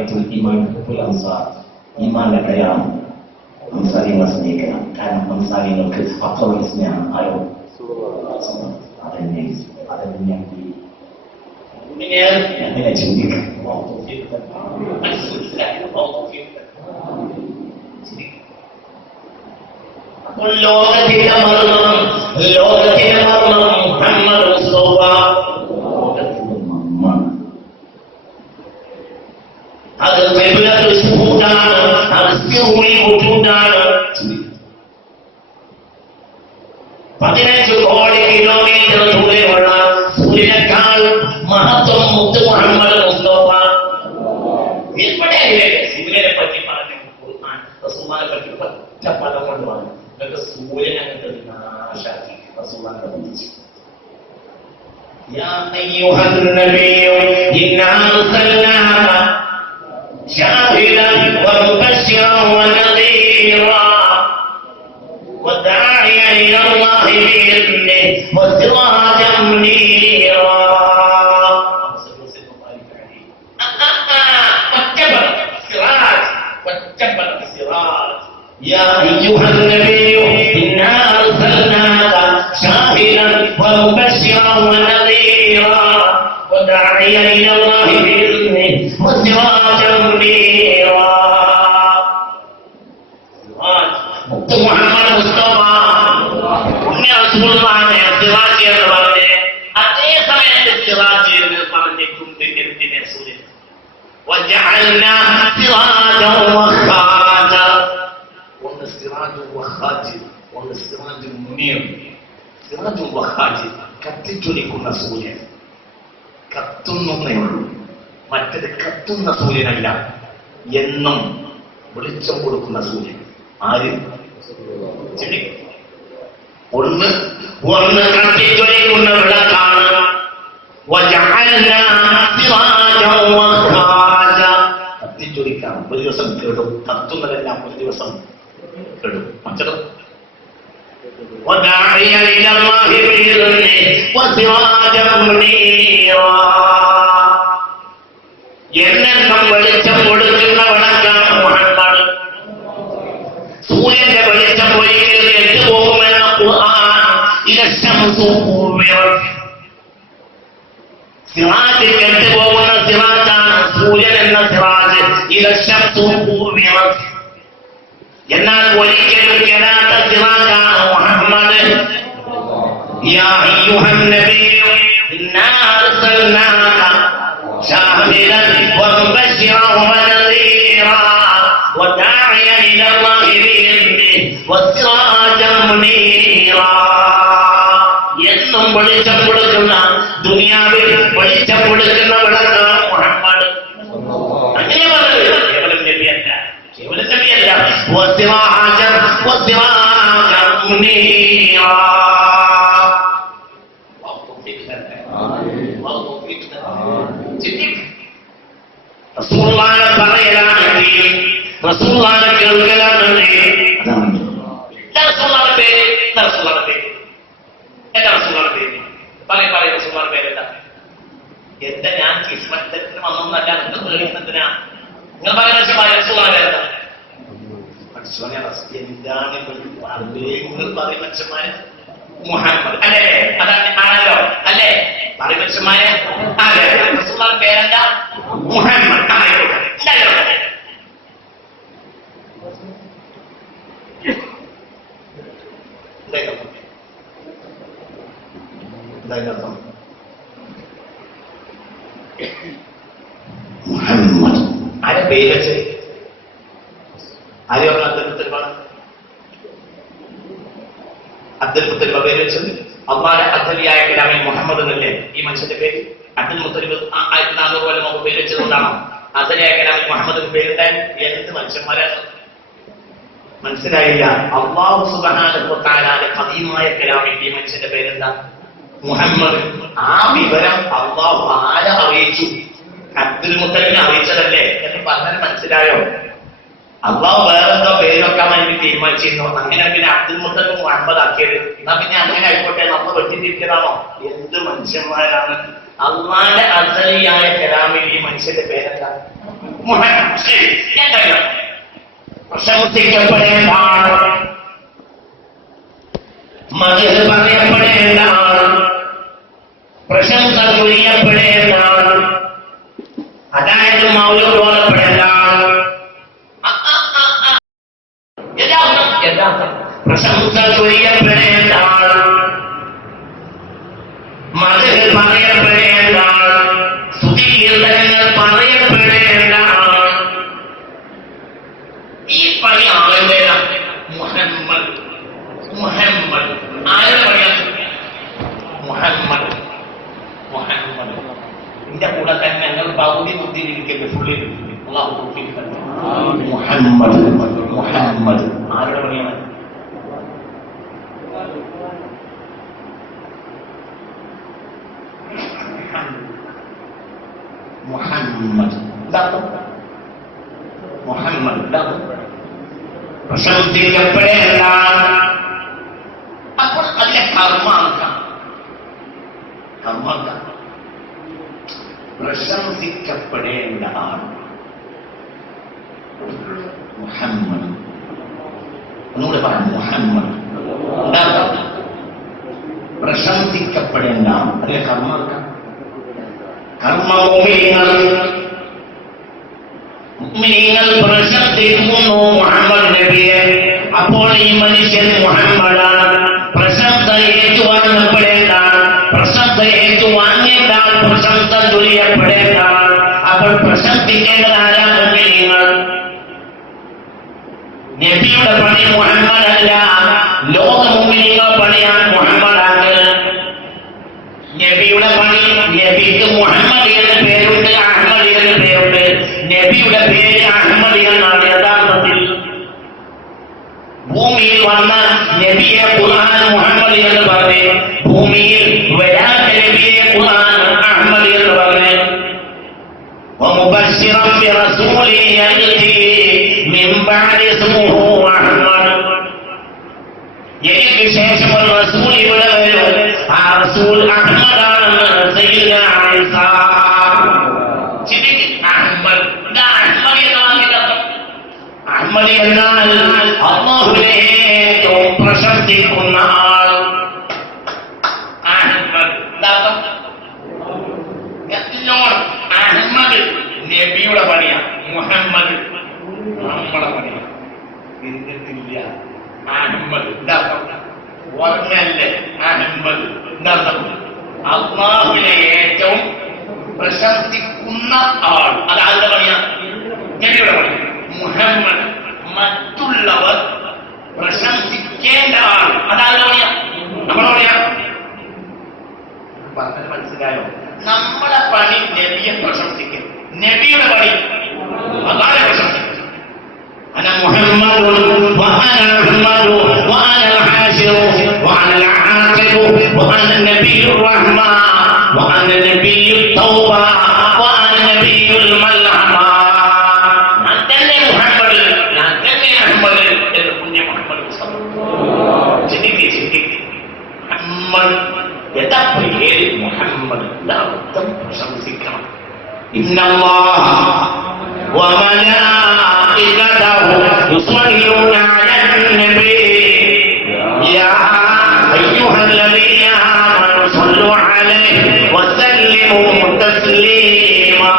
ഗായത്തുൽ ഈമാൻ ഹുബ്ബുൽ അൻസാർ. ഈമാന്റെ കയാണ് അൻസാരികളെ സ്നേഹിക്കണം. കാരണം അൻസാരികൾക്ക് അത്രയും സ്നേഹം ആരോ അതന്നെ അങ്ങനെ ചിന്തിക്കണം. അപ്പോൾ ലോകത്തിന്റെ മർമ്മം മുഹമ്മദ് മുസ്തഫ. അത് ഖിബ്ലത്തുൽ ശുഹൂദാണ്, അത് സിറുൽ വുജൂദാണ്. 15 കോടി കിലോമീറ്റർ ദൂരെയുള്ള സൂര്യനേക്കാൾ മഹത്വം മുത്ത് മുഹമ്മദ് മുസ്തഫ. എവിടെയല്ലേ സൂര്യനെ പറ്റി പറഞ്ഞു ഖുർആൻ, റസൂലിനെ പറ്റി ഒറ്റ പദം കൊണ്ട് പറഞ്ഞു. നിങ്ങൾക്ക് സൂര്യൻ അങ്ങനത്തെ നാശാക്കി റസൂലിനെ ബന്ധിച്ചു. യാ അയ്യുഹൻ നബിയ്യു ഇന്നാ അർസൽനാക ഷാഹിദൻ വമുബശ്ശിറൻ വനദീറാ വദാഇയ ഇലല്ലാഹി ബിഇذنിഹി വസിറാജൻ മുനീറാ. يا أيها النبي إنا أرسلناك شاهدا ومبشرا ونذيرا وداعيا إلى الله بإذنه وسراجا منيرا. محمد مصطفى റസൂലുള്ളാഹിനെ സിറാജ് എന്ന് പറഞ്ഞ് അതേ സമയത്ത് സിറാജ് എന്ന് പറഞ്ഞിട്ടുണ്ട്. എന്തിനെ? സൂര്യൻ. وجعلنا سراجا وخاجا. ഒന്ന് സിറാജുൽ വഖാജ്, ഒന്ന് സിറാജുൽ മുനീർ. സിറാജുൽ വഖാജ് കത്തിച്ചൊലിക്കുന്ന സൂര്യൻ, കത്തുന്നേ ഉള്ളൂ. മറ്റത് കത്തുന്ന സൂര്യനല്ല, എന്നും വെളിച്ചം കൊടുക്കുന്ന സൂര്യൻ. ആര്? ഒന്ന് കത്തിച്ചൊലിക്കുന്ന വിളക്കാണ്. കത്തിച്ചൊലിക്കാം, ഒരു ദിവസം കേടും. കത്തുന്നതെല്ലാം ഒരു ദിവസം കേടും. മറ്റത് എന്നെന്നും വെളിച്ചം കൊടുക്കുന്ന വിളക്കാണ് മുഹമ്മദ്. സൂര്യന്റെ വെളിച്ചം ഒരിക്കലും കെട്ടുപോകുമെന്ന ഖുർആൻ. സിറാജ് കെട്ടുപോകുന്ന സിറാജാണ് സൂര്യൻ എന്ന സിറാജ്. എന്നാൽ ഒരിക്കലും കെടാത്ത സിറാജാണ് മുഹമ്മദ്. യാ അയ്യുഹൻ നബിയ്യു ഇന്നാ അർസൽനാക ഷാഹിദൻ വമുബശ്ശിറൻ വനദീറാ വദാഇയ ഇലല്ലാഹി ബിഇذനിഹി വസിറാജൻ മുനീറാ. എന്നും വെളിച്ചം കൊടുക്കുന്ന, ദുനിയാവിൽ വെളിച്ചം കൊടുക്കുന്ന വിളക്കാണ് മുഹമ്മദ്. അങ്ങനെ പറഞ്ഞത് കേവലം നബിയല്ല, കേവലം നബിയല്ല. വസിറാജൻ മുനീറാ. റസൂലുള്ളാഹിനെ പറയലാണെങ്കിൽ, റസൂലുള്ളാഹിനെ കേൾക്കലാണെങ്കിൽ എന്താ റസൂലുള്ളാഹിന്റെ പേര്? എന്താ റസൂലുള്ളാഹിന്റെ പേര്? എന്താ റസൂലുള്ളാഹിന്റെ പേര്? പറയും റസൂലുള്ളാഹിന്റെ പേര് എന്താ? എന്താ ഞാൻ കിസ്മത്തിന് വന്നൊന്നല്ല, നിങ്ങൾ പേടിക്കുന്നതിനാ. നിങ്ങൾ പറയുന്ന റസൂലുള്ളാഹിന്റെ പേര് പഠിച്ചോനെ അവസ്ഥ എന്താണ്? നിങ്ങൾ പറയും മനുഷ്യന്മാര് മുഹമ്മദ് അല്ലേ? അതാണ് ആണല്ലോ അല്ലേ? പറയും മനുഷ്യന്മാരെ അതെ. റസൂലുള്ളാഹിന്റെ പേരെന്താ? മുഹമ്മദ്. മുഹമ്മദ് ആരെ പേര് വെച്ച്? ആരെയോ അബ്ദുൽ മുത്തലിബ് പേര് വെച്ചത്. അള്ളാഹുവിന്റെ അദ്ദലിയായ കലാമിൽ മുഹമ്മദ് എന്നല്ലേ ഈ മനുഷ്യന്റെ പേര്? അബ്ദുൽ മുത്തലിബ് 1400 കൊല്ലം മുമ്പ് പേര് വെച്ചതുകൊണ്ടാണോ അദ്ദലിയായ കലാമിൽ മുഹമ്മദ് പേരുണ്ടായി? എന്ത് മനുഷ്യന്മാരാണ്? മനസ്സിലായില്ല. അല്ലാഹു സുബ്ഹാനഹു വ തആലയുടെ ഖദീമായ കലാമിൽ ഈ മനുഷ്യന്റെ പേരെന്താ? മുഹമ്മദ്. ആ വിവരം അല്ലാഹു ആരെ അറിയിച്ചു? അബ്ദുൽ മുത്തലിബിനെ അറിയിച്ചതല്ലേ എന്ന് പറഞ്ഞാൽ മനസ്സിലായോ? അള്ളാഹു വേറെന്തോ പേര് വെക്കാൻ വേണ്ടി തീരുമാനിച്ചിരുന്നു. അങ്ങനെ പിന്നെ അബ്ദുൽ മുത്തലിബ് മുഹമ്മദ് ആക്കിയത്. എന്നാ പിന്നെ അങ്ങനെ ആയിക്കോട്ടെ, നമ്മൾ വെട്ടിത്തിരിക്കലാണോ? എന്ത് മനുഷ്യന്മാരാണ്! അള്ളാന്റെ അസലിയായ കലാമിൽ ഈ മനുഷ്യന്റെ പേരെന്താ? ശരി ഞാൻ കഴിയാം പ്രശംസിക്കപ്പെടേണ്ട ആൾ മതിൽ പറയപ്പെടേണ്ട ആൾ പ്രശംസ ചൊരിയപ്പെടേണ്ട ആൾ അതായത് മൗലൂദ് ഓതപ്പെടേണ്ട ആൾ യഥാർത്ഥം പ്രശംസ ചൊരിയപ്പെടേണ്ട ആൾ മതിൽ പറയപ്പെടേണ്ട ആൾ സ്തുതികീർത്തനങ്ങൾ പറയപ്പെടേണ്ട ആൾ ഈ പണി ആളുടെ മുഹമ്മദ് മുഹമ്മദ് ആരുടെ പണിയാണ് മുഹമ്മദ് മുഹമ്മദ് എന്റെ കൂടെ തന്നെ ഞങ്ങൾ പകുതി ബുദ്ധിയിലിരിക്കരുത് ഫുള്ളിൽ അള്ളാഹു തൗഫീഖ് തരട്ടെ. മുഹമ്മദ് മുഹമ്മദ് ആരുടെ പണിയാണ് മുഹമ്മദ് മുഹമ്മദ് പ്രശംസിക്കപ്പെടേണ്ട അപ്പോൾ അതിലെ കർമാക്കാം പ്രശംസിക്കപ്പെടേണ്ട ആൾ മുഹമ്മദ് ഒന്നുകൂടെ പറഞ്ഞു മുഹമ്മദ് പ്രശംസിക്കപ്പെടേണ്ട ആൾ അതിലെ കർമാക്കാം മുഅ്മിനീങ്ങൾ പ്രശംസിക്കുന്നു മുഹമ്മദ് നബിയെ. അപ്പോൾ ഈ മനുഷ്യൻ മുഹമ്മദാണ്. പ്രശംസ ഏറ്റുവാങ്ങപ്പെടേണ്ട പ്രശംസ ഏറ്റുവാങ്ങേണ്ട പ്രശംസ ചൊരിയപ്പെടേണ്ട. അപ്പോൾ പ്രശംസിക്കേണ്ടത് ആരാണ്? മുഅ്മിനീങ്ങൾ. നബിയുടെ പണി മുഹമ്മദല്ല, ലോക മുഅ്മിനീങ്ങളുടെ പണിയാണ് മുഹമ്മദാണ്. നബിയുടെ പണി, നബിക്ക് മുഹമ്മദ് എന്ന പേരുണ്ട്, അഹ്മദ് എന്ന പേരുണ്ട്. നബിയുടെ പേര് അഹ്മദ് എന്നാണ് യഥാർത്ഥത്തിൽ. ഭൂമിയിൽ വന്ന നബിയെ ഖുർആൻ മുഹമ്മദ് എന്ന് പറഞ്ഞു, ഭൂമിയിൽ വരാത്ത നബിയെ ഖുർആൻ അഹ്മദ് എന്ന് പറഞ്ഞു. ومبشرا برسول يأتي من بعد اسمه أحمد. എനിക്ക് ശേഷം ഒരു റസൂൽ ഇവിടെ വരും, ആ റസൂൽ അഹ്മദാണെന്ന് സയ്യിദുന ഈസ. അഹ്മദ് അഹ്മദ് എന്നാൽ അല്ലാഹുവിനെ ഏറ്റവും പ്രശംസിക്കുന്ന ആൾ. അഹ്മദ് അഹ്മദ് നബിയുടെ പണിയാണ്, മുഹമ്മദ് നമ്മളെ പണിയാണ്. തിരിഞ്ഞിട്ടില്ല. അഹ്മദ് ഓർമ്മയല്ലേ? അഹ്മദ് അല്ലാഹുവിനെ ഏറ്റവും പ്രശംസിക്കുന്ന ആൾ. അതാരുടെ പണിയാണ്? നബിയുടെ പണി. മുഹമ്മദ് മറ്റുള്ളവർ പ്രശംസിക്കേണ്ട ആൾ. അതാരുടെ പണിയാണ്? നമ്മുടെ പണിയാണ്. പറഞ്ഞത് മനസ്സിലായോ? നമ്മുടെ പണി നബിയെ പ്രശംസിക്കും. നബിയുടെ പണി അല്ലാഹുവിനെ പ്രശംസിക്കും. أنا محمد وأنا أحمد وأنا الحاشر وأنا العاقب وأنا نبي الرحمة وأنا نبي التوبة وأنا نبي الملحمة. أنت محمد أنت أحمد punya Muhammad sedikit Muhammad tetapi Muhammad dalam bersama Inna Allah wa malaikatahu yusalluna 'alan nabi ya ayyuhalladzina amanu sallu 'alaihi wa sallimu taslima.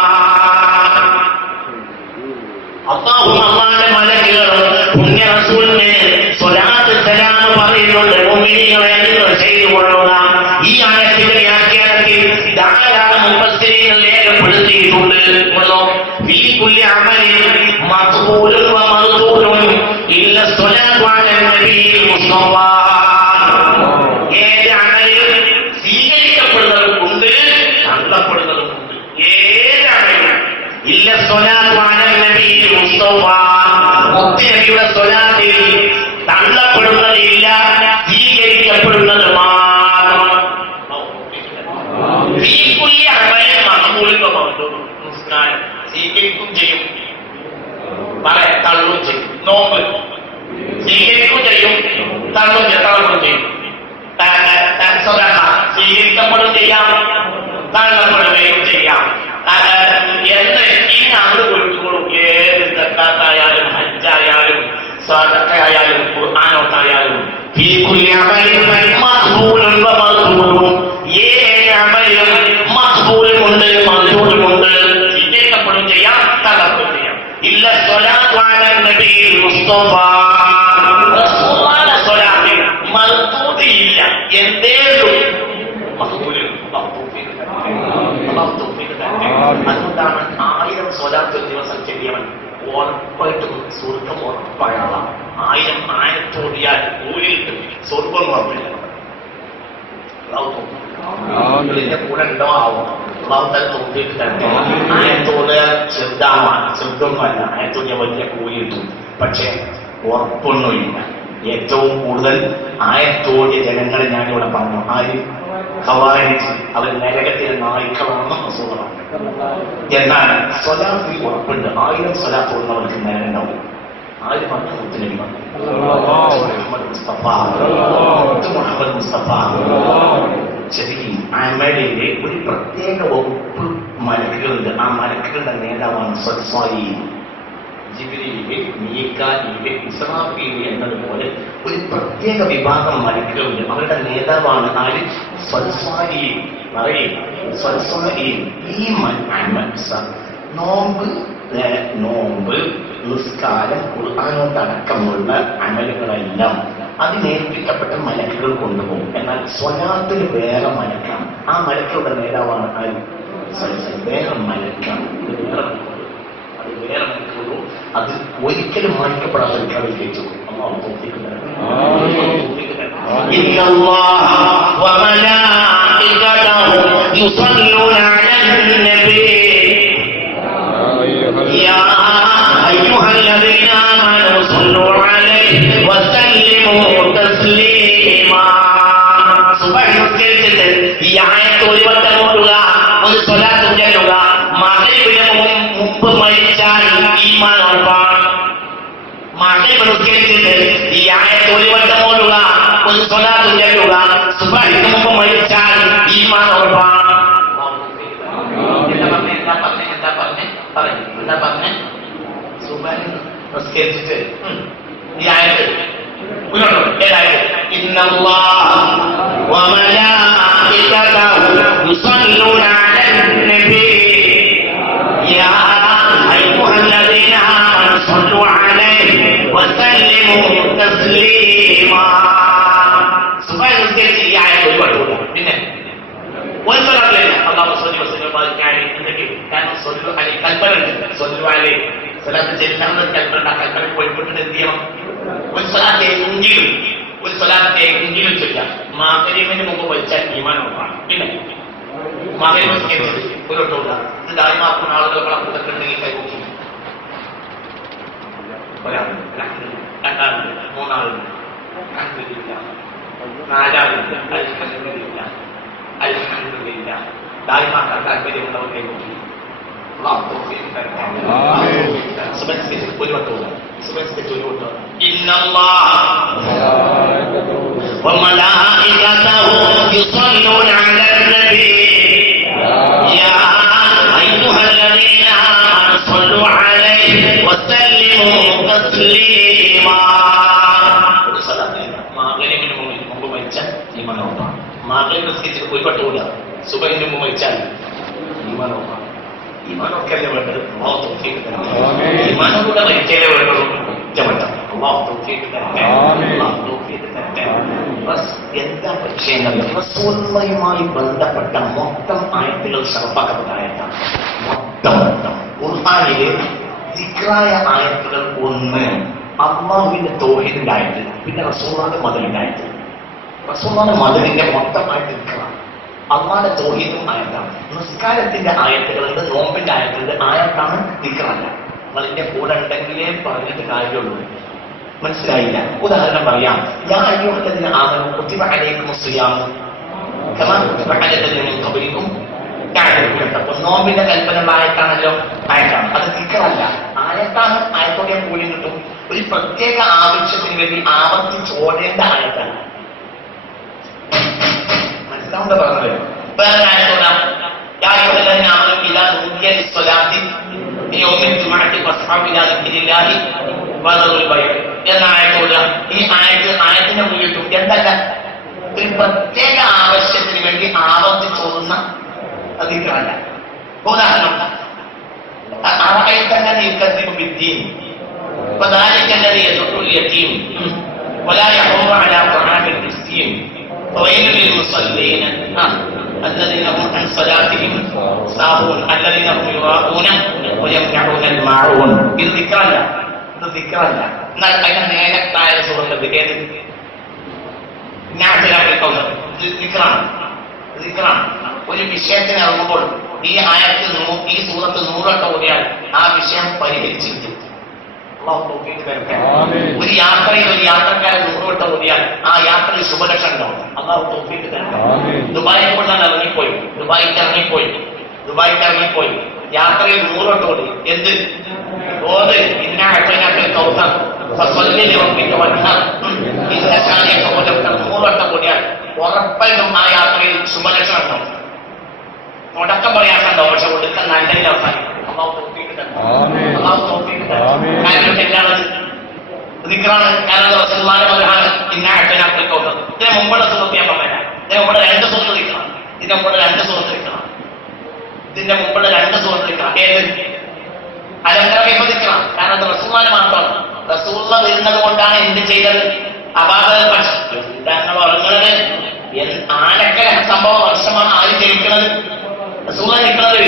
Allahumma malaikatahu punya rasulnya salatu salam പറയുന്നുണ്ട്. മുഅ്മിനീങ്ങളെ നിങ്ങൾ ചെയ്തുകൊള്ളുക. ഈ ആയത്തിന്റെ വ്യാഖ്യാനത്തിൽ ധാരാളം മുഫസ്സിരീങ്ങൾ രേഖപ്പെടുത്തിയിട്ടുണ്ട്. ഫീ കുല്ലി അമലിൻ മഖ്ബൂലുൻ വ മർദൂദുൻ ഇല്ല സ്വലാത്തു അലൻ നബിയിൽ മുസ്തഫ. ഏത് അമലിലും സ്വീകരിക്കപ്പെടുന്നതുണ്ട്, തള്ളപ്പെടുന്നതുണ്ട്. ഏത് അമലിലും ഇല്ല സ്വലാത്തു അലൻ നബിയിൽ മുസ്തഫ. മുത്തനബിയുടെ സ്വലാത്തിൽ തള്ളപ്പെടുന്നതില്ല, സ്വീകരിക്കപ്പെടുന്നത് മാത്രം. സ്വീകരിക്കും ചെയ്യും, തള്ളും ചെയ്യും. നോമ്പ് സ്വീകരിക്കും ചെയ്യും, തള്ളും ചെയ്യും. സ്വീകരിക്കപ്പെടും ചെയ്യാം, തള്ളപ്പെടുകയും ചെയ്യാം. എന്ന് ഇനി അങ്ങ് കൊടുത്തോളൂ. ഏത് സക്കാത്തായാലും ഹജ്ജായാലും സദഖയായാലും ഖുർആനോട്ടായാലും ഈ കുല്ലി അമലിൻ മഖ്ബൂലുൻ വ മർദൂദുൻ. ഏത് അമലും മഖ്ബൂലുമുണ്ട് മർദൂദുമുണ്ട്. സ്വീകരിക്കപ്പെടുകയും ചെയ്യാം, തള്ളപ്പെടുകയും ചെയ്യാം. ഇല്ല സ്വലാത്തു അലൻ നബിയിൽ മുസ്തഫ. റസൂലുള്ളാഹിയുടെ സ്വലാത്തിൽ മർദൂദില്ല. എന്തേലും മഖ്ബൂലുൻ. അതുകൊണ്ടാണ് 1000 സ്വലാത്ത് ഒരു ദിവസം ചെല്ലിയവൻ ഉറപ്പായിട്ടും സ്വർഗം ഉറപ്പായാളാണ്. 1000 ആയത്തോടിയാൽ ഊരിൽ സ്വർഗം ഉറപ്പില്ല. ഇതിന്റെ കൂടെ ഉണ്ടോ ആവും. ആയത്തോട് ചെറുതാവാൻ ചെറുതൊന്നുമല്ല. ആയത്തോടിയ വലിയ കൂലി കിട്ടും. പക്ഷെ ഉറപ്പൊന്നുമില്ല. ഏറ്റവും കൂടുതൽ ആയത്തോടിയ ജനങ്ങളെ ഞാനിവിടെ പറഞ്ഞു. ആര്? ഖവാരിജ്. അവർ നരകത്തിലെ നായ്ക്കളാണെന്ന് റസൂലുള്ളാഹി. എന്നാൽ സ്വലാത്തിൽ ഉറപ്പുണ്ട്. 1000 സ്വലാത്ത് ഓടുന്നവർക്ക് നരകം ഉണ്ടാവും. ആര് പറഞ്ഞു? മുത്തുനബി പറഞ്ഞു. മുഹമ്മദ് മുസ്തഫ. ശരിക്കും അമലിലെ ഒരു പ്രത്യേക വകുപ്പ് മലക്കുകളുണ്ട്. ആ മലക്കുകളുടെ നേതാവാണ് സദ്സ്വാലിഹീൻ. ജിബ്രീല്, മീകാഈല്, ഇസ്രാഫീല് എന്നതുപോലെ ഒരു പ്രത്യേക വിഭാഗം മലക്കുകളുണ്ട്. അവരുടെ നേതാവാണ് ആര്? സദ്സ്വാലിഹീൻ. പറയും സദ്സ്വാലിഹീൻ. ഈ നോമ്പ്, നിസ്കാരം, ഖുർആനോടക്കമുള്ള അമലുകളെല്ലാം അതിനേൽപ്പിക്കപ്പെട്ട മലക്കുകൾ കൊണ്ടുപോകും. എന്നാൽ സ്വലാത്തിന് വേറെ മലക്കാണ്. ആ മലക്കുകളുടെ നേതാവാണ് ആര്? വേറെ മലക്കാണ്. അത് വേറെ മലക്കുള്ളൂ. അത് ഒരിക്കലും മാനിക്കപ്പെടാത്ത ഒരു കളിച്ചു. അല്ലാഹു തൗഫീഖ് തരട്ടെ. ഇന്നല്ലാഹ വ മലായികതഹു യുസല്ലൂന അലൻ നബി യാ അയ്യുഹല്ലദീന ആമനൂ സ്വല്ലൂ അലൈഹി വസല്ലിമൂ തസ്ലീമാ. സുബ്ഹാന നിസ്കരിച്ചിട്ട് ഈ ആയത്ത് ഒരു വട്ടം ഓതുക, ഒരു സ്വലാത്ത് ചൊല്ലുക. മഗ്രിബിന് മുമ്പ് മരിച്ചാൽ ഈമാൻ ഉറപ്പാണ്. മഗ്രിബ് നിസ്കരിച്ചിട്ട് ഈ ആയത്ത് ഒരു വട്ടം ഓതുക, ഒരു സ്വലാത്ത് ചൊല്ലുക. സുബ്ഹിക്ക് മുമ്പ് മരിച്ചാൽ ഈമാൻ ഉറപ്പാണ്. എന്താ പറഞ്ഞേ? സുബ്ഹി നിസ്കരിച്ചിട്ട് ഈ ആയത്ത് ഏതായത്? ഇന്നല്ലാഹ വ മലായികതഹു യുസല്ലൂന അലൻ നബി യാ അയ്യുഹല്ലദീന ആമനൂ സ്വല്ലൂ അലൈഹി വസല്ലിമൂ തസ്ലീമാ. സുബ്ഹി നിസ്കരിച്ച് ഈ ആയത്ത് ഒരുപാട്. പിന്നെ ഒരു സ്വലാത്തില്ല. അല്ലാഹു സ്വല്ലി വസല്ലം ബാരിക അലൈഹി എന്നൊക്കെ. കാരണം സ്വല്ലു അലൈഹി കൽപ്പനയുണ്ട്. സ്വല്ലു അലൈഹി സ്വലാത്ത് ചെല്ലാമെന്ന് കൽപ്പന. കൽപ്പന പോയിപ്പെട്ടിട്ട് എന്ത് ചെയ്യണം? ഒരു സ്വലാത്തെങ്കിലും ചൊല്ലാം. മഗ്രിബിന് മുമ്പ് വലിച്ചാൽ ഈമാൻ ഉറപ്പാണ്. പിന്നെ മഗ്രിബ് നിസ്കരിച്ചത് ഒരു വട്ടം. ഇത് ദാരിമാക്കുന്ന ആളുകൾ കണക്കൊക്കെ ഉണ്ടെങ്കിൽ കൈകൊട്ടി. ഒരാളുണ്ട്, രണ്ടാളുണ്ട്, മൂന്നാളുണ്ട്, നാലാളുണ്ട്. അൽഹംദുലില്ലാ. ദാരിമാക്കാൻ താല്പര്യമുള്ളവർ കൈകൊട്ടി. ഒരു വട്ടം. ഇന്നല്ലാഹ വ മലായികതഹു യുസല്ലൂന അലൻ നബി യാ അയ്യുഹല്ലദീന ആമനൂ സ്വല്ലൂ അലൈഹി വസല്ലിമൂ തസ്ലീമാ. മഗ്രിബിന് മുമ്പ് മരിച്ചാൽ ഈമാൻ ഉറപ്പാണ്. മഗ്രിബ് നിസ്കരിച്ചിട്ട് ഒരു വട്ടം ഓടുക. സുബ്ഹിന് മുമ്പ് മരിച്ചാൽ ഈമാൻ ഉറപ്പാണ്. ഈമാനൊക്കെ അല്ലേ വേണ്ടത്? അല്ലാഹു തൗഫീഖ് തരട്ടെ. ഈമാനോടെ മരിച്ചേ വേണ്ടത്. കുറ്റമല്ല. അല്ലാഹു തൗഫീഖ് തരട്ടെ. അല്ലാഹു തൗഫീഖ് തരട്ടെ. എന്താ വിഷയങ്ങൾ? റസൂലുള്ളാഹിയുമായി ബന്ധപ്പെട്ട മൊത്തം ആയത്തുകൾ ശറഫാക്കപ്പെട്ട ആയത്താണ്. മൊത്തം ഖുർആനിലെ ദിക്റായ ആയത്തുകൾ 1 അല്ലാഹുവിന്റെ തൗഹീദിന്റെ ആയത്ത്, പിന്നെ റസൂലുള്ളാഹിന്റെ മദദിന്റെ ആയത്ത്. റസൂലുള്ളാഹിന്റെ മദദിന്റെ മൊത്തം ആയത്ത് ദിക്റാണ്. അല്ലാഹുവിന്റെ തൗഹീദും ആയത്താണ്. നിസ്കാരത്തിന്റെ ആയത്തുകളുണ്ട്, നോമ്പിന്റെ ആയത്തുണ്ട്. ആയത്താണ് ദിക്റല്ല. നിങ്ങളിന്റെ കൂടെ ഉണ്ടെങ്കിലേ പറഞ്ഞിട്ട് കാര്യമുള്ളൂ. മനസ്സിലായില്ല? ഉദാഹരണം പറയാം. യാ അയ്യുഹല്ലദീന ആമനൂ കുതിബ അലൈക്കുമുസ് സിയാമു കമാ കുതിബ അലല്ലദീന മിൻ ഖബ്ലികും തഅലമൂന തഖ്വ. നോമ്പിന്റെ കൽപ്പനയുള്ള ആയത്താണല്ലോ. ആയത്താണ്. അത് ദിക്റല്ല, ആയത്താണ്. ആയത്തോടെ കൂലി കിട്ടും. ഒരു പ്രത്യേക ആവശ്യത്തിന് വേണ്ടി ആവർത്തിച്ച് ഓടേണ്ട ആയത്താണ്. മനസ്സിലാവുന്ന പറഞ്ഞത്. വേറെ ആയത്തോടാ യാ അയ്യുഹല്ലദീന ആമനൂ ഇദാ നൂദിയ ലിസ്സലാത്തി യൗമിൽ ജുമുഅത്തി ഫസ്ഹബു ഇലാ ദിക്രില്ലാഹി വദറുൽ ബൈഅ എന്ന ആയത്തോട് ഈ ആയത്തിന്റെ മുന്നിട്ടും എന്തല്ല ഒരു പ്രത്യേക ആവശ്യത്തിന് വേണ്ടി ആവർത്തിച്ചോടുന്ന ദിക്റല്ല. ഉദാഹരണം അറഅയ്ത യുകദ്ദിബു ബിദ്ദീൻ ഫദാലിക അല്ലദീ യദഉൽ യതീം വലാ യഹൂദു അലാ തആമിൽ മിസ്കീൻ ഫവൈലുൽ ലിൽമുസല്ലീൻ الذين هم عن صلاتهم ساهون الذين هم يراءون ويمنعون الماعون. ഇത് ദിക്റല്ല, ഇത് ദിക്റല്ല. എന്നാൽ അതിന്റെ നേരത്തായ സൂറത്ത് ഏത്? ദിക്റാണ്. ഒരു വിഷയത്തിന് ഇറങ്ങുമ്പോൾ ഈ ആയത്തിൽ ഈ സൂറത്ത് 100 വട്ടം ഓതിയാൽ ആ വിഷയം പരിഹരിച്ചിട്ട് ഒരു യാത്രയിൽ ഒരു യാത്രക്കാരൻ 100 വട്ടം ഓതിയാൽ ആ യാത്രയിൽ ശുഭലക്ഷണം ഉണ്ടാവും. അള്ളാഹു തൗഫീഖ് തരട്ടെ. ദുബായിൽ കൊണ്ടാണ് ഇറങ്ങിപ്പോയി, ദുബായിക്ക് ഇറങ്ങിപ്പോയി യാത്രയിൽ 100 വട്ടം ഓടി. എന്ത് ഓത്? ഇന്ന അഅ്തൈനാക്കൽ കൗസർ ഫസല്ലി ലിറബ്ബിക വൻഹർ ഇന്ന ശാനിഅക ഹുവൽ-അബ്തർ. 100 വട്ടം ഓടിയാൽ ഉറപ്പായിട്ടും ആ യാത്രയിൽ ശുഭലക്ഷണം ഉണ്ടാവും. തുടക്കം പറയാനുണ്ടോ, പക്ഷെ ഒടുക്കം നല്ലതിൽ അവസാനിക്കും. അള്ളാഹു തൗഫീഖ് തരട്ടെ. കാരണം എന്താണ്? ദിക്റാണ്. കാരണം റസൂലുള്ളാഹിന്റെ മകനാണ് ഇന്ന അഅ്തൈനാക്കൽ കൗസർ. ഇതിന് മുമ്പുള്ള സൂറത്ത് ഞാൻ പറഞ്ഞുതരാം. ഇതിന് മുമ്പുള്ള 2 സൂറത്ത് ദിക്റാണ്. ഇതിന്റെ മുമ്പുള്ള 2 സൂറത്ത് ദിക്റാണ്. ഏത്? അലങ്കരം ദിക്റാണ്. കാരണം അത് റസൂലുള്ളാഹിന്റെ മാത്രമാണ്. റസൂലുള്ള വരുന്നത് കൊണ്ടാണ് എന്ത് ചെയ്തത്? തങ്ങൾ ഉറങ്ങുന്നത് ആനക്കല സംഭവം വർഷമാണ്. ആര് ജയിക്കുന്നത്? റസൂലുള്ള നിൽക്കുന്നത്.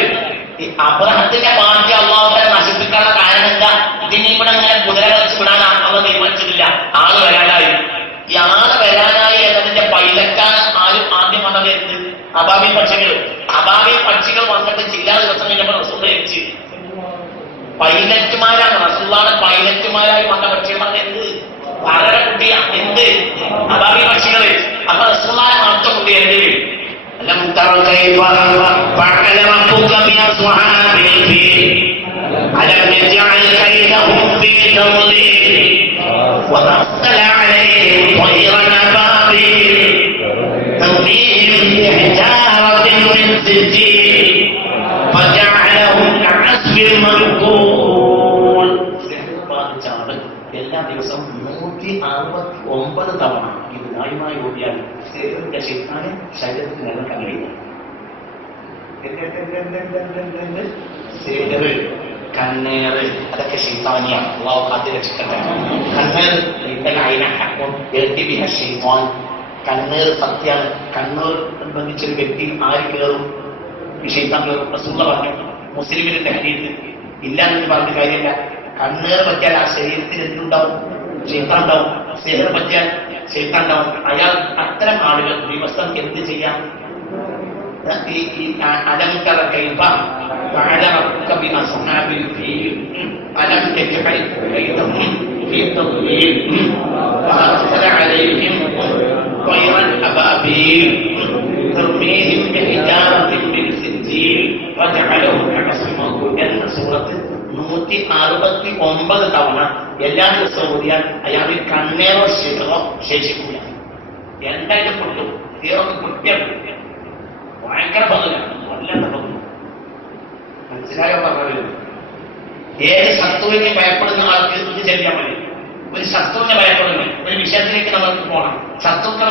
ഈ അബ്രഹത്തിന്റെ പാർട്ടി അള്ളാഹുവിനെ നശിപ്പിക്കാനുള്ള കാരണം എന്താ? ഇതിനെ ഇവിടെ അങ്ങനെ കുതിര കളിച്ച് വിടാൻ അള്ള തീരുമാനിച്ചിട്ടില്ല. ആള് വരാനായി. ഈ ആള് വരാനായി എന്നതിന്റെ പൈലക്കാണ് ആരും ആദ്യം വന്നത്. എന്ത്? അബാബി പക്ഷികൾ വന്നിട്ട് ചില്ലാ ദിവസം കഴിഞ്ഞപ്പോൾ റസൂൽ ജയിച്ച് പൈലറ്റുമാരാണ്. റസൂലാണ് പൈലറ്റുമാരായി വന്ന പക്ഷികളാണ്. എന്ത്? വളരെ കുട്ടിയാ. എന്ത്? അബാബി പക്ഷികള്. അപ്പൊ റസൂലുള്ളാഹിയെ മാത്രം കുട്ടി എന്ത്? അലം തറ കൈഫ ഫഅല റബ്ബുക ബിഅസ്ഹാബിൽ ഫീൽ അലം യജഅൽ കൈദഹും ഫീ തദ്ലീൽ വഅർസല അലൈഹിം ത്വയ്റൻ അബാബീൽ തർമീഹിം ബിഹിജാറത്തിൻ മിൻ സിജീൽ ഫജഅലഹും കഅസ്ഫിൻ മഅ്കൂൽ. എല്ലാ ദിവസവും 169 തവണ ഇത് ന്യായമായി ഓടിയാൽ ശൈത്താനെ ശരീരത്തിൽ നിലനിൽക്കാൻ കഴിയില്ല. കണ്ണേറ് അതൊക്കെ ശൈത്താനിയാണ്. അള്ളാഹു കാത്ത് രക്ഷിക്കട്ടെ. കണ്ണേർ കണ്ണേർ സത്യാണ്. കണ്ണൂർ ബന്ധിച്ചൊരു വ്യക്തി ആര് കയറും? ശൈത്താൻ കയറും. റസൂലുള്ളാഹി പറഞ്ഞു. മുസ്ലിമിന്റെ ഹദീസ് ഇല്ല എന്ന് പറഞ്ഞ കാര്യമില്ല. കണ്ണേർ പറ്റിയാൽ ആ ശരീരത്തിൽ എന്തുണ്ടാവും? ശൈത്താൻ ഉണ്ടാവും. സിഹർ പറ്റിയാൽ ശൈത്താൻ ഉണ്ടാവും. അയാൾ അത്തരം ആളുകൾ ദിവസം എന്ത് ചെയ്യാം? അലം തറ കൈഫ ഫഅല റബ്ബുക ബിഅസ്ഹാബിൽ ഫീൽ അലം തജ്അൽ കൈദഹും ഫീ തദ്ലീൽ വഅർസല അലൈഹിം ത്വയ്റൻ അബാബീൽ തർമീഹിം ബിഹിജാറത്തിൻ മിൻ സിജീൽ വജഅലഹും കഅസ്ഫിൻ മഅ്കൂൽ എന്ന സൂറത്ത് 169 തവണ എല്ലാ ദിവസവും ഓടിയാൽ അയാളിൽ കണ്ണേറോ ശേഷമോ ശേഷിക്കില്ല. എന്തായാലും പൊട്ടും. തീർന്ന് കുട്ടിയാണ്. ഭയങ്കര പതിലാണ്. നല്ല പതിലും മനസ്സിലായോ പറഞ്ഞത്? ഏത് ശത്രുവിനെ ഭയപ്പെടുന്ന ആൾക്ക് ഇത് ചെയ്യാൻ മതി. ഒരു ശത്രുവിനെ ഭയപ്പെടുന്നു. ഒരു വിഷയത്തിലേക്ക് നമുക്ക് പോകണം. ശത്രുക്കൾ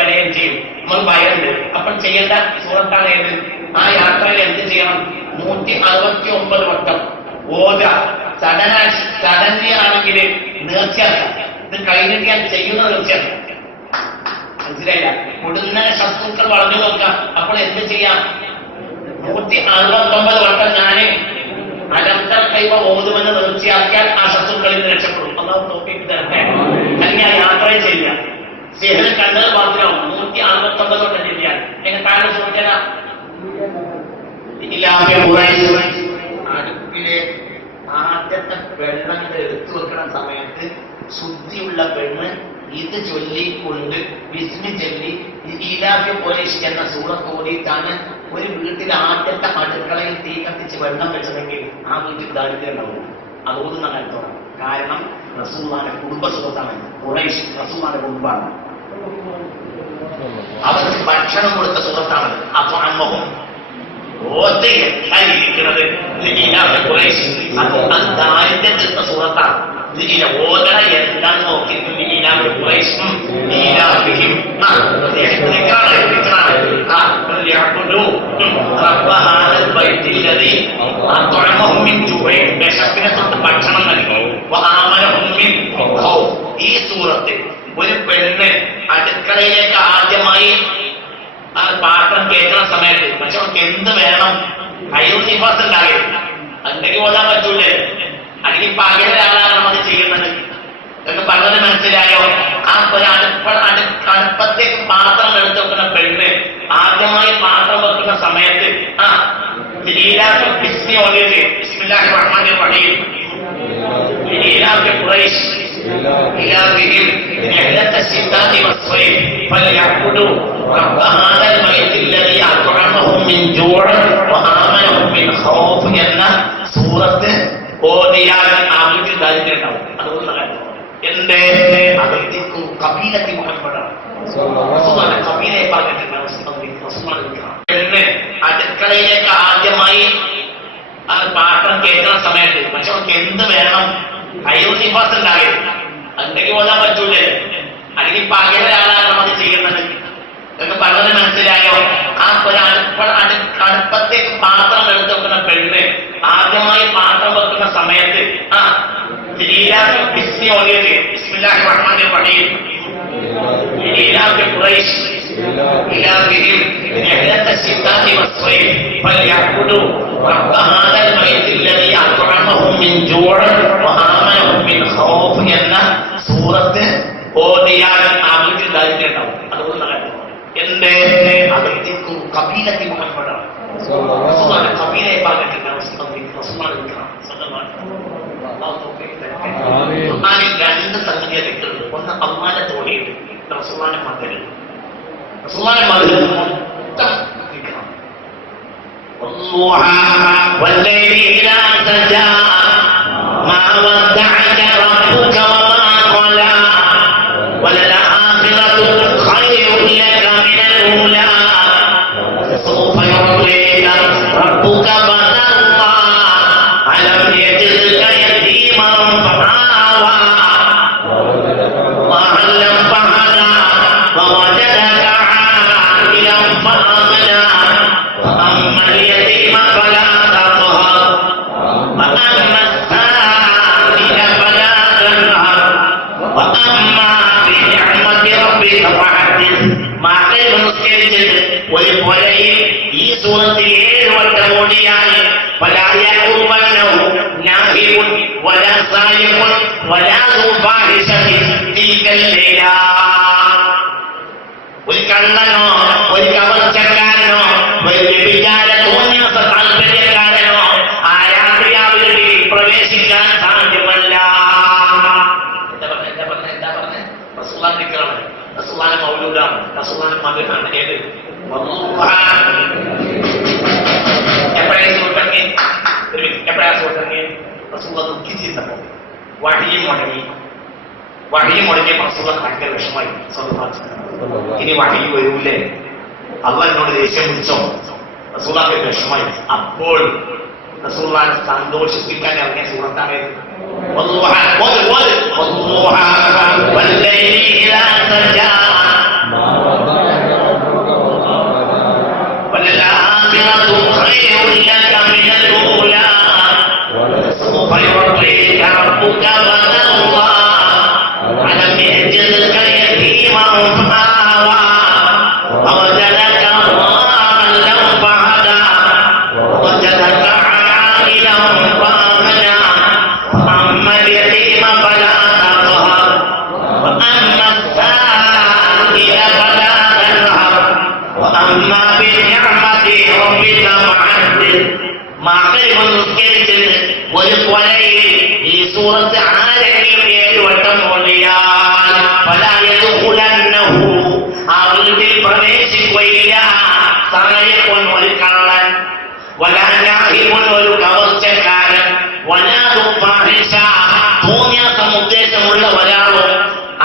വലയം ചെയ്യും. നമ്മൾ ഭയമുണ്ട്. അപ്പോൾ ചെയ്യേണ്ട സൂറത്താണ് ഏത്? ആ യാത്രയിൽ എന്ത് ചെയ്യണം? 169 വട്ടം ഓത. സഡനാണെങ്കിൽ നേർച്ചയാക്കാം. ഇത് കഴിഞ്ഞിട്ട് ഞാൻ ചെയ്യുന്ന നേർച്ചയാണ്. മനസ്സിലായില്ല? കൊടുന്ന ശത്രുക്കൾ വളഞ്ഞു നോക്കാം. അപ്പോൾ എന്ത് ചെയ്യാം? 169 വട്ടം ഞാന് അലംതർ കൈവ ഓതുമെന്ന് നേർച്ചയാക്കിയാൽ ആ ശത്രുക്കളിൽ നിന്ന് രക്ഷപ്പെടും. അള്ളാഹു തൗഫീഖ് തരട്ടെ. അല്ലെങ്കിൽ ആ യാത്രയെ ചെയ്യാം. സിഹർ കണ്ടത് മാത്രമാവും. 169 വട്ടം ചെയ്യാൻ എങ്ങനെ കാരണം സൂചന അടുപ്പിലെ ആദ്യത്തെ വെള്ളം എടുത്തു വെക്കുന്ന സമയത്ത് ശുദ്ധിയുള്ള പെണ്ണ് ഇത് ചൊല്ലിക്കൊണ്ട് വിസ്മി ചൊല്ലി ഈലാഫി ഖുറൈശ് എന്ന സൂറത്ത് ഓതിയിട്ടാണ് ഒരു വീട്ടിൽ ആദ്യത്തെ അടുക്കളയിൽ തീ കത്തിച്ച് വെള്ളം വെച്ചതെങ്കിൽ ആ വീട്ടിൽ ദാരിദ്ര്യം ഉണ്ടാവും. അതോടുന്ന കാലത്തോടെ. കാരണം റസൂലുള്ളാഹിന്റെ കുടുംബ സുഹൃത്താണ് ഖുറൈശ്. റസൂലുള്ളാഹിന്റെ കുടുംബമാണ്. അവർക്ക് ഭക്ഷണം കൊടുത്ത സുഹൃത്താണ്. അപ്പൊ അമ്മവും ഓത്ത് എന്തായിരിക്കുന്നത് ദാരിദ്ര്യത്തിന്റെ സുഹൃത്താണ്. ഇതിനെ ഓതണ എന്താന്ന് നോക്കിയിട്ട് വിശപ്പിനെ തൊട്ട് ഭക്ഷണം നൽകി. ഈ സൂറത്ത് ഒരു പെണ്ണ് അടുക്കളയിലേക്ക് ആദ്യമായി ആ പാത്രം കേൾക്കുന്ന സമയത്ത് പക്ഷെ അവർക്ക് എന്ത് വേണം? അയോനിവാസം ഉണ്ടാകരുത്. അല്ലെങ്കിൽ ഓതാൻ പറ്റൂലേ? അല്ലെങ്കിൽ പകല ആളാണ് അത് ചെയ്യുന്നത് എന്ന് പറഞ്ഞത് മനസ്സിലായോ? ആ അടുപ്പത്തേക്ക് പാത്രം എടുത്ത് വെക്കുന്ന പെണ്ണ് ആദ്യമായി പാത്രം വെക്കുന്ന സമയത്ത് ബിസ്മി ഓതിയിട്ട് ബിസ്മില്ലാഹിർ റഹ്മാനിർ റഹീം ഖുറൈശ് إلههم رحلة الشتاء والصيف فليعبدوا رب هذا البيت الذي أطعمهم من جوع وآمنهم من خوف എന്ന സൂറത്ത് ഓതിയാൽ അവർക്ക് ദാരിദ്ര്യം ഉണ്ടാവും. അതുകൊണ്ട് എന്റെ അവർക്ക് കബീലത്തി മുഹമ്മദാണ് കബീലയെ പറഞ്ഞിട്ടുണ്ട്. പെണ്ണ് അടുക്കളയിലേക്ക് ആദ്യമായി ആ പാത്രം കേൾക്കുന്ന സമയത്ത് പക്ഷെ അവർക്ക് എന്ത് വേണം? അയോനിവാസം ഉണ്ടാകരുത്. അല്ലെങ്കിൽ ഓതാൻ പറ്റൂലേ? അല്ലെങ്കിൽ പകല ആളാണ് അത് ചെയ്യുന്നത് എന്ന് പറഞ്ഞത് മനസ്സിലായോ? ആ അടുപ്പത്തേക്ക് പാത്രം എടുത്ത് വെക്കുന്ന പെണ്ണ് ആദ്യമായി പാത്രം വെക്കുന്ന സമയത്ത് ബിസ്മി ഓതിയിട്ട് ബിസ്മില്ലാഹിർ റഹ്മാനിർ റഹീം ഖുറൈശ് إلههم رحلة الشتاء والصيف فليعبدوا رب هذا البيت الذي أطعمهم من جوع وآمنهم من خوف എന്ന സൂറത്ത് ഓതിയാൽ അവർക്ക് ദാരിദ്ര്യം ഉണ്ടാവും. അതുകൊണ്ട് എന്റെ അവർക്ക് കബീലത്തി മുഹമ്മദാണ് കബീലയെ പറഞ്ഞിട്ടുണ്ട്. രണ്ട് സംഗതിയെ കിട്ടുന്നത്. ഒന്ന് അള്ളാന്റെ തോണിയുണ്ട്, റസൂലുള്ളാഹിന്റെ മകന്. റസൂലുള്ളാഹിന്റെ മകന് മൊത്തം കിട്ടണം. والليل إذا سجى ما ودعك ربك وما قلى وللآخرة خير لك من الأولى سوف يعطيك ربك فترضى ألم يجدك يتيما فآوى وعلم فهدى ووجدك عائلا فأغنى وأما اليتيم فلا تقهر وأما السائل فلا تنهر وأما بنعمة ربك فحدث. മക്കൾ നിസ്കരിച്ചത് ഒരു പുലയിൽ ഈ സൂറത്തിൽ 7 വട്ടം ഓടിയാൽ ഒരു കള്ളനോ ഒരു കവർച്ചക്കാരനോ ഒരു വ്യഭിചാര തോന്നിയാസ താല്പര്യക്കാരനോ ആ രാത്രി അവരുടെ പ്രവേശിക്കാൻ സാധ്യമല്ല. എന്താ പറഞ്ഞ റസൂലുള്ളാഹിന്റെ മൗലൂദാണ്, റസൂലുള്ളാഹിന്റെ മകനാണ്. ഏത് എപ്പോഴാ സുഹൃത്തുക്കളെ റസൂലുള്ളാഹി ദുഃഖിച്ചിരുന്നപ്പോ വഹി മുടങ്ങിയപ്പോൾ റസൂലുള്ളാഹി ഭയങ്കര വിഷമായി. ഇനി വഹി വരൂലേ, അല്ലാഹ് എന്നോട് ദേഷ്യം പിടിച്ചോ? റസൂലുള്ളാഹിക്ക് വിഷമായി. അപ്പോൾ റസൂലുള്ളാഹിനെ സന്തോഷിപ്പിക്കാൻ ഇറങ്ങിയ സൂറത്താണ് فيعطيك ربك فترضى ألم يجدك يتيما فآوى ووجدك ضالا فهدى ووجدك عائلا فأغنى وأما اليتيم فلا تقهر وأما السائل فلا تنهر وأما بنعمة ربك فحدث. മക്കൾ നിസ്കരിച്ചത് ഒരു കൊലയിൽ ഈ സൂറത്ത് ആരെങ്കിലും 7 വട്ടം ഓടിയാൽ ആ വീട്ടിൽ പ്രവേശിക്കുകയില്ല. സായപ്പൻ ഒരു കള്ളൻ, വലാനാഹിബൻ ഒരു കവർച്ചക്കാരൻ, വലാദുഫാഹിഷ തോന്നിയാസം ഉദ്ദേശമുള്ള ഒരാളും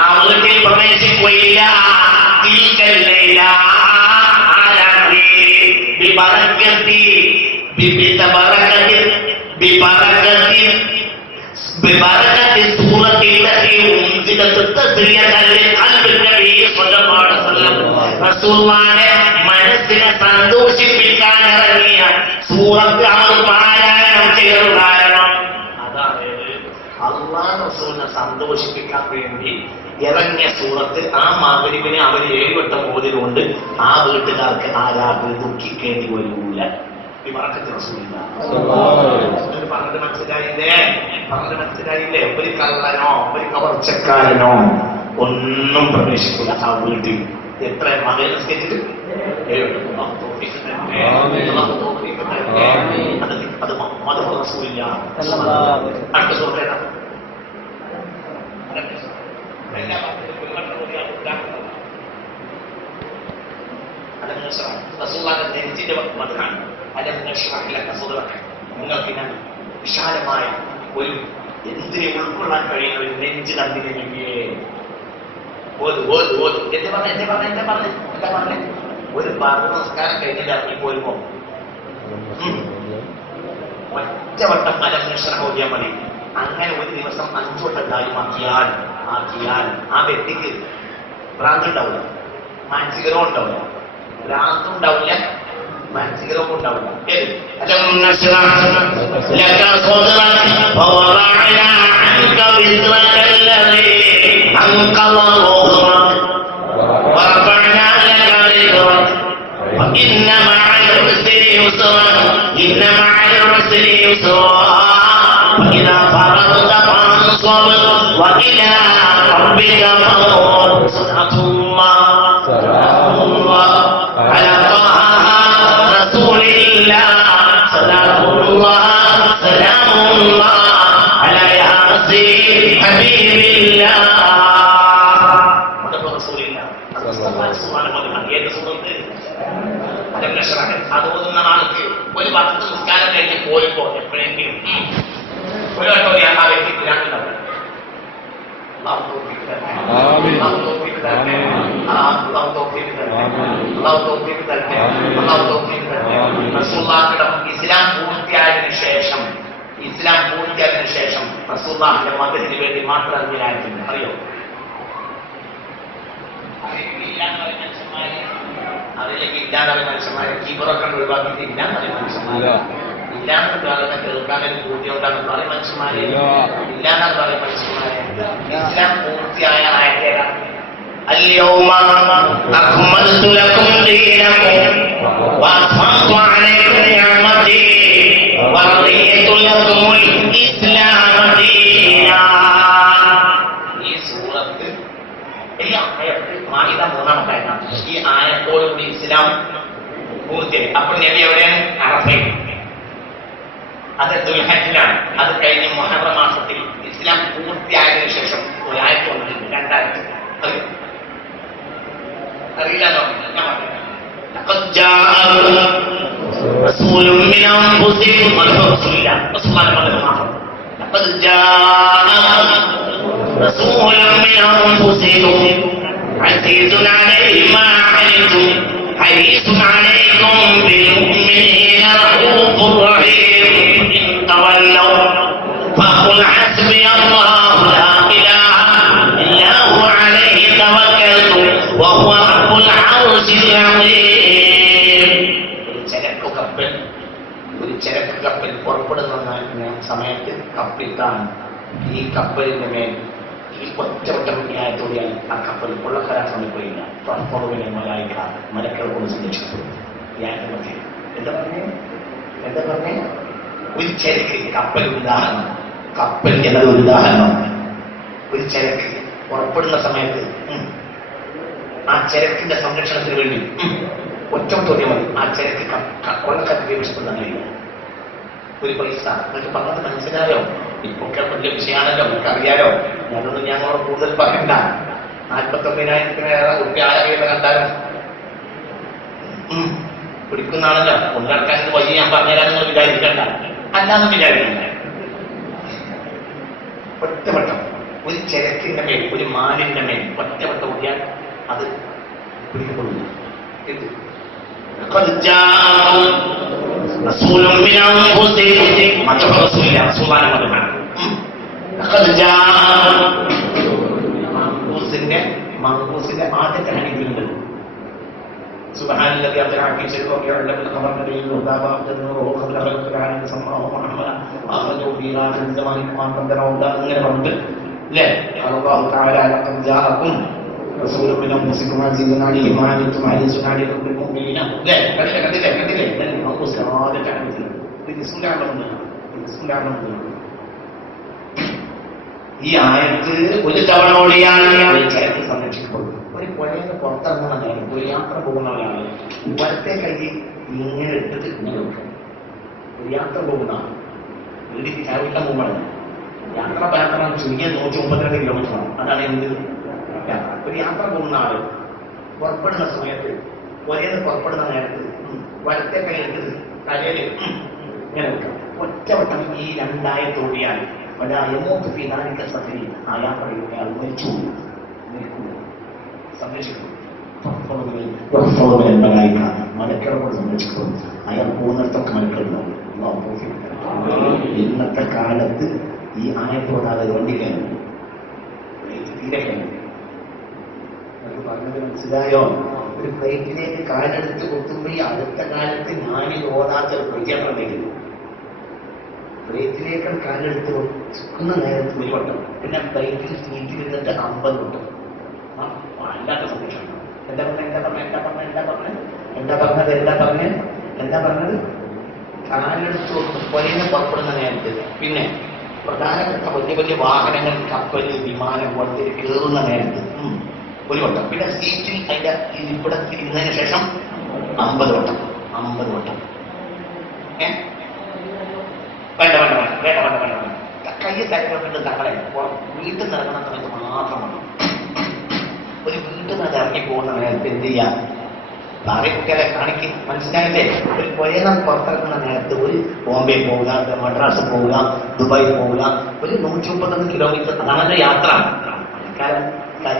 ആ വീട്ടിൽ പ്രവേശിക്കുകയില്ല. തിൽക്കൽ ലൈല ആ രാത്രി ببركة السورة التي أنزلت تسلية لقلب النبي صلى الله عليه وسلم റസൂലുള്ളാഹിനെ മനസ്സിനെ സന്തോഷിപ്പിക്കാൻ ഇറങ്ങിയ സൂറത്ത് അവർ പാരായണം ചെയ്തത് കാരണം അതാണ് അല്ലാഹു റസൂലിനെ സന്തോഷിപ്പിക്കാൻ വേണ്ടി ഇറങ്ങിയ സൂറത്ത്. ആ മഗ്‌രിബിനെ അവർ 7 വട്ടം ഓതിയതുകൊണ്ട് ആ വീട്ടുകാർക്ക് ആരാധന ദുഃഖിക്കേണ്ടി വരൂല. പറഞ്ഞത് മനസ്സിലായില്ലേ? ഒരു കള്ളനോ ഒരു കവർച്ചക്കാരനോ ഒന്നും പ്രവേശിക്കില്ല ആ വീട്ടിൽ. എത്ര മകൻ നിസ്കരിച്ചിട്ട് അത് റസൂലില്ല. അടുത്ത സുഹൃത്തേടാ റസൂലുള്ളാഹിന്റെ നെഞ്ചിന്റെ മധുരാണ്. നിങ്ങൾക്ക് ഞാൻ വിശാലമായ ഒരു എന്തിനെ ഉൾക്കൊള്ളാൻ കഴിയുന്ന ഒരു നെഞ്ച് തന്നിനെ ഒരു നമസ്കാരം കഴിഞ്ഞിട്ട് ഇറങ്ങി പോരുമ്പോ ഒറ്റവട്ടം അലംഘർഷണം ഓടിയാൽ മതി. അങ്ങനെ ഒരു ദിവസം 5 വട്ടം കാര്യമാക്കിയാൽ ആ വ്യക്തിക്ക് ഭ്രാന്തി ഉണ്ടാവില്ല, മാനസിക രോഗം ഉണ്ടാവില്ല, ഭ്രാന്തും ഉണ്ടാവില്ല, മാനസിക രോഗം ഉണ്ടാവില്ല. وإذا فرغت فانصب وإلى ربك فارغب. صدق الله على طه رسول الله. صلاة الله سلام الله على ياسين حبيب الله. رسول الله അതുപോലുള്ള ആൾക്ക് ഒരു 10 നിസ്കാരം കഴിഞ്ഞ് പോയപ്പോ എപ്പോഴെങ്കിലും ഒരു വട്ടം ആ വ്യക്തി ഭ്രാന്തുണ്ടാവില്ല. ഇസ്ലാം പൂർത്തിയായതിനു ശേഷം റസൂലുള്ളാഹിന്റെ മകന് വേണ്ടി മാത്രം അതിലായിട്ടുണ്ട്. അറിയോ? അതിലേക്ക് ഇല്ലാതെ മനുഷ്യന്മാരെ കീബറൊക്കെ ഒഴിവാക്കിയിട്ട് ഇല്ലാതെ മനുഷ്യന്മാരെ ഇല്ലാന്ന് പറയുന്ന കേൾക്കാൻ ഒരു ബോധ്യമുണ്ടാകുന്ന പറയും മനുഷ്യന്മാരെ ഇല്ലാന്നാണ് പറയും മനുഷ്യന്മാരെ. ഇസ്ലാം പൂർത്തിയായ ആയത്തേരാ اليوم أكملت لكم دينكم وأتممت عليكم نعمتي ورضيت لكم الإسلام دينا. ഈ സൂറത്ത് മാഇദ 3-ാമത്തെ ആയത്താണ്. ഈ ആയത്തോടുകൂടി ഇസ്ലാം പൂർത്തിയായി. അപ്പോൾ നബി എവിടെയാണ്? അറഫയിൽ. അത് ദുൽഹജ്ജിലാണ്. അത് കഴിഞ്ഞ് മുഹറം മാസത്തിൽ ഇസ്ലാം പൂർത്തിയായതിനു ശേഷം ഒരായത്ത് വന്നിട്ടുണ്ട്, 2 ആയത്ത്. അറിയില്ലാന്നോ? ഞാൻ പറഞ്ഞു. لقد جاءكم رسول من أنفسكم رسول الله لقد جاءكم رسول من أنفسكم عزيز عليه ما عنتم حريص عليكم بالمؤمنين رؤوف رحيم. إن تولوا فقل حسبي الله لا إله إلا هو عليه توكلت وهو رب العرش العظيم. ഒരു ചരക്ക് കപ്പൽ പുറപ്പെടുന്ന സമയത്ത് കപ്പിത്താൻ ഈ കപ്പലിന്റെ മേൽ ഈ ഒറ്റവട്ടത്തോടെയാണ് ആ കപ്പൽ കൊള്ളക്കാരാൻ സമയപ്പോയില്ല. പുറപ്പെടുവിനെ മലക്കൾ കൊണ്ട് സംരക്ഷിക്കപ്പെടും. എന്താ പറഞ്ഞേ? ഒരു ചരക്ക് കപ്പൽ ഉദാഹരണം. കപ്പൽ എന്നത് ഒരു ഉദാഹരണമാണ്. ഒരു ചരക്ക് പുറപ്പെടുന്ന സമയത്ത് ആ ചരക്കിന്റെ സംരക്ഷണത്തിന് വേണ്ടി ഒറ്റത്തോടെ മതി ആ ചരക്ക് കൊള്ളക്കാർക്ക് വിഷപ്പെടുന്ന കഴിയില്ല. ഒരു പൈസ നിങ്ങൾക്ക് പറഞ്ഞത് മനസ്സിലായോ? ഇപ്പൊക്കെ വലിയ വിഷയമാണല്ലോ, നിങ്ങൾക്ക് അറിയാലോ. ഞാനൊന്നും ഞങ്ങളോട് കൂടുതൽ പറയണ്ട. 49,000 റുപ്യ ആരെങ്കിലും കണ്ടാലും പിടിക്കുന്നതാണല്ലോ. കൊണ്ടിറക്കാൻ വഴി ഞാൻ പറഞ്ഞുതരാൻ നിങ്ങൾ വിചാരിക്കണ്ട, അല്ലാന്ന് വിചാരിക്കണ്ട. ഒറ്റവട്ടം ഒരു ചരക്കിന്റെ മേൽ, ഒരു മാലിന്റെ മേൽ ഒറ്റവട്ടം ഓടിയാൽ അത് പിടിക്കപ്പെടുന്നു. لقد جاءكم رسول من أنفسكم മറ്റൊരു റസൂലില്ല റസൂലുള്ളാഹിനെ മതമാണ്. لقد جاءكم മങ്കൂസിന്റെ ആദ്യത്തെ ഹദീസിലുണ്ട് سبحان الذي أبدع في سلك ويعلم الخبر الذي يهدى وأبدى النور وقبل خلق العالم سماه محمدا أخرجه في آخر الزمان كما قدره അങ്ങനെ പറഞ്ഞിട്ട് അല്ലേ الله تعالى لقد جاءكم رسول من أنفسكم عزيز عليه ما عنتم حريص عليكم بالمؤمنين അല്ലേ കണ്ടില്ലേ മങ്കൂസ് ആദ്യത്തെ ഹദീസിൽ ഈ ആയത്ത് ഒരു തവണ ഓടിയാണ് ചരിത്ര സംരക്ഷിക്കപ്പെടും. ഒരു പുഴയിൽ പുറത്തിറങ്ങുന്ന നേരം ഒരു യാത്ര പോകുന്ന ഒരാള് വലത്തെ കൈ ഇങ്ങനെ എടുത്തിട്ട് ഇങ്ങനെ വെക്കും. ഒരു യാത്ര പോകുന്ന വീട്ടിൽ ചാവിട്ട മുമ്പാണ് യാത്ര പരത്തണം ചുരുങ്ങിയ 132 കിലോമീറ്ററാണ്. അതാണ് എന്ത് യാത്ര. ഒരു യാത്ര പോകുന്ന ആള് പുറപ്പെടുന്ന സമയത്ത് ഒരേന്ന് പുറപ്പെടുന്ന നേരത്ത് വലത്തെ കൈ എടുത്തിട്ട് തലയിൽ ഇങ്ങനെ വെക്കാം. ഒറ്റവട്ടം ഈ രണ്ടായത്തോടിയാൽ ആ യാത്രയിലൂടെ അത് മരിച്ചു സംരക്ഷിക്കും. മലക്കളോട് സംരക്ഷിക്കും. അയാൾ പോകുന്നിടത്തൊക്കെ മലക്കളുണ്ടാവും. ഇന്നത്തെ കാലത്ത് ഈ ആയത്തോടാതെ വണ്ടിക്കാൻ തീരെ പറഞ്ഞത് മനസ്സിലായോ? ഒരു ഫ്ലൈറ്റിലേക്ക് കാലെടുത്ത് കൊത്തുമ്പോൾ ഈ അടുത്ത കാലത്ത് ഞാനിൽ ഓടാത്ത പ്രചാരണമായിരുന്നു. ഫ്ലൈറ്റിലേക്ക് കാലെടുത്ത് ചുക്കുന്ന നേരത്ത് ഒരു വട്ടം, പിന്നെ ഫ്ലൈറ്റിൽ സീറ്റിൽ നിന്നിട്ട് 50 വട്ടം. അല്ലാത്ത സംരക്ഷണം. എന്താ പറഞ്ഞത് കാലെടുത്ത് പൊലിന് പുറപ്പെടുന്ന നേരത്ത്, പിന്നെ പ്രധാനപ്പെട്ട വലിയ വലിയ വാഹനങ്ങൾ, കപ്പൽ, വിമാനം പോലത്തെ കയറുന്ന നേരത്ത് ഒരു വട്ടം, പിന്നെ സീറ്റിൽ അതിന്റെ ഇരിപ്പിടത്തിൽ ഇരുന്നതിന് ശേഷം 50 വട്ടം. വേണ്ട കയ്യ തരപ്പെട്ട് തങ്ങളെ വീട്ടിൽ നിന്ന് ഇറങ്ങുന്ന സമയത്ത് മാത്രമാണ്. ഒരു വീട്ടിൽ നിന്ന് ഇറങ്ങി പോകുന്ന നേരത്തെ എന്ത് ചെയ്യാം? ഭാര്യ കുട്ടികളെ കാണിക്ക്, മനസ്സിലായില്ലേ? ഒരു പുഴയിൽ പുറത്തിറങ്ങുന്ന നേരത്ത് ഒരു ബോംബെ പോവുക, മദ്രാസ് പോവുക, ദുബായി പോവുക, ഒരു 131 കിലോമീറ്റർ. അതാണ് യാത്ര.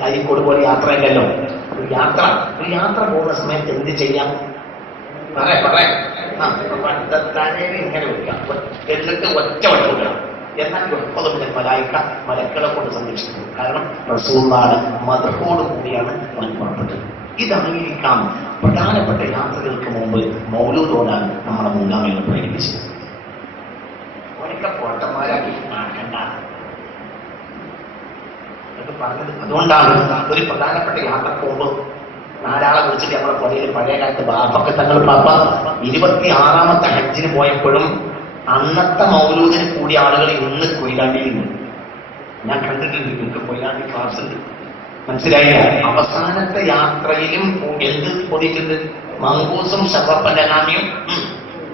അരിക്കോട് പോലെ യാത്ര ഇല്ലല്ലോ. ഒരു യാത്ര പോകുന്ന സമയത്ത് എന്ത് ചെയ്യാം? തലയിൽ ഇങ്ങനെ വെക്കാം, എന്നിട്ട് ഒറ്റ വട്ടം വിടണം. എന്നാൽ 30 മലക്കളെ കൊണ്ട് സംരക്ഷിക്കുന്നത്. കാരണം റസൂലുള്ളാഹിയുടെ മദ്ഹോട് കൂടിയാണ് അവൻ പുറപ്പെട്ടത്. ഇതായിരിക്കാം പ്രധാനപ്പെട്ട യാത്രകൾക്ക് മുമ്പ് മൗലൂദോടാൻ നമ്മളെ മുൻഗാമികൾ പ്രേരിപ്പിച്ചത്. അവരൊക്കെ പൊട്ടന്മാരാക്കി നടക്കണ്ട പറഞ്ഞത്. അതുകൊണ്ടാണ് ഒരു പ്രധാനപ്പെട്ട യാത്രക്ക് മുമ്പ് 4 ആളെ വിളിച്ചിട്ട് നമ്മളെ പുറയിൽ പഴയ കാലത്ത് ബാപ്പൊക്കെ തങ്ങൾ പാപ്പ 26ാമത്തെ ഹജ്ജിന് പോയപ്പോഴും അന്നത്തെ മൗലൂദിന് കൂടിയ ആളുകൾ ഇന്ന് കൊയിലാണ്ടിയിലുണ്ട്. ഞാൻ കണ്ടിട്ടുണ്ട്. നിങ്ങൾക്ക് കൊയിലാണ്ടി ക്ലാസ് ഉണ്ട്, മനസ്സിലായില്ല? അവസാനത്തെ യാത്രയിലും എന്ത് കൂടിയിട്ടുണ്ട്? മങ്കൂസും ഷറഫനാമിയും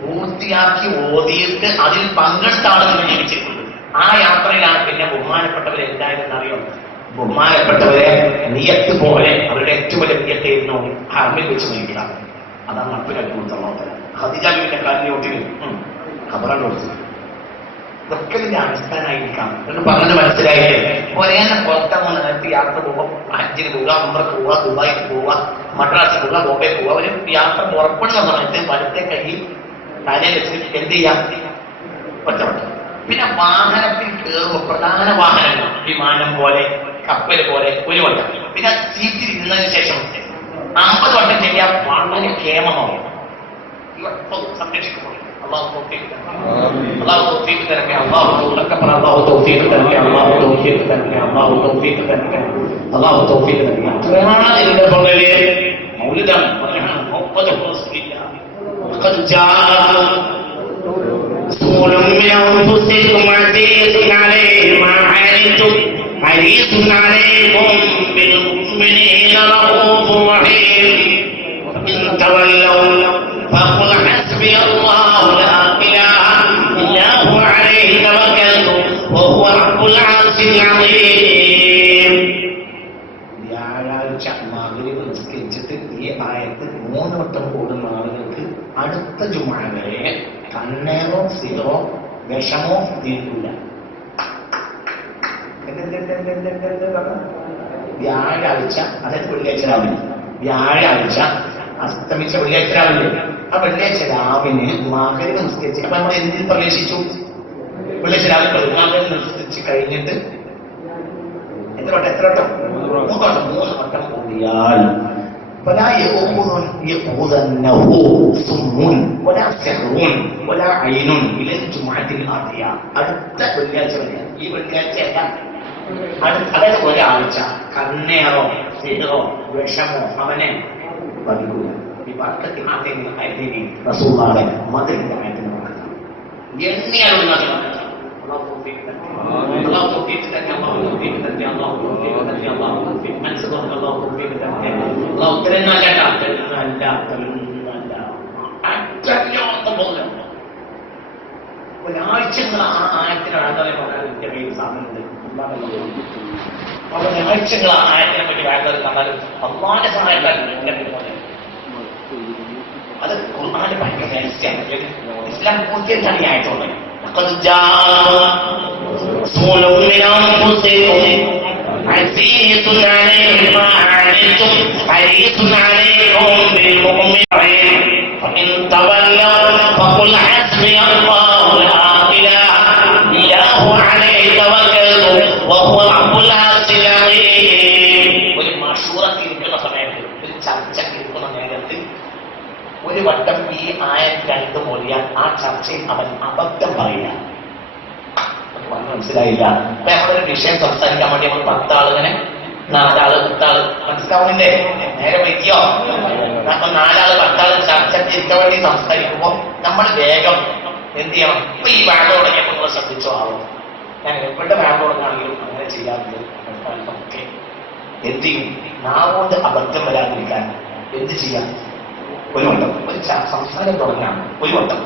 പൂർത്തിയാക്കി ഓതിയിട്ട് അതിൽ പങ്കെടുത്ത ആളുകൾ ജീവിച്ചിട്ടുണ്ട്. ആ യാത്രയിലാണ് പിന്നെ ബഹുമാനപ്പെട്ടവരെ എന്തായാലും അറിയോ? ബഹുമാനപ്പെട്ടവരെ നിയത്ത് പോലെ അവരുടെ ഏറ്റവും വലിയ നിയത്തായിരുന്നു ഹറമിൽ വെച്ച് നയിക്കുക. അതാണ് അബ്ദുൽ ഖദീജ ബീവിന്റെ കാലിനോട്ടിൽ ഖബറാണ് കൊടുത്തത്. ഇതൊക്കെ ഇതിന്റെ അടിസ്ഥാനമായിരിക്കാം എന്ന് പറഞ്ഞത് മനസ്സിലായില്ലേ? ഒരേ പുറത്തിറങ്ങുന്ന നേരത്തെ യാത്ര പോവുക, ഹജ്ജിന് പോവുക, ഉംറക്ക് പോവുക, ദുബായിക്ക് പോവുക, മദ്രാസിൽ പോവുക, ബോംബെ പോവുക. ഒരു യാത്ര പുറപ്പെടുന്ന സമയത്ത് വലത്തെ കൈ തലയിൽ വെച്ചിട്ട് എന്ത് ചെയ്യാം? ഒറ്റവട്ടം. പിന്നെ വാഹനത്തിൽ കയറുമ്പോൾ പ്രധാന വാഹനങ്ങൾ വിമാനം പോലെ, കപ്പൽ പോലെ ഒരു വട്ടം. പിന്നെ സീറ്റിൽ ഇരുന്നതിന് ശേഷം 50 വട്ടം ചെയ്യാൻ വളരെ ക്ഷേമമാവും. സംരക്ഷിക്കപ്പെടും. അള്ളാഹു തൗഫീഖ് തരട്ടെ. അള്ളാഹു തൗഫീഖ് തരട്ടെ. ഇതിന്റെ പുറകില് മൗലിദാണ്. 30 رسول من أنفسكم عزيز عليه ما عنتم حريص عليكم بالمؤمنين رؤوف رحيم إن تولوا فقل حسبي الله لا إله إلا هو عليه توكلت وهو رب العرش العظيم. വ്യാഴാഴ്ച മഗ്‌രിബ് നിസ്കരിച്ചിട്ട് ഈ ആയത്ത് 3 വട്ടം കൂടുന്ന ആളുകൾക്ക് അടുത്ത ജുമുഅ വരെ കണ്ണേറോ സിറോ വിഷമോ തീരില്ല. വ്യാഴാഴ്ച, അതായത് വെള്ളിയാഴ്ച രാവിലെ വ്യാഴാഴ്ച അസ്തമിച്ച വെള്ളിയാഴ്ച രാവിലെ ആ വെള്ളിയാഴ്ച രാവിലെ മകരം നിസ്കരിച്ച് അപ്പൊ നമ്മൾ എന്തിൽ പ്രവേശിച്ചു? വെള്ളിയാഴ്ച രാവിലെ മകരം നിസ്കരിച്ച് കഴിഞ്ഞിട്ട് എത്ര വട്ടം 3 വട്ടം കൂടിയാൽ فلا يؤذنه صم ولا سحر ولا عين الى الجمعه الاتيه. അടുത്ത വെള്ളിയാഴ്ച വരെ ഈ വെള്ളിയാഴ്ച അതായത് ഒരാഴ്ച കണ്ണേറോ സിഹറോ വിഷമോ അവനെ പതികൂല. ഈ വർക്കത്തിൽ ആയതിനെ റസൂലുള്ളാഹി മദീനയുടെ ആയതിനെ എണ്ണിയാലുള്ള ഒരാഴ്ചകൾ ആ ആയത്തിനാണ് സാധനമുണ്ട്. ഒരാഴ്ചകൾ ആ ആയത്തിനെ പറ്റി വേണ്ടത് കണ്ടാലും അള്ളാന്റെ സഹായത്താൽ അത് ഖുർആനിൽ ഭയങ്കര രഹസ്യമാണ്. ഇസ്ലാം പൂർത്തിയായിട്ടാണ് ഈ ആയത്തുള്ളത്. لقد جاء رسول من أنفسكم عزيز عليه ما عنتم حريص عليكم بالمؤمنين فإن تولوا فقل حسبي الله لا إله إلا هو عليه توكلت وهو رب العرش العظيم. ഒരു മശൂറത്തിൽ ഇരിക്കുന്ന സമയത്ത് ഒരു ചർച്ചയ്ക്ക് ഇരിക്കുന്ന നേരത്ത് ഒരു വട്ടം ഈ ആയത്ത് രണ്ടു മൊഴിയാൽ ആ ചർച്ചയിൽ അവൻ അബദ്ധം പറയില്ല. മനസ്സിലായില്ല. അപ്പൊ നമ്മളൊരു വിഷയം സംസാരിക്കാൻ വേണ്ടി നമ്മൾ 10 ആളിങ്ങനെ 4 ആള് 10 ആള് മനസ്സിലാവുന്നില്ലേ? നേരെ വയ്ക്കോ? അപ്പൊ 4 ആള് 10 ആള് ചർച്ചയ്ക്ക് ഇരിക്കാൻ വേണ്ടി സംസാരിക്കുമ്പോൾ നമ്മൾ വേഗം എന്ത് ചെയ്യണം? ഇപ്പൊ ഈ ബാങ്ക് തുടങ്ങിയപ്പോൾ നിങ്ങൾ ശ്രദ്ധിച്ചോ ആവും. ഞാൻ എവിടെ ബാങ്ക് തുടങ്ങാണെങ്കിലും അങ്ങനെ ചെയ്യാറുണ്ട്. ഓക്കെ, എന്ത് ചെയ്യും? നാവുകൊണ്ട് അബദ്ധം വരാതിരിക്കാൻ എന്ത് ചെയ്യാം? ഒരു വട്ടം ഒരു സംസാരം തുടങ്ങാം. ഒരു വട്ടം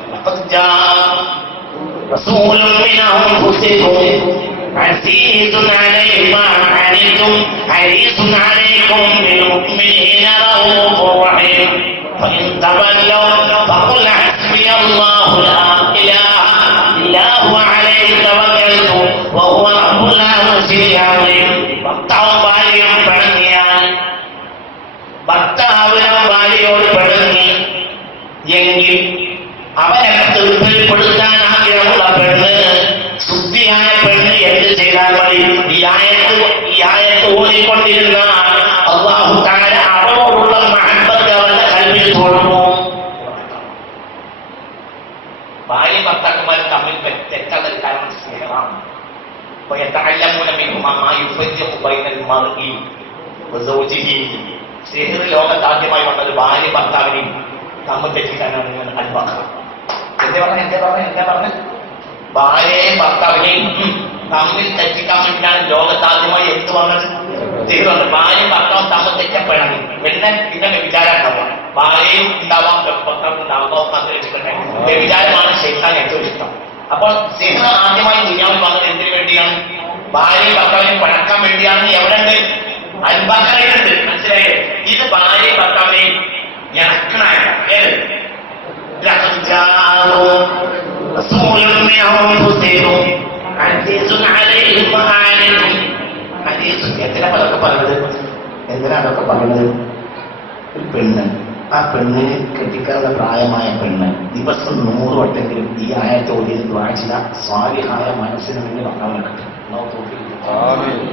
رسول من أنفسكم عزيز عليه ما عنتم حريص عليكم بالمؤمنين رؤوف رحيم فإن تولوا فقل حسبي الله لا إله إلا هو عليه توكلت وهو رب العرش العظيم. ഭർത്താവും ഭാര്യയും പിണങ്ങിയാൽ ഭർത്താവിനും ഭാര്യയോട് പിണങ്ങി എങ്കിൽ അവരെ തൃപ്തിപ്പെടുത്താൻ ആഗ്രഹമുള്ള പെണ്ണ്, ശുദ്ധിയായ പെണ്ണ് എന്ത് ചെയ്താൽ മതി? ഈ ആയത്ത് ഓടിക്കൊണ്ടിരുന്ന അല്ലാഹു തആല അവരോടുള്ള മഹബ്ബത്ത് അവരുടെ കൽബിൽ തോന്നുന്നു. ഭാര്യ ഭർത്താക്കന്മാരും തമ്മിൽ തെറ്റാതൊരു കാരണം സ്നേഹമാണ്. സ്നേഹ ലോകത്ത് ആദ്യമായി വന്നത് ഭാര്യ ഭർത്താവിനെയും തമ്മിൽ തെറ്റിക്കാനാണ് നിങ്ങൾ അൽബഖറ. എന്താ പറഞ്ഞ ഭാര്യയെയും ഭർത്താവിനെയും തമ്മിൽ തെറ്റിക്കാൻ വേണ്ടിയാണ് ലോകത്താദ്യമായി എന്ത് വന്നത്? ചെയ്തു വന്നത്. ഭാര്യയും ഭർത്താവും തമ്മിൽ തെറ്റപ്പെടണം. പിന്നെ വിചാരം ഉണ്ടാവാം. ഭാര്യയും ഉണ്ടാവാം, ഭർത്താവും ഉണ്ടാവാം. വിചാരമാണ് ശൈത്താൻ ഏറ്റവും ഇഷ്ടം. അപ്പോൾ സിഹ ആദ്യമായി ദുനിയാവിൽ വന്നത് എന്തിനു വേണ്ടിയാണ്? ഭാര്യയും ഭർത്താവിനെയും പഴക്കാൻ വേണ്ടിയാണ്. എവിടെ ഉണ്ട്? അൽബഖറയിലുണ്ട്. മനസ്സിലായേ? ഇത് ഭാര്യയും ഭർത്താവിനെയും ഇണക്കണായ لقد جاءكم رسول من أنفسكم عزيز عليه ما عنتم حريص. എന്തിനാണ് അതൊക്കെ പറയുന്നത്? ഒരു പെണ്ണ്, ആ പെണ്ണിന് കെട്ടിക്കാനുള്ള പ്രായമായ പെണ്ണ് ദിവസം 100 വട്ടെങ്കിലും ഈ ആയത്ത് ഓതി ദുആ ചെയ്ത സ്വാലിഹായ മനസ്സിന് വേണ്ടി ഭർത്താവിനെ കിട്ടും.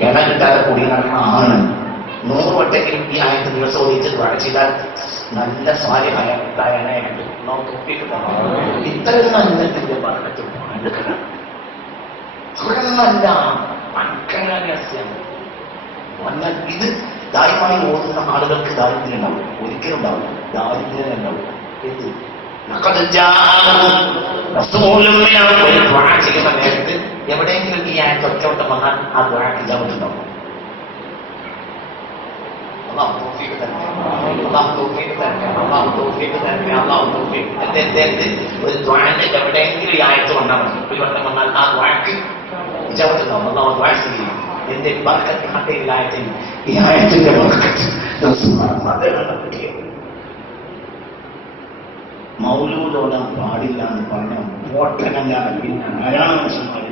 ഇണ കിട്ടാതെ കൂടി നടക്കുന്ന ആണ് 100 വട്ടെങ്കിലും ഈ ആയത്ത് ദിവസം ഓതിച്ച് ദുആ ചെയ്താൽ നല്ല സ്വാലിഹായ ഇണയെ കിട്ടും. ഇത്തരം നല്ലതിന്റെ പറഞ്ഞിട്ട് നല്ല അക്കരസ്യാണ്. ഇത് ദാരിദ്ര്യമായി ഓതുന്ന ആളുകൾക്ക് ദാരിദ്ര്യം ഉണ്ടാവും, ഒരിക്കലും ഉണ്ടാവില്ല. ദാരിദ്ര്യം ഉണ്ടാവും. ചെയ്യുന്ന നേരത്ത് എവിടെയെങ്കിലും ഈ ആയത്ത് ഒറ്റവട്ടം വന്നാൽ ആ ദുആക്ക് ഇജാബത്തുണ്ടാവും. അല്ലാഹു തൗഫീഖ് തരട്ടെ. ഒരു ദുആന്റെ എവിടെയെങ്കിലും ഈ ആയത്ത് വന്നാൽ മതി. ഒരു വട്ടം വന്നാൽ ആ ദുആക്ക് ഇജാബത്തുണ്ടാവും. അല്ലാഹു ദുആ സ്വീകരിക്കും. എന്റെ ബർക്കത്ത് ഹത്തയിലായത്തിൽ ഈ ആയത്തിന്റെ ബർക്കത്ത് മൗലൂദോടാൻ പാടില്ല എന്ന് പറഞ്ഞ മോട്ടനല്ലാതെ പിന്നെ ആരാണ് മനുഷ്യന്മാര്?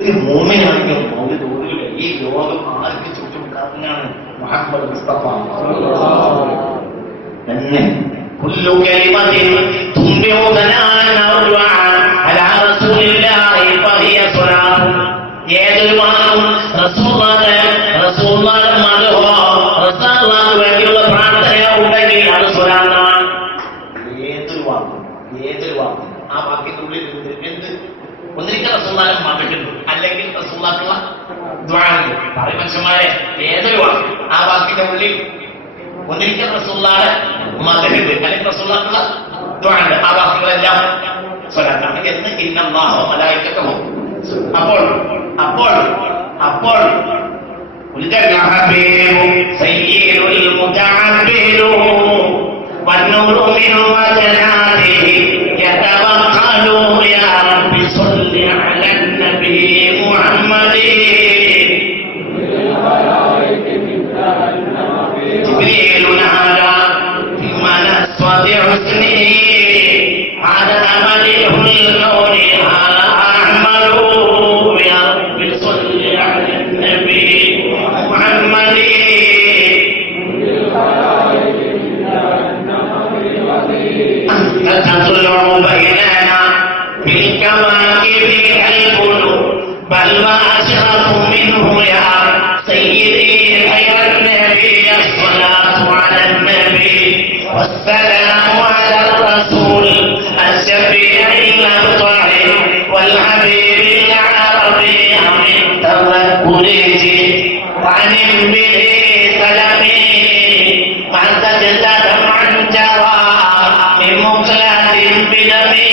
ഒരു മോമിനാണെങ്കിൽ മൗലൂദ് ഓടില്ല. ഈ ലോകം ആർക്ക് ചുറ്റും കറങ്ങാണ്. മുഹമ്മദ് മുസ്തഫ തന്നെ كل كلمة تنبئ ثناء أو دعاء على رسول الله فهي صلاة. ഏതൊരു വാക്കും റസൂലുള്ളാഹിയുടെ മദ്ഹോ റസൂലുള്ളാഹിക്ക് വേണ്ടിയുള്ള പ്രാർത്ഥനയോ ഉണ്ടെങ്കിൽ അത് സ്വലാത്താണ്. ഏതൊരു വാക്കും ആ വാക്കിന്റെ ഉള്ളിൽ എന്ത് ഒന്നിരിക്കൽ റസൂലുള്ളാഹിയുടെ മദ്ഹുണ്ട്, അല്ലെങ്കിൽ റസൂലുള്ളാഹിക്കുള്ള ദുആണ്ട്. പറയും മനുഷ്യന്മാരെ, ഏതൊരു വാക്ക് ആ വാക്കിന്റെ ഉള്ളിൽ ഒന്നിരിക്കൽ റസൂലുള്ളാഹിയുടെ മദ്ഹുണ്ട്, അല്ലെങ്കിൽ റസൂലുള്ളാഹിക്കുള്ള ദുആണ്ട്. ആ വാക്കുകളെല്ലാം സ്വലാത്താണ് എന്ന് ഇന്നല്ലാഹു മലായികതഹു. അപ്പോൾ الحبيب سيد المتعبد والنور من وجناته يتوكل يا رب صل على النبي محمد. جبريل نادى في منصة حسنه هذا مليح النور هذا أحمد يا رب صل على النبي محمد. أنت تطلع بيننا بالكواكب القلوب بل وأشرف منه يا سيدي خير النبي. الصلاة على النبي والسلام على الرسول الشفيع المطهر والحبيب العربي من توكله وعن به سلمي ما سجدت عن جرى من مقلة بدمي.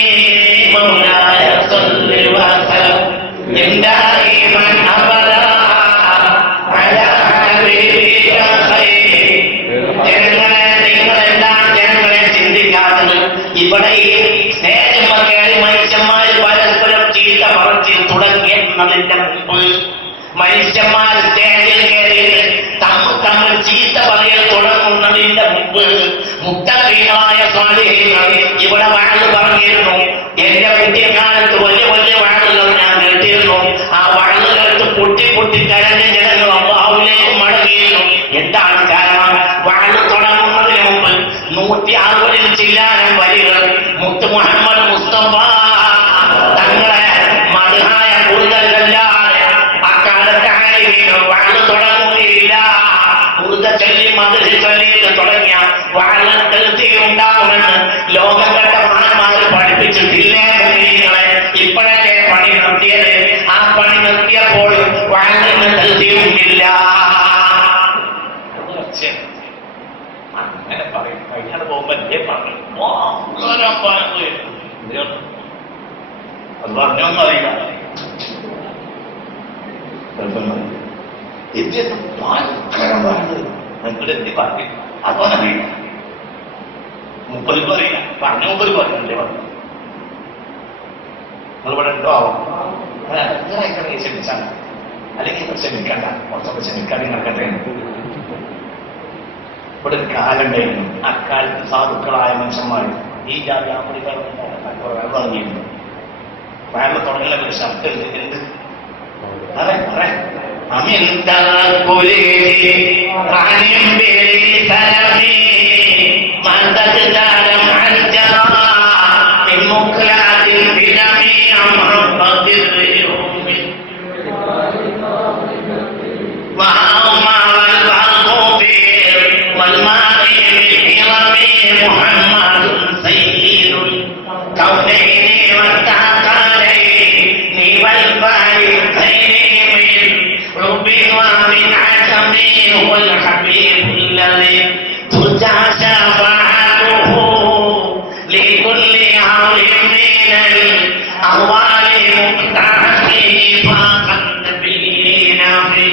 مولاي صل وسلم دائما ابدا على حبيبك خير. ഞങ്ങളെ ചിന്തിക്കാത്തത് ഇവിടെ ഈ സ്നേഹമകേറി മനുഷ്യന്മാർ പരസ്പരം ചീത്ത പറച്ച് തുടങ്ങിയതിന്റെ മുമ്പ്, മനുഷ്യന്മാർ സ്റ്റേജിൽ കയറിയിട്ട് തമ്മിൽ ചീത്ത പറയൽ തുടങ്ങുന്നതിന്റെ മുമ്പ് മുത്തഖീങ്ങളായ സ്വാലിഹീങ്ങൾ ഇവിടെ വഅദ് പറഞ്ഞിരുന്നു. എന്റെ കുട്ടിക്കാലത്ത് വലിയ വഅദുകൾ ഞാൻ കേട്ടിരുന്നു. ആ വഅദ് കേട്ട് പൊട്ടി കരഞ്ഞ് ജനങ്ങൾ അല്ലാഹുവിലേക്ക് മടങ്ങിയിരുന്നു. എന്താണ് കാരണം? വഅദ് തുടങ്ങുന്നതിന് മുമ്പ് 160 ചില്ലാനം വരികൾ മുത്ത് മുഹമ്മദ് മുസ്തഫ തങ്ങളെ മദ്ഹായ കൂടുതലല്ലാതെ അക്കാലത്ത് ആരെങ്കിലും വഅദ് തുടങ്ങുകയില്ല. കൂടുതൽ ചൊല്ലി മദ്ഹ് ചൊല്ലിയിട്ട് തുടങ്ങിയ വഅദ് ഉണ്ടാകുമെന്ന് ലോകം കണ്ട മഹാന്മാർ പഠിപ്പിച്ചിട്ടില്ലേ മുഅ്മിനീങ്ങളെ? ഇപ്പോഴല്ലേ പണി നിർത്തിയത്. ആ പണി നിർത്തിയപ്പോൾ വഅദിന് തൽതീമില്ല. അങ്ങനെ പറയും. കഴിഞ്ഞാൽ പോകുമ്പോ അത് പറഞ്ഞൊന്നും അറിയില്ല. എത്തി പറഞ്ഞു അപ്പൊ അറിയില്ല. 30 അറിയില്ല. പറഞ്ഞ 30 പറഞ്ഞല്ലേ പറഞ്ഞു. നമ്മളിവിടെ ഉണ്ടോ ആവും ക്ഷമിച്ചാൽ, അല്ലെങ്കിൽ ക്ഷമിക്കണ്ട, കുറച്ചൊക്കെ ക്ഷമിക്കാൻ നടക്കട്ടെ. ഇവിടെ ഒരു കാലുണ്ടായിരുന്നു. അക്കാലത്ത് സാധുക്കളായ മനുഷ്യന്മാർ ഈ ജാതി പറഞ്ഞിരുന്നു. വയറിൽ തുടങ്ങുന്ന ഒരു ശബ്ദം എന്ത് محمد سيد الكونين والثقلين والفريقين من رب ومن عجم هو الحبيب الذي ترجى شفاعته لكل هول من الأهوال مقتحم فاق النبيين في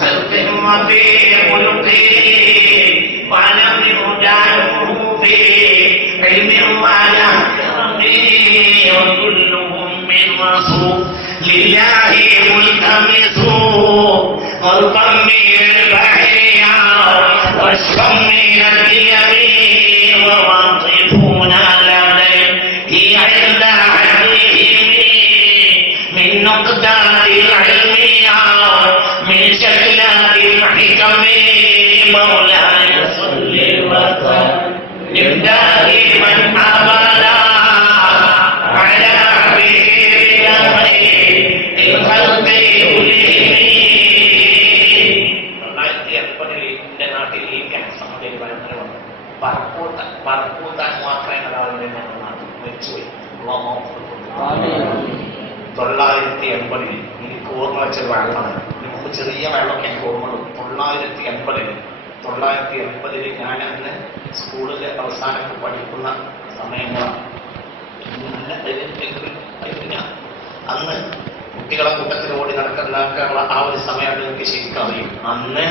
خلق وفي خلق ولم يدعه في علم ولا وكلهم من رسول لله ملتمس غرقا من البحر واشقا من اليمين وواقفون لديه عند عدلهم من نقطة العلم من شكلات الحكم مولاي صل وسلم دائما أبدا على حبيبك خير الخلق പറക്കൂട്ടാൻ മാത്രമേ ഒരാളുടെ വെച്ചുപോയി 980 എനിക്ക് ഓർമ്മ വെച്ച വെള്ളമാണ്. മുമ്പ് ചെറിയ വെള്ളമൊക്കെ എനിക്ക് ഓർമ്മയുള്ളൂ. 980 ഞാൻ അന്ന് സ്കൂളിൽ അവസാനമൊക്കെ പഠിക്കുന്ന സമയങ്ങളാണ്. അന്ന് കുട്ടികളെ കൂട്ടത്തിൽ ഓടി നടക്കാനുള്ള ആ ഒരു സമയമാണ് എനിക്ക് ശരിക്കും അറിയും. അന്ന്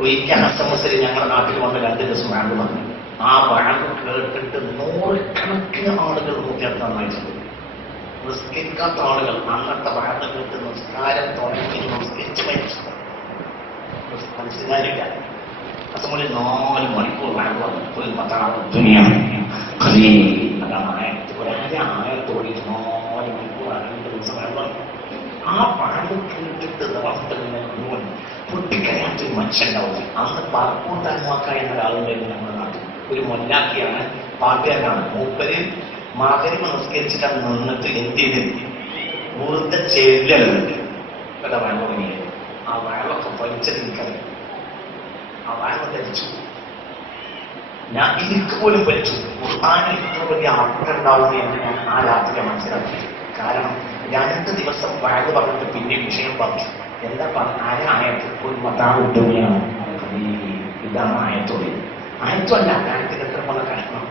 ഒരിക്കൽ അസമസിൽ ഞങ്ങളുടെ നാട്ടിൽ വന്ന് 2 ദിവസം വാഴ വന്നു. ആ വാഴ കേട്ടിട്ട് 100കണക്കിന് ആളുകൾ മുഖ്യത്ത് നന്നായിട്ടുണ്ട്. നിസ്കരിക്കാത്ത ആളുകൾ അന്നത്തെ വാഴ കേട്ട് നിസ്കാരം തുടങ്ങി നിസ്കരിച്ച് മനസ്സിലായില്ല. അസമസിൽ 4 മണിക്കൂർ വാഴ വന്നു. ഒരു ദുനിയാണ് ആയത്തോടി 4 മണിക്കൂർ 2 ദിവസം വാഴ വന്നു. ആ വാഴ കേട്ടിട്ട് അവസ്ഥകളിനെ മുഴുവൻ പൊട്ടിക്കരയാത്തൊരു മനുഷ്യണ്ടാവും. അന്ന് പറക്കൂട്ടാൻമാക്ക എന്ന ഒരാളുണ്ടായിരുന്നു നമ്മുടെ നാട്ടിൽ. ഒരു മൊല്ലാക്കിയാണ്, പാട്ടുകാരനാണ്. മൂപ്പര് മകരം നമസ്കരിച്ചിട്ട് നിന്നിട്ട് എന്ത് ചെയ്ത് വെറുതെ ചെല്ലുണ്ട് വല്ല വഴ തുടങ്ങിയത്. ആ വഴവൊക്കെ വലിച്ചത് എനിക്കറിയാം. ആ വഴവ ധരിച്ചു. ഞാൻ എനിക്ക് പോലും വലിച്ചു. ഖുർആനിൽ ഇത്ര വലിയ അർത്ഥം ഉണ്ടാവും എന്ന് ഞാൻ ആ രാത്രി മനസ്സിലാക്കി. കാരണം 2 ദിവസം വഴ പറഞ്ഞിട്ട് പിന്നെ വിഷയം പറഞ്ഞു. എന്താ ആയത്ത് ഒരു മതാവുദ്യോഗയാണ്. ഇതാണ് ആയത്തോടെ. ആയത്തല്ല കാര്യത്തിൽ എത്ര പോലെ കഷ്ണം.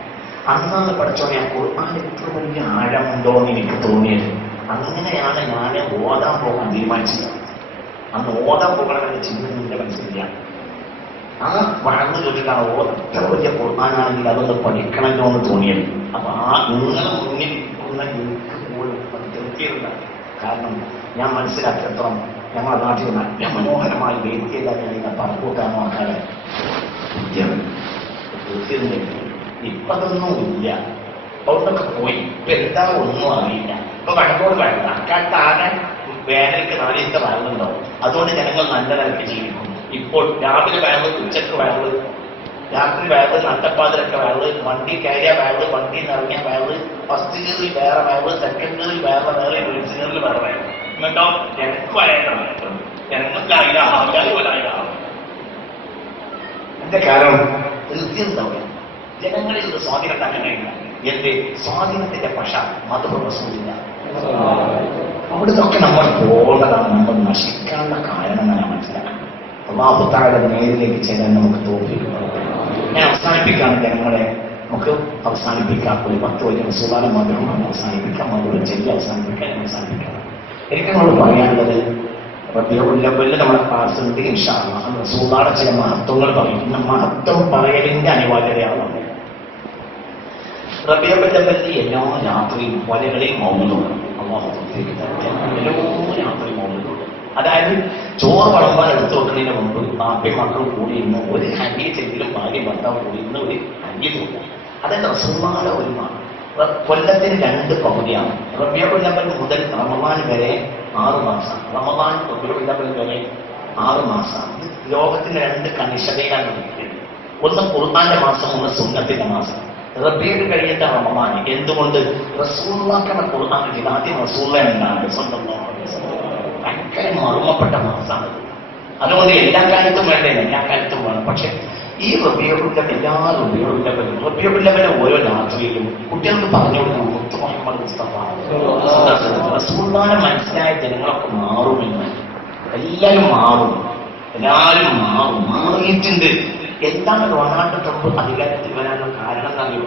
അന്നാണ് പഠിച്ചോനെ ആ ഖുർആൻ എത്ര വലിയ ആഴമുണ്ടോ എന്ന് എനിക്ക് തോന്നിയത്. അങ്ങനെയാണ് ഞാൻ ഓതാൻ പോകാൻ തീരുമാനിച്ചത്. അന്ന് ഓതാൻ പോകണമെന്ന് ചിന്തയുടെ മനസ്സിലില്ല. ആ വളർന്നു ചോദിച്ചിട്ടാണ് എത്ര വലിയ ഖുർആനാണെങ്കിൽ അതൊന്ന് പഠിക്കണമല്ലോ എന്ന് തോന്നിയത്. അപ്പൊ ആ നിങ്ങളെ മുന്നിൽ ഇരിക്കുന്ന എനിക്ക് പോലും അത് തെറ്റിയില്ല. കാരണം ഞാൻ മനസ്സിലാക്കിയത്രം ഞങ്ങളുടെ നാട്ടിൽ നല്ല മനോഹരമായി വേദിയിലാക്കുന്ന പറക്കൂട്ടാനോ ആൾക്കാരെ ഇപ്പൊ അതൊന്നും ഇല്ല. അവിടൊക്കെ പോയി. ഇപ്പൊ എന്താ ഒന്നും അറിയില്ല. ഇപ്പൊ വഴക്കോട് വേണ്ട. അക്കാലത്ത് ആകെ വേനൽക്ക് 4 ദിവസത്തെ വയറുണ്ടാവും. അതുകൊണ്ട് ജനങ്ങൾ നല്ല നിലയ്ക്ക് ജീവിക്കും. ഇപ്പോൾ രാവിലെ വയറ്, ഉച്ചക്ക് വയറ്, രാത്രി വയറ്, നട്ടപ്പാതിരൊക്കെ വയറ്, വണ്ടി കയറിയ വയറ്, വണ്ടിയിൽ നിന്ന് ഇറങ്ങിയ വയറ്, ഫസ്റ്റ് ഗിയറിൽ വേറെ വയറ്, സെക്കൻഡ് ഗിയറിൽ വേറെ വയറ്, ഫിഫ്ത്ത് ഗിയറിൽ വേറെ വയറ്. എന്നിട്ടോ ജനക്ക് വയറാണ്. ജനങ്ങൾക്കായില്ല, ആൾക്കാർ പോലായില്ല. എന്റെ കാരണം തീർച്ചയായും ജനങ്ങളിൽ ഇത് സ്വാധീനം ഉണ്ടാക്കാൻ കഴിയില്ല. എന്റെ സ്വാധീനത്തിന്റെ പക്ഷ മതപ്രവസമില്ല. അവിടുന്നൊക്കെ നമ്മൾ പോകുന്നതാണ് നമ്മൾ നശിക്കാനുള്ള കാരണം ഞാൻ മനസ്സിലാക്കണം. അല്ലാഹു തആല നേരിലേക്ക് ചെല്ലാൻ നമുക്ക് തോന്നിയിട്ടുണ്ട്. ഞാൻ അവസാനിപ്പിക്കാണ് ജനങ്ങളെ. നമുക്ക് അവസാനിപ്പിക്കാം. ഒരു 10 വലിയ റസൂലുള്ളാഹിന്റെ മധുരമാണ് അവസാനിപ്പിക്കാം. മധുരം ചെല്ലി അവസാനിപ്പിക്കാൻ അവസാനിപ്പിക്കാം. എനിക്ക് നമ്മൾ പറയാനുള്ളത് റബീഉൽ അവ്വലിൽ നമ്മുടെ ക്ലാസ് ഉണ്ട്. ഇൻഷാ അല്ലാഹ് റസൂലുള്ളാഹിയുടെ ചില മഹത്വങ്ങൾ പറയും. മഹത്വം പറയലിന്റെ അനിവാര്യതയാണ്. റബീഉൽ അവ്വലിൽ എല്ലാ രാത്രിയും വലകളിൽ മൗലൂദ്. അല്ലാഹു എല്ലാ രാത്രി മൗലൂദ്. അതായത് ചോറ് വളമ്പാൻ എടുത്തു വെക്കുന്നതിന് മുമ്പ് ബാപ്പയും മക്കളും കൂടി ഇന്ന് ഒരു ഹദീസെങ്കിലും ഭാര്യ ഭർത്താവ് കൂടി ഇന്ന് ഒരു ഹദീസ് ഉണ്ട്. അതായത് റസൂലുള്ളാഹിയുടെ ഒരു കൊല്ലത്തിന് 2 പകുതിയാണ്. റബീഉൽ അവ്വൽ മുതൽ റമളാൻ വരെ 6 മാസം. റമളാൻ റബീഉൽ അവ്വൽ വരെ 6 മാസം. ലോകത്തിന് 2 കണിശതയിലാണ് നിൽക്കുന്നത്. ഒന്ന് ഖുർആന്റെ മാസം, ഒന്ന് സുന്നത്തിന്റെ മാസം. റബീഉൽ കഴിഞ്ഞിട്ട് റമളാൻ. എന്തുകൊണ്ട്? റസൂലുള്ളാഹിയുടെ ഖുർആൻ ആദ്യം റസൂലുള്ളാഹി എന്നാണ്. സ്വന്തം ഭയങ്കര മർമ്മപ്പെട്ട മാസമാണ്. അതുകൊണ്ട് എല്ലാ കാലത്തും വേണ്ടേ, എല്ലാ കാലത്തും വേണം. പക്ഷെ ഈ റബീഉൽ എല്ലാ റബീഉൽ ഓരോ രാത്രിയിലും കുട്ടികൾക്ക് പറഞ്ഞു കൊടുക്കണം. മുത്ത് മുഹമ്മദ് മുസ്തഫ റസൂലുള്ളാഹിനെ മനസ്സിലായ ജനങ്ങളൊക്കെ മാറുമെന്ന്. എല്ലാവരും മാറും. മാറിയിട്ടുണ്ട്. എന്താണ് ഡൊണാൾഡ് ട്രംപ് അധികാരത്തിൽ വരാനുള്ള കാരണം എന്നറിയോ?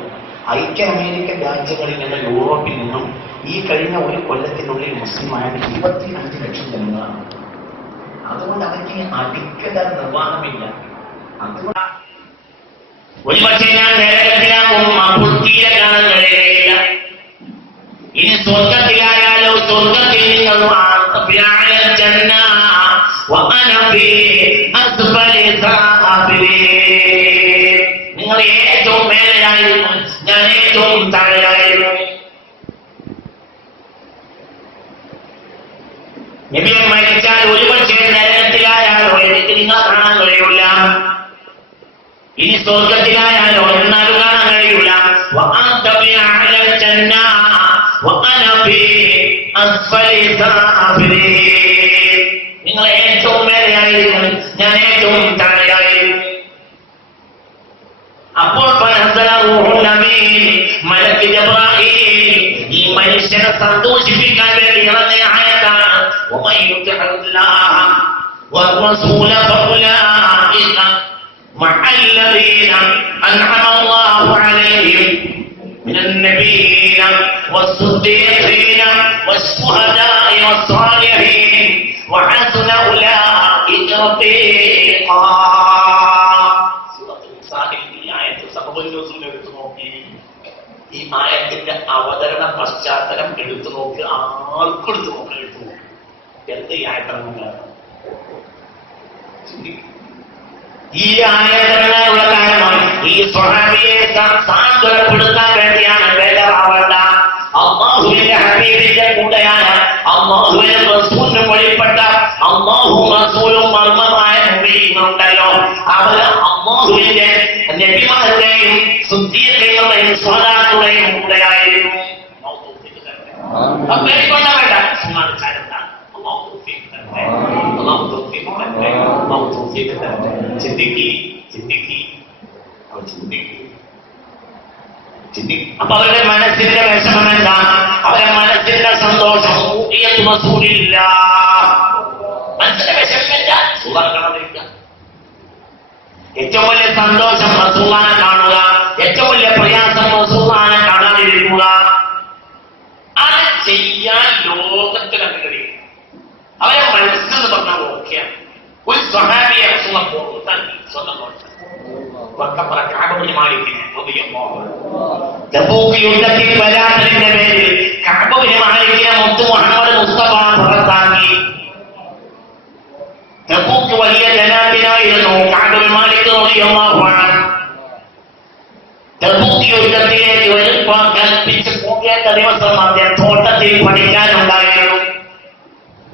ഐക്യ അമേരിക്കൻ രാജ്യങ്ങളിൽ നിന്ന് യൂറോപ്പിൽ നിന്നും ഈ കഴിഞ്ഞ ഒരു കൊല്ലത്തിനുള്ളിൽ മുസ്ലിമായ 25 ലക്ഷം ജനങ്ങളാണ്. അതുകൊണ്ട് അവർക്ക് അടിക്കത നിർവ്വാഹമില്ല. അതുകൊണ്ട് ഒരുപക്ഷെ ഞാൻ നരകത്തിലാകും. അപ്പോൾ തീരെ കാണാൻ കഴിയുകയില്ല. ഇനി സ്വർഗത്തിലായാലോ സ്വർഗത്തിൽ നിങ്ങൾ നിങ്ങൾ ഏറ്റവും മേലെയായിരുന്നു, ഞാൻ ഏറ്റവും താഴെയായിരുന്നു. നബിയെ മരിച്ചാൽ ഒരുപക്ഷെ നരകത്തിലായാലോ എനിക്ക് നിങ്ങൾ കാണാൻ കഴിയില്ല. ഇനി സ്വർഗത്തിലായാലോ എന്നാലും കാണാൻ കഴിയൂല. وأنت بأعلى الجنة وأنا بأسفل السافلين. നിങ്ങൾ ഏറ്റവും മേലെയായിരിക്കും, ഞാൻ ഏറ്റവും താഴെയായിരിക്കും. അപ്പോൾ മലക്ക് ജിബ്രീൽ ഈ മനുഷ്യനെ സന്തോഷിപ്പിക്കാൻ വേണ്ടി ഇറങ്ങിയ ആയത്താണ് والرسول فأولئك مع الذين أنعم الله عليهم من النبيين والصديقين والشهداء والصالحين وحسن أولئك رفيقا. ഈ ആയത്തിന്റെ അവതരണ പശ്ചാത്തലം എടുത്തു നോക്ക്, ആർക്കും എടുത്തു നോക്കാൻ എടുത്തു നോക്ക്. എന്ത് ഈ ആയത്തങ്ങൾ ഈ ആയതങ്ങളുള്ള കാരണം ഈ സ്വഹാബിയെ സാന്ത്വനപ്പെടുത്താൻ വേണ്ടിയാണ്. വേദാവണ്ട അല്ലാഹുവിന്റെ ഹബീബിന്റെ കൂടെയാണ്, അല്ലാഹുവിന്റെ റസൂലിന് വഴിപ്പെട്ട അല്ലാഹുവും റസൂലും മർമ്മമായ മുഅ്മിനീങ്ങളുണ്ടല്ലോ, അവര് അല്ലാഹുവിന്റെ നബിമാരുടെയും സുദ്ദീഖീങ്ങളുടെയും സ്വഹാബികളുടെയും കൂടെയായിരുന്നു. അപ്പൊ അവരുടെ മനസ്സിന്റെ വിഷമം എന്താ? അവരുടെ മനസ്സിന്റെ സന്തോഷം മനസ്സിന്റെ വിഷമമില്ല, കാണാതിരിക്കുക. ഏറ്റവും വലിയ സന്തോഷം റസൂലുള്ളാഹിനെ കാണുക, ഏറ്റവും വലിയ പ്രയാസം റസൂലുള്ളാഹിനെ കാണാതിരിക്കുക. അത് ചെയ്യാൻ ലോകത്തിൽ കഴിയും. അവരെ മനസ്സെന്ന് പറഞ്ഞാൽ ഓക്കെയാണ്. ഒരു സ്വഹാബിയെ യുദ്ധത്തിൽ വരാത്തതിന്റെ പേരിൽ കഅബിനെ മാലിക്കിനെ മുത്ത് മുഹമ്മദ് മുസ്തഫ പുറത്താക്കി. തബൂക്ക് വലിയ ജനാബിനായിരുന്നു കഅബിനെ മാലിക് റളിയല്ലാഹു അൻഹു. തബൂക്ക് യുദ്ധത്തിലേക്ക് വരുമ്പോൾ കൽപ്പിച്ച് പോകേണ്ട ദിവസം അദ്ദേഹം തോട്ടത്തിൽ പഠിക്കാനുണ്ടായിരുന്നു.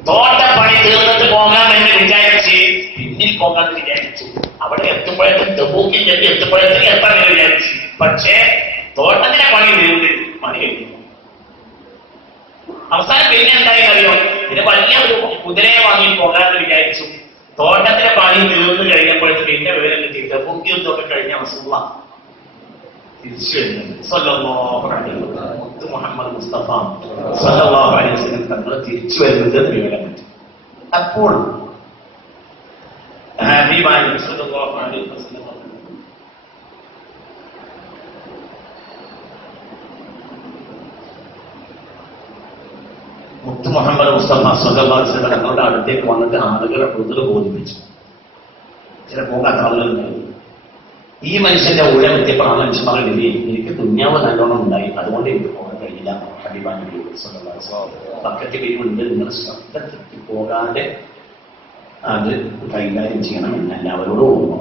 തോട്ടപ്പണി തീർന്നിട്ട് പോകാമെന്ന് വിചാരിച്ച് പിന്നിൽ പോകാൻ വിചാരിച്ചു. അവിടെ എത്തുമ്പോഴേക്കും തബൂക്കിന്റെ എത്തുമ്പോഴേക്കും എത്താമെന്ന് വിചാരിച്ചു. പക്ഷേ തോട്ടത്തിന്റെ പണി തീർന്നിട്ട് പണി കഴിഞ്ഞു. അവസാനം പിന്നെ എന്തായി അറിയോ? പിന്നെ വലിയ ഒരു കുതിരയെ വാങ്ങി പോകാമെന്ന് വിചാരിച്ചു. തോട്ടത്തിന്റെ പണി തീർന്നു കഴിഞ്ഞപ്പോഴേക്കും പിന്നെ വിവരം കിട്ടി തബൂക്ക് യുദ്ധമൊക്കെ കഴിഞ്ഞ റസൂലുള്ളാഹ് തിരിച്ചു വരുന്നത് സ്വല്ലല്ലാഹു അലൈഹി വസല്ലം. മുത്ത് മുഹമ്മദ് മുസ്തഫ സ്വല്ലല്ലാഹു അലൈഹി വസല്ലം തങ്ങൾ തിരിച്ചു വരുന്നത് വിവരം കിട്ടി. അപ്പോൾ ഹബീബായ സ്വല്ലല്ലാഹു അലൈഹി വസല്ലം മുത്ത് മുഹമ്മദ് മുസ്തഫ സ്വല്ലല്ലാഹു അലൈഹി വസല്ലം തങ്ങളുടെ അടുത്തേക്ക് വന്നിട്ട് ആളുകളെ കൂടുതൽ ബോധിപ്പിച്ചു. ചില പോകാത്ത ആളുകളുണ്ടായിരുന്നു. ഈ മനുഷ്യന്റെ ഊഴം എത്തിയപ്പോൾ ആ മനുഷ്യൻ പറഞ്ഞില്ലേ, എനിക്ക് ദുന്യാവ് നല്ലോണം ഉണ്ടായി, അതുകൊണ്ട് എനിക്ക് പോകാൻ കഴിയില്ല. ഹബീബാന്റെ പക്കത്തെ പേരുണ്ട്, നിങ്ങൾ ശ്രദ്ധ പോകാതെ അത് കൈകാര്യം ചെയ്യണമെന്ന് എല്ലാവരോടും ഓർമ്മ.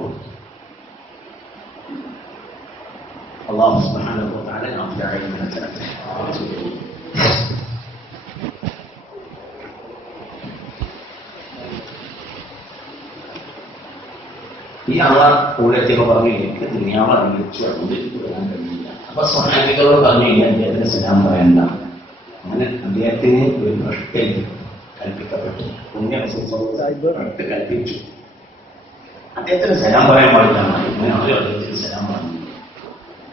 അല്ലാഹു സുബ്ഹാനഹു വ തആല നാഫിയായ തരത്തെ ഈ ആളെ കൂടെത്തിയപ്പോ പറഞ്ഞു, എനിക്ക് ദുനിയാവ് അറിയിച്ചു, അതുകൊണ്ട് എനിക്ക് വരാൻ കഴിയില്ല. അപ്പൊ സ്വഹാബികളോട് പറഞ്ഞു, ഇല്ല അദ്ദേഹത്തിന് സലാം പറയണ്ട. അങ്ങനെ അദ്ദേഹത്തിന് ഒരു ഭ്രഷ്ടയിൽ കൽപ്പിക്കപ്പെട്ടു. കൽപ്പിച്ചു അദ്ദേഹത്തിന് സലാം പറയാൻ പാടില്ല. ഇങ്ങനെ ആരും അദ്ദേഹത്തിന് സലാം പറഞ്ഞു.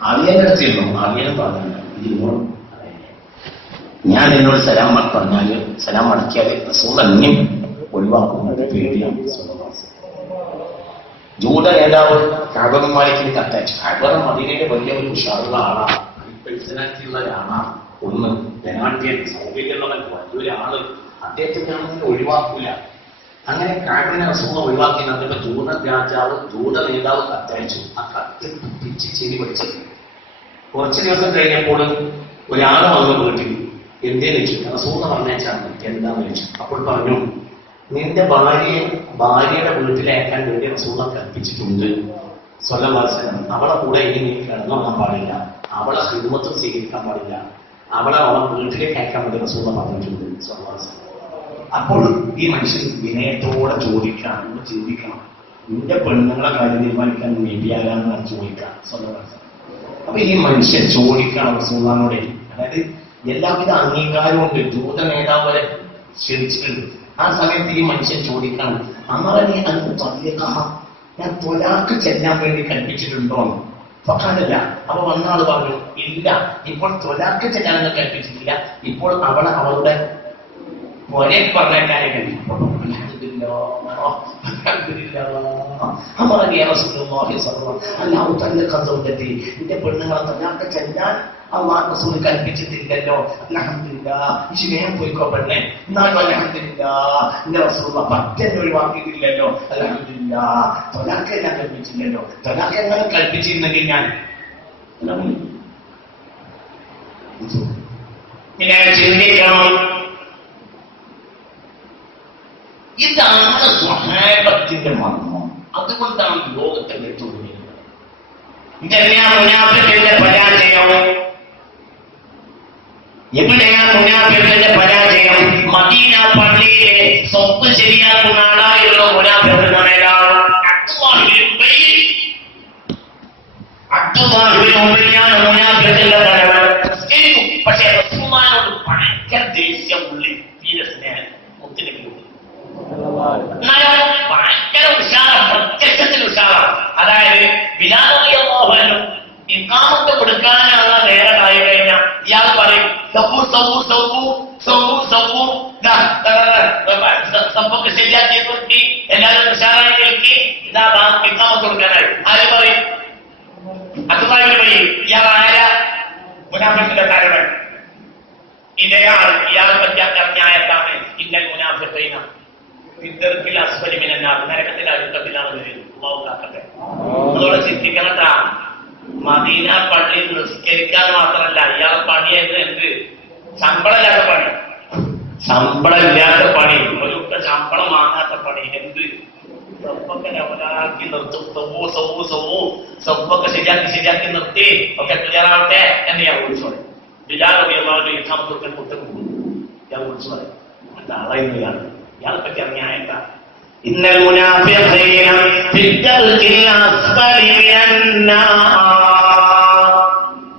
ആവിയന്റെ അടുത്തിരുന്നു. ആവിയനും പറഞ്ഞില്ല, ഇതിനോട് ഞാൻ എന്നോട് സലാം പറഞ്ഞാല് സലാം മടക്കിയാല് റസൂൽ അന്യം ഒഴിവാക്കുന്നത് പേടിയാണ്. ജൂത നേതാവ് കഅബ മാലിക്കിന് കത്തയച്ചു. കഅബ മദീനയിലെ വലിയ ഒരു ഉഷാറുള്ള ആളാണ്, പേഴ്സണാലിറ്റിയുള്ള ഒരാളാണ്. ഒന്ന് ധനാഢ്യൻ, സൗകര്യമുള്ള വലിയൊരാള്. അദ്ദേഹത്തിനാണെങ്കിൽ ഒഴിവാക്കൂല. അങ്ങനെ കഅബിനെ റസൂൽ ഒഴിവാക്കി നടന്നപ്പോൾ ജൂത രാജാവ്, ജൂത നേതാവ് കത്തയച്ചു. ആ കത്ത് പിടിച്ച് ചെവി പഠിച്ചത്. കുറച്ച് ദിവസം കഴിഞ്ഞപ്പോൾ ഒരാൾ വന്ന് വീട്ടിൽ എന്തേന്ന് വെച്ചു. റസൂൽ പറഞ്ഞേച്ചാണ്. എന്താന്ന് വെച്ചു. അപ്പോൾ പറഞ്ഞു, നിന്റെ ഭാര്യയുടെ വീട്ടിലേക്കാൻ വേണ്ടി റസൂൽ കൽപ്പിച്ചിട്ടുണ്ട് സ്വല്ലല്ലാഹു അലൈഹി വസല്ലം. അവളെ കൂടെ ഇനി നീ കിടന്നുറങ്ങാൻ പാടില്ല, അവളെ ഹിദ്മത്തും സ്വീകരിക്കാൻ പാടില്ല, അവളെ വീട്ടിലേക്ക് അയക്കാൻ വേണ്ടി റസൂൽ പറഞ്ഞിട്ടുണ്ട് സ്വല്ലല്ലാഹു അലൈഹി വസല്ലം. അപ്പോൾ ഈ മനുഷ്യൻ വിനയത്തോടെ ചോദിക്കണം, ചിന്തിക്കണം, നിന്റെ പെണ്ണുങ്ങളെ കാര്യം തീരുമാനിക്കാൻ നബിയാകാന്ന് ചോദിക്കാം. അപ്പൊ ഈ മനുഷ്യൻ ചോദിക്കണം റസൂലുള്ളാഹിനോട്. അതായത് എല്ലാവിധ അംഗീകാരവും ഉണ്ട്. ജൂത നേതാവ് വരെ ക്ഷണിച്ചിട്ടുണ്ട്. ആ സമയത്ത് ഈ മനുഷ്യൻ ചോദിക്കണം, അമറനി അൻ ഉതല്ലിഖഹ, ഞാൻ ത്വലാഖ് ചെല്ലാൻ വേണ്ടി കൽപ്പിച്ചിട്ടുണ്ടോ? ഫഖാലല്ല. അപ്പൊ വന്നാള് പറഞ്ഞു, ഇല്ല, ഇപ്പോൾ ത്വലാഖ് ചെല്ലാൻ കൽപ്പിച്ചിട്ടില്ല, ഇപ്പോൾ അവളുടെ ഒരേ പറഞ്ഞേക്കാനേ കഴിയും. എന്റെ പെണ്ണുങ്ങളെ തലാഖ് ചെല്ലാൻ അല്ലാഹു റസൂൽ കൽപ്പിച്ചിട്ടില്ലല്ലോ. അൽഹംദുലില്ലാഹ്, വേഗം പോയിക്കോ പെണ്ണെ. എന്നാലും അൽഹംദുലില്ലാഹ്, എന്റെ റസൂലുള്ളാഹ് പറ്റന്നെ ഒഴിവാക്കിയിട്ടില്ലല്ലോ. അൽഹംദുലില്ലാഹ്, ത്വലാഖ് ഞാൻ കൽപ്പിച്ചില്ലല്ലോ. ത്വലാഖ് എങ്ങനെ കൽപ്പിച്ചിരുന്നെങ്കിൽ ഞാൻ ചിന്തിക്കണം. ഇതാണ് സ്വഹാബത്തിന്റെ മർമ്മം. അതുകൊണ്ടാണ് ലോകത്തെ വെട്ടുകൊണ്ടിരുന്നത്. ഇതെല്ലാം മുനാഫിഖിന്റെ പരാജയം. എവിടെയാണ് മുനാഫിഖിന്റെ പരാജയം? മദീന പള്ളിയിലെ സ്വത്ത് ശരിയാക്കുന്ന ആളായുള്ള മുനാഫിഖുകളാണ്. മുമ്പിലാണ് മുനാഫിഖിന്റെ തലവൻ. പക്ഷേ റസൂലുള്ളാഹിനോട് ഭയങ്കര ദേഷ്യം, ഉള്ളിൽ തീരെ സ്നേഹം, മുത്തിനബി ഭയങ്കര ഉഷാറാണ്, പ്രത്യക്ഷത്തിൽ ഉഷാറാണ്. അതായത് ബിലാൽ ഇഖാമത്ത് കൊടുക്കാനാണ് നേരമായി കഴിഞ്ഞാൽ ഇയാൾ പറയും സമ്പൊക്കെ ശരിയാക്കി കൊടുക്കി, എല്ലാവരും ഉഷാറായി കേൾക്കി, ഇതാ ഇഖാമത്ത് കൊടുക്കാനായി. ആര് പറയും? അതുമായി പറയും, ഇയാൾ ആരാ? മുനാഫിഖിന്റെ തലവൻ. ഇയാളെ പറ്റി ന്യായത്താണ് ഇന്നൽ മുനാഫിഖീന ഫിദ്ദർക്കിൽ അസ്ഫലി മിനന്നാർ, നരകത്തിന്റെ അടുക്കത്തിലാണ് വരുന്നത്. അല്ലാഹു കാക്കട്ടെ. അതോടെ ചിന്തിക്കണട്ടാ, മദീന പള്ളിയിൽ നിസ്കരിക്കാൻ മാത്രമല്ല ഇയാളെ പണിയായിരുന്നു എന്ത്? ശമ്പളമില്ലാത്ത പണി. ശമ്പളമില്ലാത്ത പണി, ഒരു ശമ്പളം വാങ്ങാത്ത പണി. എന്ത്? സൊപ്പൊക്കെ ലെവലാക്കി നിർത്തും. സൊപ്പൊക്കെ ശരിയാക്കി നിർത്തി ഒക്കെ ക്ലിയറാവട്ടെ എന്ന് ഞാൻ വിളിച്ചു പറയും. ബിലാൽ റളിയല്ലാഹു ഇഖാമത്തുൽ മുത്തഖിൻ ഞാൻ വിളിച്ചു പറയും. ആളായിരുന്നു ഇയാളെ പറ്റി അറിഞ്ഞായേക്കാം. ഇന്നൽ മുനാഫിഖീന ഫിദ്ദർക്കിൽ അസ്ഫലി മിനന്നാർ,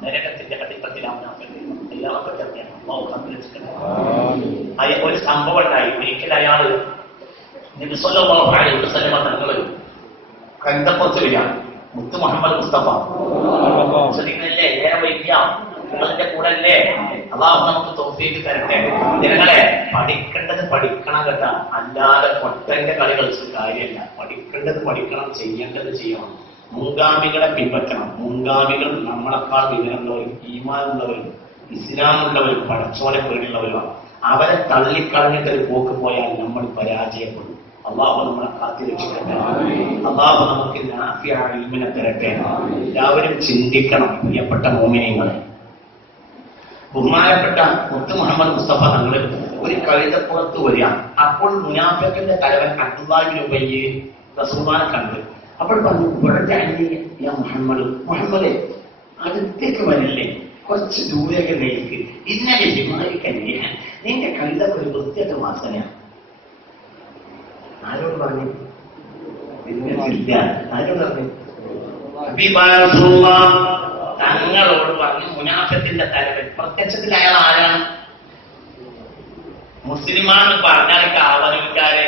നരകത്തിന്റെ അടിത്തട്ടിലാണ് മുനാഫിഖീൻ. ഇയാളെ പറ്റി അറിയാം. അല്ലാഹു കാത്തിരക്ഷിക്കട്ടെ. ഒരു സംഭവം ഉണ്ടായി. ഒരിക്കൽ അയാള് നബി സല്ലല്ലാഹു അലൈഹി വസല്ലം തങ്ങള് കണ്ടപ്പുറത്ത് വരികയാണ്. മുത്ത് മുഹമ്മദ് മുസ്തഫ ശ്രദ്ധിക്കണല്ലേ, ഏറെ വൈദ്യം നിങ്ങളുടെ കൂടെ അല്ലേ? അല്ലാഹു നമുക്ക് തൗഫീഖ് തരട്ടെ. ജനങ്ങളെ, പഠിക്കേണ്ടത് പഠിക്കണം കേട്ടാ, അല്ലാതെ പൊട്ടന്റെ കളി കളിച്ചിട്ട് കാര്യമല്ല. പഠിക്കേണ്ടത് പഠിക്കണം, ചെയ്യേണ്ടത് ചെയ്യണം. മുൻഗാമികളെ പിൻപറ്റണം. മുൻഗാമികൾ നമ്മളെക്കാൾ വിവരമുള്ളവരും ഈമാനുള്ളവരും ഇസ്ലാമുള്ളവരും പടച്ചോനെ പേടിയുള്ളവരുമാണ്. അവരെ തള്ളിക്കളഞ്ഞിട്ട് ഒരു പോക്ക് പോയാൽ നമ്മൾ പരാജയപ്പെടും. അല്ലാഹു നമ്മളെ കാത്തിരക്ഷിക്കട്ടെ. അല്ലാഹു നമുക്ക് നാഫിയായ ഇൽമിനെ തരട്ടെ. എല്ലാവരും ചിന്തിക്കണം പ്രിയപ്പെട്ട മോമിനീങ്ങളെ. ബഹുമാനപ്പെട്ട മുത്ത് മുഹമ്മദ് മുസ്തഫ തങ്ങൾ ഒരു കഴുതപ്പുറത്ത് വരിക. അപ്പോൾ മുനാഫിഖിന്റെ തലവൻ അബ്ദുല്ലാഹി ഇബ്നു ഉബയ്യ് റസൂലുള്ളാഹിനെ കണ്ടു. അപ്പോൾ പറഞ്ഞു, മുഹമ്മദ് അടുത്തേക്ക് വരില്ലേ, കുറച്ച് ദൂരേക്ക് നിൽക്ക്. ഇന്നലെ ഹിമാലിക്കല്ലേ, നിന്റെ കഴുതക്ക് ഒരു വൃത്തിയായിട്ട് വാസനയാണ്. ആരോട് പറഞ്ഞു? ഇല്ല. ആരോട് പറഞ്ഞു? തങ്ങളോട് പറഞ്ഞു. മുനാഫിഖിന്റെ തലവൻ. പ്രത്യക്ഷത്തിൽ അയാൾ ആരാണ്? മുസ്ലിമാണെന്ന് പറഞ്ഞാൽ കാവലുകാരെ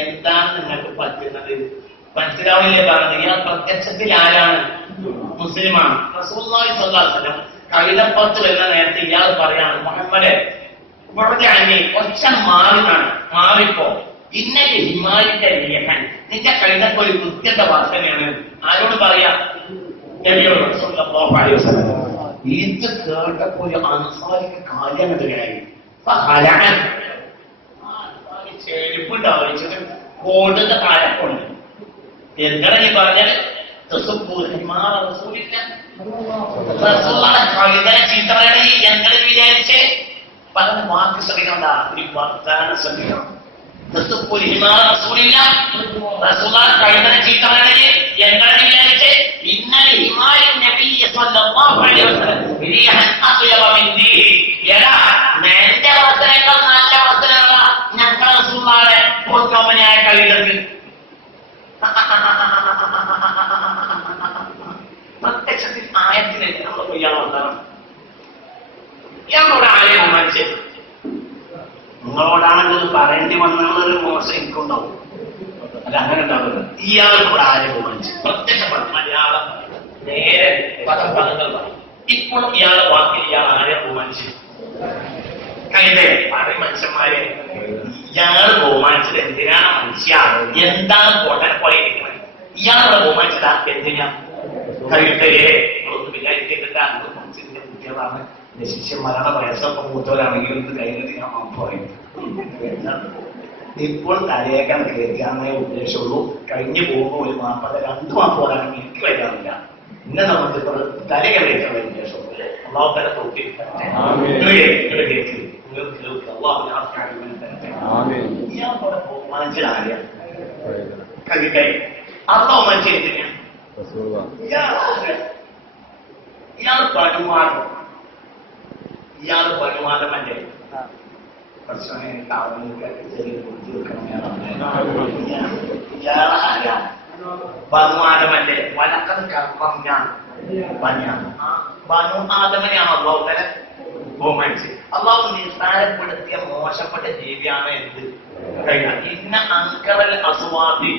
എന്താണ് നിങ്ങൾക്ക് പറ്റുന്നത്? മനസ്സിലാവില്ലേ പറഞ്ഞത്? ഇയാൾ പ്രത്യക്ഷത്തിൽ ആരാണ്? മുസ്ലിമാണ്. റസൂലുള്ളാഹി സ്വല്ലല്ലാഹു അലൈഹി വസല്ലം കഴുതപ്പുറത്ത് വരുന്ന നേരത്തെ ഇയാൾ പറയാണ്, മുഹമ്മദേ കുറച്ച് മാറിപ്പോ. ഇന്നലെ ഹിമാലിന്റെ ലേഖൻ, നിന്റെ കഴുതക്ക് ഒരു കൃത്യത വാസനയാണ്. ആരോട് പറയാ? നബിയോട് സ്വല്ലല്ലാഹു അലൈഹി വസല്ലം. ഇത് കേട്ടപ്പോ ഒരു അൻസാരിക്ക് കാര്യം എത്തുകയായി. ചെരുപ്പുണ്ടാവിച്ചത് കൊടുത്ത കാലപ്പുണ്ട്. എന്താണ് ഈ പറഞ്ഞത്? ഞങ്ങൾ വിചാരിച്ച് പറഞ്ഞ വാക്ക് ശ്രമിക്കണ്ട, ഒരു വർത്താനം ശ്രമിക്കണം. ഞങ്ങളെ വിചാരിച്ച് ഇന്നലെ ഹിമാലയൻ നബി സ്വല്ലല്ലാഹു അലൈഹി വസല്ലം എന്റെ വാസനേക്കാൾ നല്ല വാസനയുള്ള ഞങ്ങളെ റസൂലുള്ളാഹിയുടെ പൂർണ്ണമനായ കവിതകൾ. പ്രത്യക്ഷത്തിൽ ആയത്തിനല്ലേ നമ്മൾ ഇയാൾ വന്നതാണ്. ഇയാളോട് ആരെ ബഹുമാനിച്ച് നിങ്ങളോടാണെങ്കിലും പറയേണ്ടി വന്നുള്ളൊരു മോശം എനിക്കുണ്ടാവും. അല്ല അങ്ങനെ ഉണ്ടാവുന്നത്. ഇയാളോട് ആരെ ബഹുമാനിച്ച് പ്രത്യക്ഷപ്പെടും മലയാളം നേരെ പദങ്ങൾ പറയും. ഇപ്പോഴും ഇയാളെ വാക്കിൽ ഇയാൾ ആരെ ബഹുമാനിച്ച് കഴിഞ്ഞേ പറയും മനുഷ്യന്മാരെ. ഇയാൾ ബഹുമാനിച്ചത് എന്തിനാണ് മനുഷ്യ? എന്താണ് കൊടനെ പോലെ ഇരിക്കുന്നത്? ഇയാളെ ബഹുമാനിച്ചതാ എന്തിനാ? കഴിയട്ടെ ഒന്ന് വിചാരിക്കേണ്ട മനസ്സിന്റെ കുട്ടികളാണ് എന്റെ ശിഷ്യന്മാരാണ്. വയസ്സൊക്കെ മൂത്തവരാണെങ്കിലും ഇത് കഴിഞ്ഞിട്ട് ഞാൻ പറയും. ഇപ്പോൾ തലയേക്കാൻ കേൾക്കാന്നേ ഉദ്ദേശമുള്ളൂ. കഴിഞ്ഞു പോകുമ്പോൾ ഒരു മാപ്പത്തെ 2 മാപ്പ് പോരാണെങ്കിൽ എനിക്ക് വരാറില്ല. ഇന്നെ നമുക്ക് തലയെ കഴിക്കാൻ ഉദ്ദേശമുള്ളൂ. അള്ളാഹു തല തോട്ടി മനസ്സിലായ കഴിക്കൈ അള്ളാഹു മനസ്സിലാ ഇയാൾ പരുമാനമല്ലേ പ്രശ്നം ഇയാളാരാ ബനുആദമല്ലേ? വലക്കത് കർമ്മം ഞാൻ ബനു ആദമനെയാണ് അള്ളാഹു തല ബഹുമാനിച്ച്. അള്ളാഹു നിസ്സാരപ്പെടുത്തിയ മോശപ്പെട്ട ജീവിയാണ് എന്ത് കഴിഞ്ഞാൽ ഇന്ന അങ്കറൽ അസ്വാദി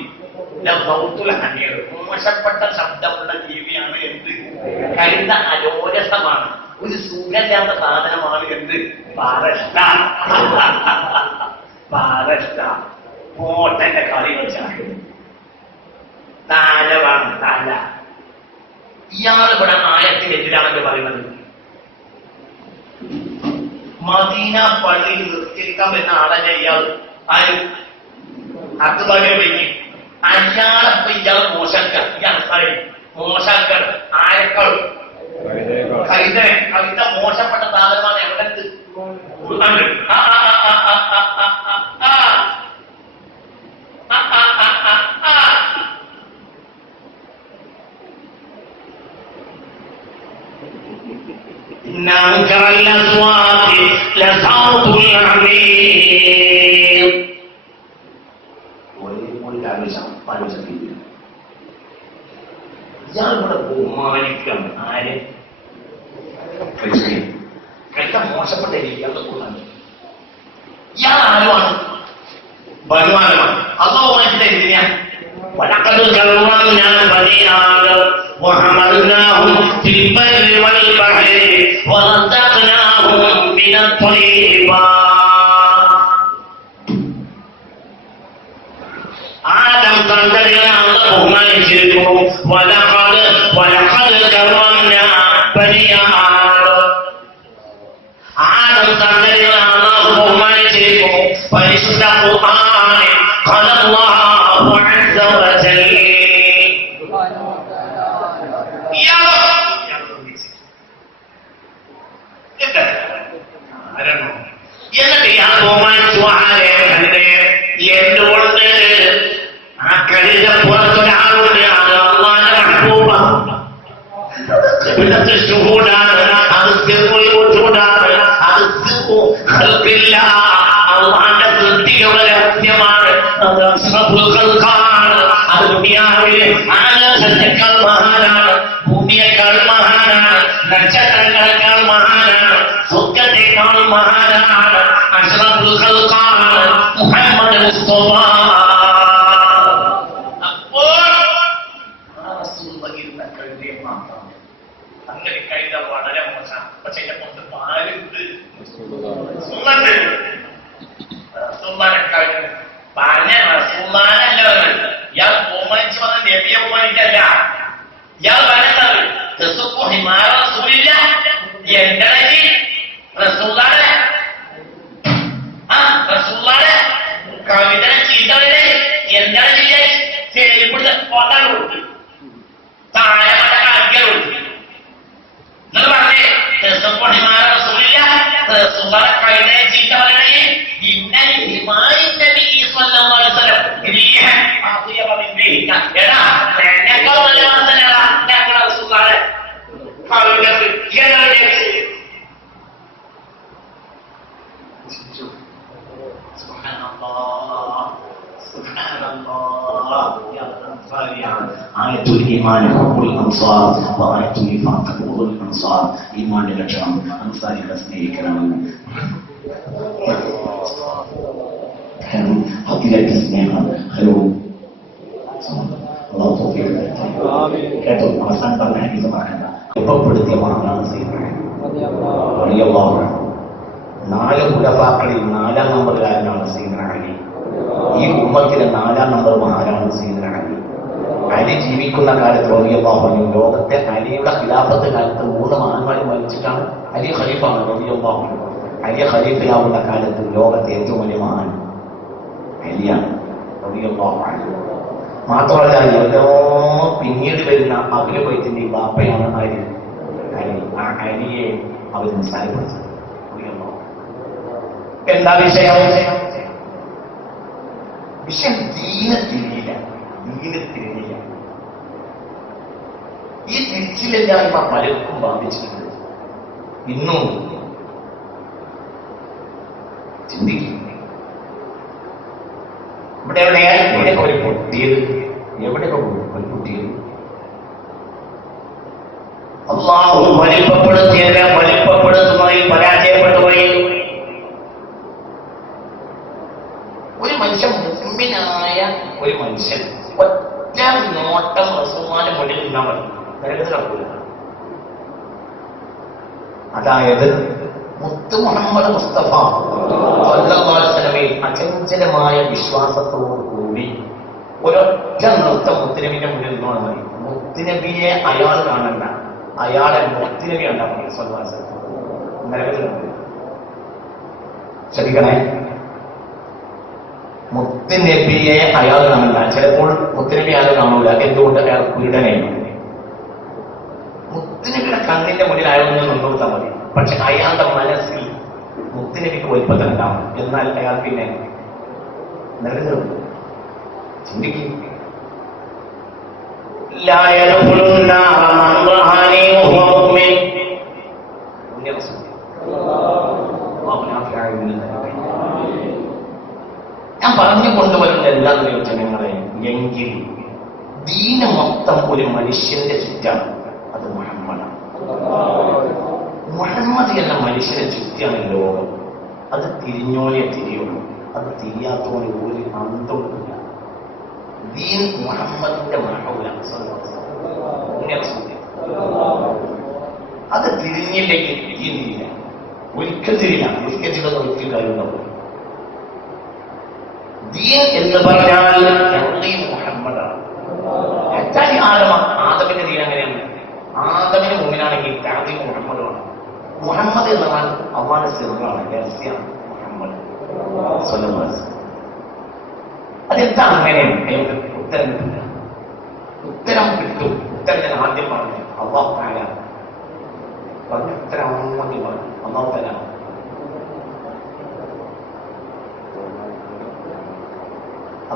മോശപ്പെട്ട ശബ്ദമുള്ള ജീവിയാണ് എന്ത് കരുത അലോരസമാണ്. ഒരു സുഖമില്ലാത്ത സാധനമാണ് എന്ത് പാരഷ്ട. പോട്ടന്റെ കളി വെച്ചാണ് താലവാണ് താല. ഇയാൾ ഇവിടെ ആയത്തിനെതിരാണെന്ന് പറയുന്നത്. മദീന പള്ളിയിൽ നിസ്കരിക്കാൻ വരുന്ന ആളല്ലേ ഇയാൾ. ആരും അതുപോലെ വയ്ക്കും അയാളെ ഇയാൾ മോശക്കാർ. ഇയാൾ മോശക്കാർ ആരക്കൾ കവിത മോശപ്പെട്ട സാധനമാണ്. എവിടത്ത് ഇയാളിവിടെ ബഹുമാനിക്കണം ആരെ? കഴിക്കാൻ മോശപ്പെട്ട രീതിയാണ്. ഇയാൾ ആരുമാണ്? ബനുആദമാണ്. അല്ലാഹു മനസ്സിലെ എന്തിനാ? വലഖദ് കറമനാ ബനീ ആദം വഹമൽനാഹും ഫിൽ ബർരി വൽ ബഹരി വറസഖ്നാഹും മിനൽ ത്വയ്യിബാത്ത്. ആദം സന്തതികളെ അല്ലാഹു ബഹുമാനിച്ചിരിക്കുന്നു. വലഖദ് കറമനാ ബനീ ആദം. ആദം സന്തതികളെ അല്ലാഹു ബഹുമാനിച്ചിരിക്കുന്നു. പരിശുദ്ധ ഖുർആനിൽ ഖാല അല്ലാഹു അസ്സ വജൽ എന്നിട്ട് ഞാൻ ബഹുമാനിച്ചു ആരെ? എന്തുകൊണ്ട് ആ കഴുത പുറത്തൊരാളുണ്ട്. അത് അല്ലാഹുവിന്റെ മഹ്ബൂബാണ്. ഇവിടുത്തെ ശുഹൂദാണ്. അത് സിർറുൽ അത് ഖൽഖില്ല. അല്ലാഹുവിന്റെ സൃഷ്ടികളുടെ രഹസ്യമാണ്. അത് അഷ്റഫുൽ ഖൽഖാണ്. അത് ദുനിയാവിലെ ആകാശത്തേക്കാൾ മഹാനാണ്, ഭൂമിയേക്കാൾ മഹാനാണ്, നക്ഷത്രങ്ങളെക്കാൾ മഹാനാണ്, സ്വർഗ്ഗത്തേക്കാൾ മഹാനാണ്. അഷ്റഫുൽ ഖൽഖാണ് മുഹമ്മദ് മുസ്തഫ. അങ്ങനെ കൈത വളരെ മോശം. പക്ഷെ കൊണ്ട് പാലുണ്ട് പറഞ്ഞ റസൂലുള്ളാഹല്ല പറഞ്ഞത്. ഇയാൾ ബഹുമാനിച്ച് വന്ന നബിയെ ബഹുമാനിക്കല്ല. ഇയാൾ പറഞ്ഞത് എന്താണ് റസൂലുള്ളാഹി റസൂലുള്ളാഹി കവിതനെ ചീത്തവരെ എന്താണ് ചെയ്യിപ്പിടുത്ത ഓട്ടാൻ കൊടുത്തു താഴെ കാണിക്കാൻ കൊടുത്തു. നിങ്ങൾ പറഞ്ഞേ റസൂലുള്ളാഹി കവിതനെ ചീത്ത പറയണേ. സുബ്ഹാനല്ലാഹ് ആയത്തുൽ ഈമാൻ ഹുബ്ബുൽ അൻസാർ വആയത്തുൽ നിഫാഖ് ബുഗ്ദുൽ അൻസാർ. ഈമാന്റെ ലക്ഷണം അൻസാരികളെ സ്നേഹിക്കണമെന്ന്. അതിലേക്ക് സ്നേഹം. ഹലോ അല്ലാഹു തൗഫീഖ് തരട്ടെ. കേട്ടോ, അവസാനം പറഞ്ഞ ഹദീസ് പറയണ്ട. ഒപ്പപ്പെടുത്തിയ മഹാനാണ് സയ്യിദ് റളിയല്ലാഹു അൻഹു. 4 ഖുലഫാക്കളിൽ 4ാം നമ്പറുകാരനാണ് സയ്യിദ്ന അലി. ഈ ഉമ്മത്തിലെ 4ാം നമ്പർ മഹാനാണ് സയ്യിദ്ന അലി. അലി ജീവിക്കുന്ന കാലത്ത് റളിയല്ലാഹു അൻഹു ലോകത്തെ അലിയുടെ ഖിലാഫത്ത് കാലത്ത് 3 മഹാന്മാർ മരിച്ചിട്ടാണ് അലി ഖലീഫാണ് റളിയല്ലാഹു അൻഹു. അലി ഖലീഫയാവുന്ന കാലത്ത് ലോകത്തെ ഏറ്റവും വലിയ മഹാൻ അലിയാണ് റളിയല്ലാഹു അൻഹു. മാത്രമല്ല എല്ലാ പിന്നീട് വരുന്ന അഹ്ലു ബൈത്തിന്റെ ബാപ്പയാണ് അലി. ആ അലിയെ അവർ നിസ്സാരപ്പെടുത്തുന്നത്. എന്താ വിഷയം? വിഷയം ദീനെ തിരിയില്ല. ഈ തിരിച്ചില്ലായ്മ പലർക്കും ബാധിച്ചിട്ടുണ്ട്. ഇന്നും ചിന്തിക്കും. എവിടെയൊക്കെ ഒരു പൊട്ടിയത്, എവിടെയൊക്കെ ഒരു പൊട്ടിയത്. അല്ലാഹു വലിപ്പപ്പെടുത്തിയവരെ വലിപ്പപ്പെടുത്തുന്നതിൽ പരാജയപ്പെട്ടു പോയി. ഒരു മനുഷ്യൻ മുഅ്മിനായ ഒരു മനുഷ്യൻ ഒറ്റ നോട്ടം റസൂലുള്ളാഹിന്റെ മുന്നിൽ നിന്നാൽ മതി, നരകത്തിൽ നടക്കൂല. അതായത് മുത്ത് മുഹമ്മദ് മുസ്തഫ സ്വല്ലല്ലാഹു അലൈഹി വസല്ലമയിൽ അചഞ്ചലമായ വിശ്വാസത്തോടു കൂടി ഒരൊറ്റ നൃത്തം മുത്തുനബിന്റെ മുന്നിൽ നിന്നാൽ മതി. മുത്തുനബിയെ അയാൾ കാണണ്ട, അയാളെ മുത്തുനബി കണ്ടാൽ മതി. സ്വല്ലല്ലാഹു അലൈഹി വസല്ലം നരകത്തിൽ നടക്കൂല. ശ്രദ്ധിക്കണേ, മുത്തുനബിയെ അയാൾ കാണണ്ട. ചിലപ്പോൾ മുത്തുനബി അയാൾ കാണൂല. എന്തുകൊണ്ട്? അയാൾ കുരുടനായിരുന്നു. മുത്തുനബിയുടെ കണ്ണിന്റെ മുന്നിൽ അയാളൊന്ന് നിന്നോർത്താൽ മതി. പക്ഷെ അയാളുടെ മനസ്സിൽ മുത്തുനബിക്ക് വലിപ്പത്തിലുണ്ടാവും. എന്നാൽ അയാൾ പിന്നെ നൽകും. ചിന്തിക്കും. ഞാൻ പറഞ്ഞു കൊണ്ടുവരുന്ന എല്ലാ ജനങ്ങളെ എങ്കിൽ ദീന മൊത്തം ഒരു മനുഷ്യന്റെ ചുറ്റാണ്. അത് മുഹമ്മദാണ്. മുഹമ്മദ് എന്ന മനുഷ്യനെ ചുറ്റിയാണ് ലോകം. അത് തിരിഞ്ഞോലെ തിരിയുള്ളൂ. അത് തിരിയാത്തോലെ ഒരു അന്തമില്ല. ദീൻ മുഹമ്മദിന്റെ മഹൗല. അത് തിരിഞ്ഞില്ലെങ്കിൽ ദീൻ തിരിയില്ല. ഒരിക്കൽ തിരിയില്ല. ഒരിക്കൽ ചിലത് ഒരിക്കൽ കാര്യമുണ്ടാവും. ദീൻ എന്ന് പറഞ്ഞാൽ മുഹമ്മദാണ്. ആദമിന്റെ ദീൻ അങ്ങനെയാണ്. ആദമിന് മുമ്പിലാണെങ്കിൽ താദി മുഹമ്മദാണ്. മുഹമ്മദ് എന്നാൽ അള്ളാഹുവിന്റെ സിറാണ്, രഹസ്യമാണ് മുഹമ്മദ് സ്വല്ലല്ലാഹു അലൈഹി വസല്ലം. അതെന്താ അങ്ങനെയാണ്? ഉത്തരം കിട്ടില്ല. ഉത്തരം കിട്ടും. ഉത്തരം ഞാൻ ആദ്യം പറഞ്ഞു. അല്ലാഹു തആല പറഞ്ഞു. ഉത്തരം ആദ്യം പറഞ്ഞു. അല്ലാഹു തആല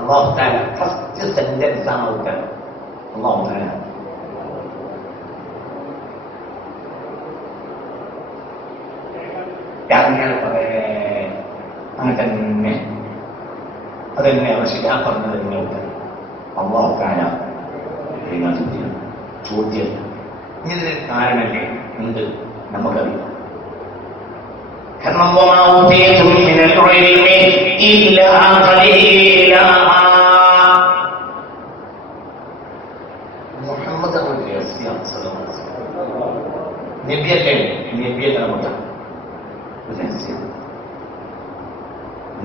അല്ലാഹു തആല ഫസ്റ്റ് സെന്റൻസ് ആണ് ഉത്തരം. അല്ലാഹു തആല അങ്ങനെ പറയേ, അങ്ങനെ തന്നെ അതെന്നെയാണ് ശരിയാ പറഞ്ഞത്. തന്നെ ഉത്തരം അല്ലാഹു തആല ചോദ്യം. ഇതിന് കാരണമല്ലേ ഉണ്ട്, നമുക്കറിയാം. കാരണം മുഹമ്മദ് നബിയല്ലേ? നബിയല്ല നമുക്ക് രഹസ്യം.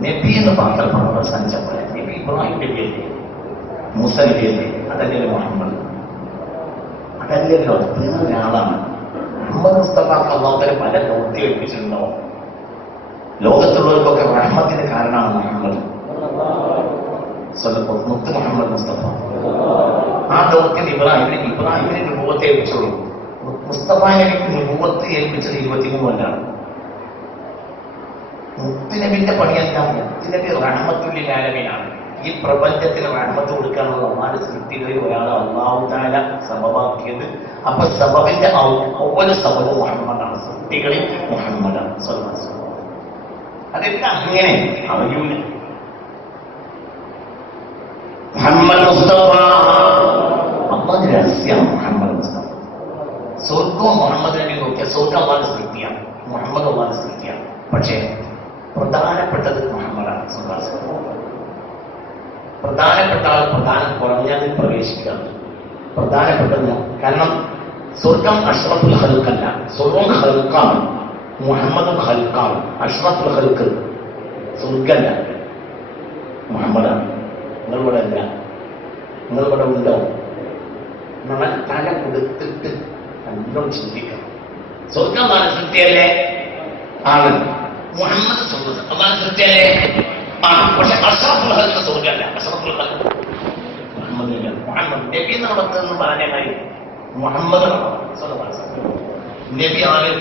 നബി എന്ന് മാത്രം അവസാനിച്ചപ്പോൾ നബി ഇബ്രാഹിം നബിയല്ലേ? മൂസ നബിയല്ലേ? അതല്ലേ മുഹമ്മദ്? അതല്ലല്ലോ, വേറെ ആളാണ്. മുഹമ്മദ് മുസ്തഫാക്ക് അല്ലാഹു തആല പല ദൗത്യം ഏൽപ്പിച്ചിട്ടുണ്ടോ? ലോകത്തുള്ളവർക്കൊക്കെ റഹ്മത്തിന് കാരണമാണ് മുഹമ്മദ് മുത്ത് മുഹമ്മദ് മുസ്തഫ. ആ ദൗത്യം ഇബ്രാഹിമിന് നുബുവത്ത് ഏൽപ്പിച്ചുള്ളൂ. മുസ്തഫ നബിക്ക് നുബുവത്ത് ഏൽപ്പിച്ചത് 23 കൊല്ലാണ്. മുത്തുനബിന്റെ പണിയെല്ലാം മുത്തുനബി റഹ്മത്തുൽ ആലമീനാണ്. ഈ പ്രപഞ്ചത്തിന് റഹ്മത്ത് കൊടുക്കാനുള്ള അള്ളാഹുവിന്റെ സൃഷ്ടികളിൽ ഒരാൾ അല്ലാഹു തആല സബബാക്കിയത്. അപ്പൊ സബബിന്റെ ഒവ്വൊരു സബബ് മുഹമ്മദാണ്. സൃഷ്ടികളിൽ മുഹമ്മദാണ് സ്വല്ലല്ലാഹു അലൈഹി വസല്ലം. അതെന്താ അങ്ങനെ അറിയൂല. മുഹമ്മദ് രഹസ്യം മുഹമ്മദ് മുസ്തഫ. സ്വർഗവും മുഹമ്മദ് നബി നോക്കിയ സ്വർഗം അള്ളാന്റെ സൃഷ്ടിയാണ്, മുഹമ്മദ് അള്ളാന്റെ സൃഷ്ടിയാണ്. പക്ഷേ പ്രധാനപ്പെട്ടത് മുഹമ്മദാണ്. പ്രധാനപ്പെട്ട ആൾ പ്രധാനം കുറഞ്ഞതിൽ പ്രവേശിക്കുക. പ്രധാനപ്പെട്ടത് കാരണം സ്വർഗം അഷ്റഫുൽ ഖൽഖല്ല, സ്വർഗം ഖൽഖാണ്, മുഹമ്മദും ഖൽഖാണ്. അഷ്റഫുൽ ഖൽഖ് സ്വർഗല്ല, മുഹമ്മദാണ്. നിങ്ങളിവിടെ അല്ല, നിങ്ങളിവിടെ ഉണ്ടോ? നമ്മൾ തല കൊടുത്തിട്ട് നല്ലോണം ചിന്തിക്കണം. സ്വർഗം അതാണ് സൃഷ്ടിയല്ലേ? ആണ്. മുഹമ്മദ് അതാണ് സൃഷ്ടിയല്ലേ? ആണ്. പക്ഷെ അഷ്റഫുൽ ഖൽഖ് സ്വർഗല്ല. അഷ്റഫുൽ ഖൽഖ് മുഹമ്മദ് നബി എന്ന് പറഞ്ഞ കാര്യം മുഹമ്മദ് നബി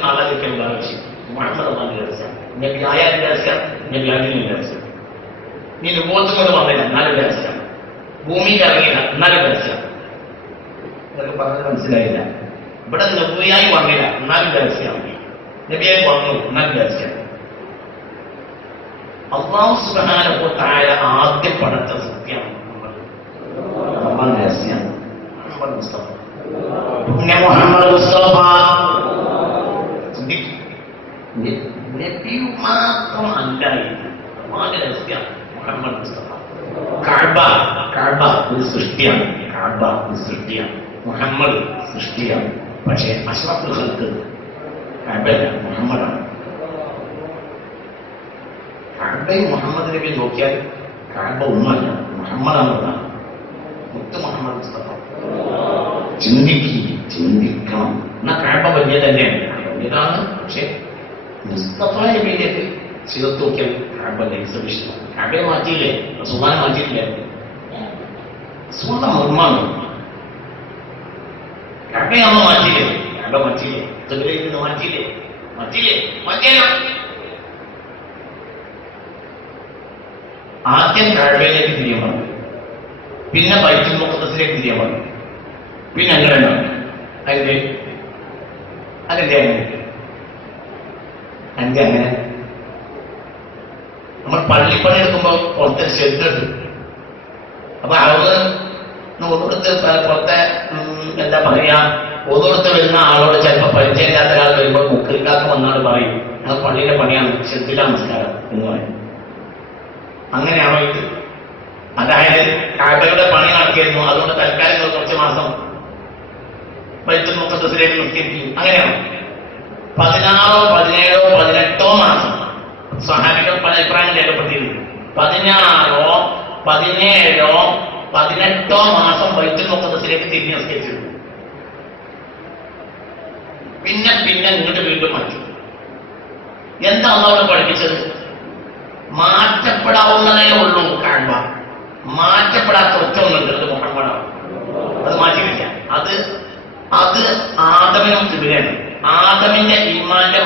ആലോചിക്കേണ്ട ആവശ്യം. മുഹമ്മദ് അള്ളാന്റെ രഹസ്യം. നബി ആയാലും രഹസ്യം, നബി ആയാലും രഹസ്യം. നീ നുബൂവത്ത് കൊണ്ട് വന്നില്ല, എന്നാലും രഹസ്യം. ഭൂമിയിൽ ഇറങ്ങിയില്ല, എന്നാലും രഹസ്യം. ഇതൊക്കെ പറഞ്ഞത് മനസ്സിലായില്ല. ഇവിടെ നബിയായി വന്നില്ല, എന്നാലും രഹസ്യമാണ്. നബിയായി വന്നു, എന്നാലും രഹസ്യം. അല്ലാഹു സുബ്ഹാനഹു വ തആല ആദ്യം പടച്ച സത്യമാണ് മുഹമ്മദ്. രഹസ്യം മുഹമ്മദ് മുസ്തഫ. പിന്നെ മുഹമ്മദ് മുസ്തഫ നബി മാത്രമല്ല, അള്ളാന്റെ രഹസ്യമാണ് മുഹമ്മദ് മുസ്തഫ. കഅബ ഒരു സൃഷ്ടിയാണ്, കഅബ ഒരു സൃഷ്ടിയാണ്, മുഹമ്മദ് സൃഷ്ടിയാണ്. പക്ഷേ അഷ്റഫുൽ ഖൽഖ് കഅബല്ല, മുഹമ്മദാണ്. കഅബയും മുഹമ്മദ് നബി നോക്കിയാൽ കഅബ ഒന്നുമല്ല, മുഹമ്മദാണെന്നതാണ്. മുത്ത് മുഹമ്മദ് മുസ്തഫ. ചിന്തിക്കണം. എന്നാ കഅബ വലിയ തന്നെയാണ്, വലിയതാണ്. പക്ഷെ മുസ്തഫ നബിയിലേക്ക് ചേർത്ത് നോക്കിയാൽ കഅബന്റെ എക്സിബിഷൻ. കഅബയെ മാറ്റിയില്ലേ? റസൂലുള്ളാഹിനെ മാറ്റിയില്ലേ? റസൂലുള്ളാഹി മുഹമ്മദാണ്. കഅബയെ അമ്മ മാറ്റിയില്ലേ? കഅബ മാറ്റിയില്ലേ? ഖിബ്ലയിൽ നിന്ന് മാറ്റിയില്ലേ? ആദ്യം കഅബയിലേക്ക് തിരിയാൻ പറഞ്ഞു, പിന്നെ ബൈത്തുൽ മുഖദ്ദസിലേക്ക് തിരിയാൻ പറഞ്ഞു, പിന്നെ അങ്ങനെ അങ്ങനെ നമ്മൾ പള്ളിപ്പണി എടുക്കുമ്പോൾ പുറത്തെ ഷെഡുണ്ട്. അപ്പൊ അവിടെ ഒന്നുകൊടുത്ത് പുറത്തെ എന്താ പറയാ, ഒന്നുകൊടുത്ത് വരുന്ന ആളോട് ചിലപ്പോൾ പരിചയമില്ലാത്ത ഒരാൾ വരുമ്പോൾ മുക്രിക്കാർക്ക് വന്നാൾ പറയും, ഞങ്ങൾ പള്ളിയിലെ പണിയാണ്, ഷെഡിലാണ് നമസ്കാരം എന്ന് പറയും. അങ്ങനെയാണോ ഇത്? അതായത് കഅബയുടെ പണി നടത്തിയിരുന്നു, അതുകൊണ്ട് തൽക്കാലം കുറച്ച് മാസം ബൈത്തുൽ മുഖദ്ദസിലേക്ക് നിസ്കരിക്കും. അങ്ങനെയാണ് 16, 17, 18 മാസം സ്വഹാബികൾ പല അഭിപ്രായം രേഖപ്പെടുത്തിയിരുന്നു. 16, 17, 18 മാസം ബൈത്തുൽ മുഖദ്ദസിലേക്ക് തിരിഞ്ഞ് നിസ്കരിച്ചിരുന്നു. പിന്നെ ഇങ്ങോട്ട് വീണ്ടും മാറ്റി. എന്താ അള്ളാഹു പഠിപ്പിച്ചത്? മാറ്റപ്പെടാവുന്നതേ ഉള്ളൂ കഅബ. മാറ്റപ്പെടാത്ത ഒറ്റ ഒന്നുണ്ട്, അത് മുഹമ്മദാണ്. അത് മാറ്റിയില്ല. അത് ആദമിനും കിബിലാണ്. ആദമിന്റെ ഇമ്മാന്റെ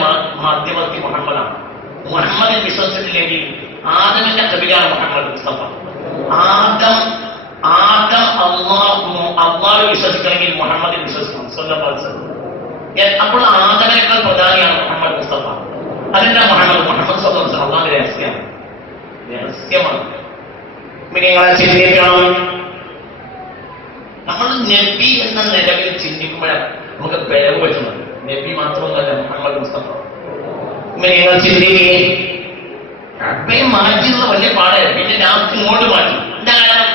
മധ്യവർത്തി മുഹമ്മദാണ്. മുഹമ്മദിൽ വിശ്വസിച്ചില്ലെങ്കിൽ ആദമിന്റെ കിബിലാണ് മുഹമ്മദ് മുസ്തഫ. ആദം അള്ളാഹു വിശ്വസിക്കണമെങ്കിൽ മുഹമ്മദിൽ വിശ്വസിക്കണം. സ്വല്ലല്ലാഹു അലൈഹി വസല്ലം. അപ്പോൾ ആദമിനേക്കാൾ പ്രധാനിയാണ് മുഹമ്മദ് മുസ്തഫ. അതിന്റെ മുഹമ്മദ് സ്വല്ലല്ലാഹു അലൈഹി വസല്ലം അള്ളാഹുവിന്റെ രഹസ്യമാണ്. നിങ്ങളെ ചിന്തിക്കണം. നമ്മൾ നബി എന്ന നിലവിൽ ചിന്തിക്കുമ്പോഴാണ് നമുക്ക് പിഴവ് പറ്റുന്നത്. നബി മാത്രമൊന്നുമല്ല മുഹമ്മദ് മുസ്തഫ. നിങ്ങൾ ചിന്തിക്കുകയും കഅബയെ മാറ്റിയുള്ള വലിയ പാടായിരുന്നു. പിന്നെ ലാസ്റ്റ് ഇങ്ങോട്ട് മാറ്റി. എന്താ കാരണം?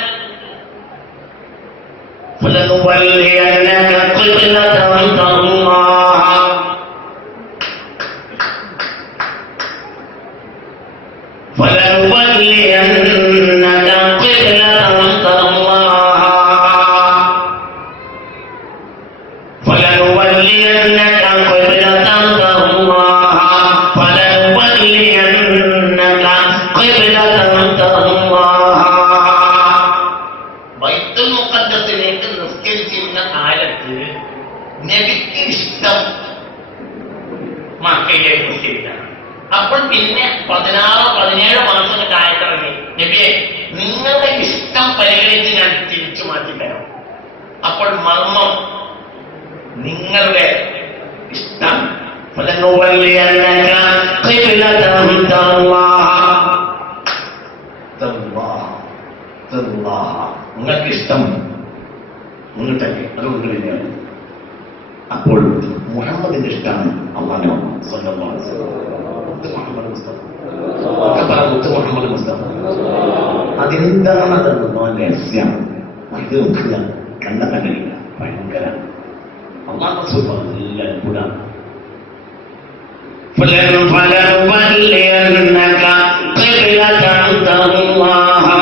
ബൈത്തുൽ മുഖദ്ദസിലേക്ക് നിസ്കരിച്ചിരുന്ന കാലത്ത് നബിക്ക് ഇഷ്ടം മക്കയിലേക്ക് നിസ്കരിക്കണം. അപ്പോൾ പിന്നെ 16, 17 മാസം കായത്തിറങ്ങി, നബിയെ നിങ്ങളുടെ ഇഷ്ടം പരിഗണിച്ച് ഞാൻ തിരിച്ചു മാറ്റിത്തരാം. അപ്പോൾ മർമ്മം നിങ്ങളുടെ ഇഷ്ടം. നിങ്ങൾക്ക് ഇഷ്ടം മുന്നിട്ടല്ലേ അതുകൊണ്ട് കഴിഞ്ഞ അപ്പോൾ മുഹമ്മദിന്റെ ഇഷ്ടമാണ് അള്ളാഹു സ്വല്ലല്ലാഹു അലൈഹി വസല്ലം. മുഹമ്മദ് മുസ്തഫ ഒക്കെ പറ മുഹമ്മദ് മുസ്തഫ. അതെന്താണെന്ന് രഹസ്യം ഇത് നോക്കുക. കണ്ട കണ്ടില്ല ഭയങ്കര അള്ളാഹു സുബ്ഹാനഹു നല്ല അത്ഭുതമാണ്. فلنولينك قبلة ترضاها.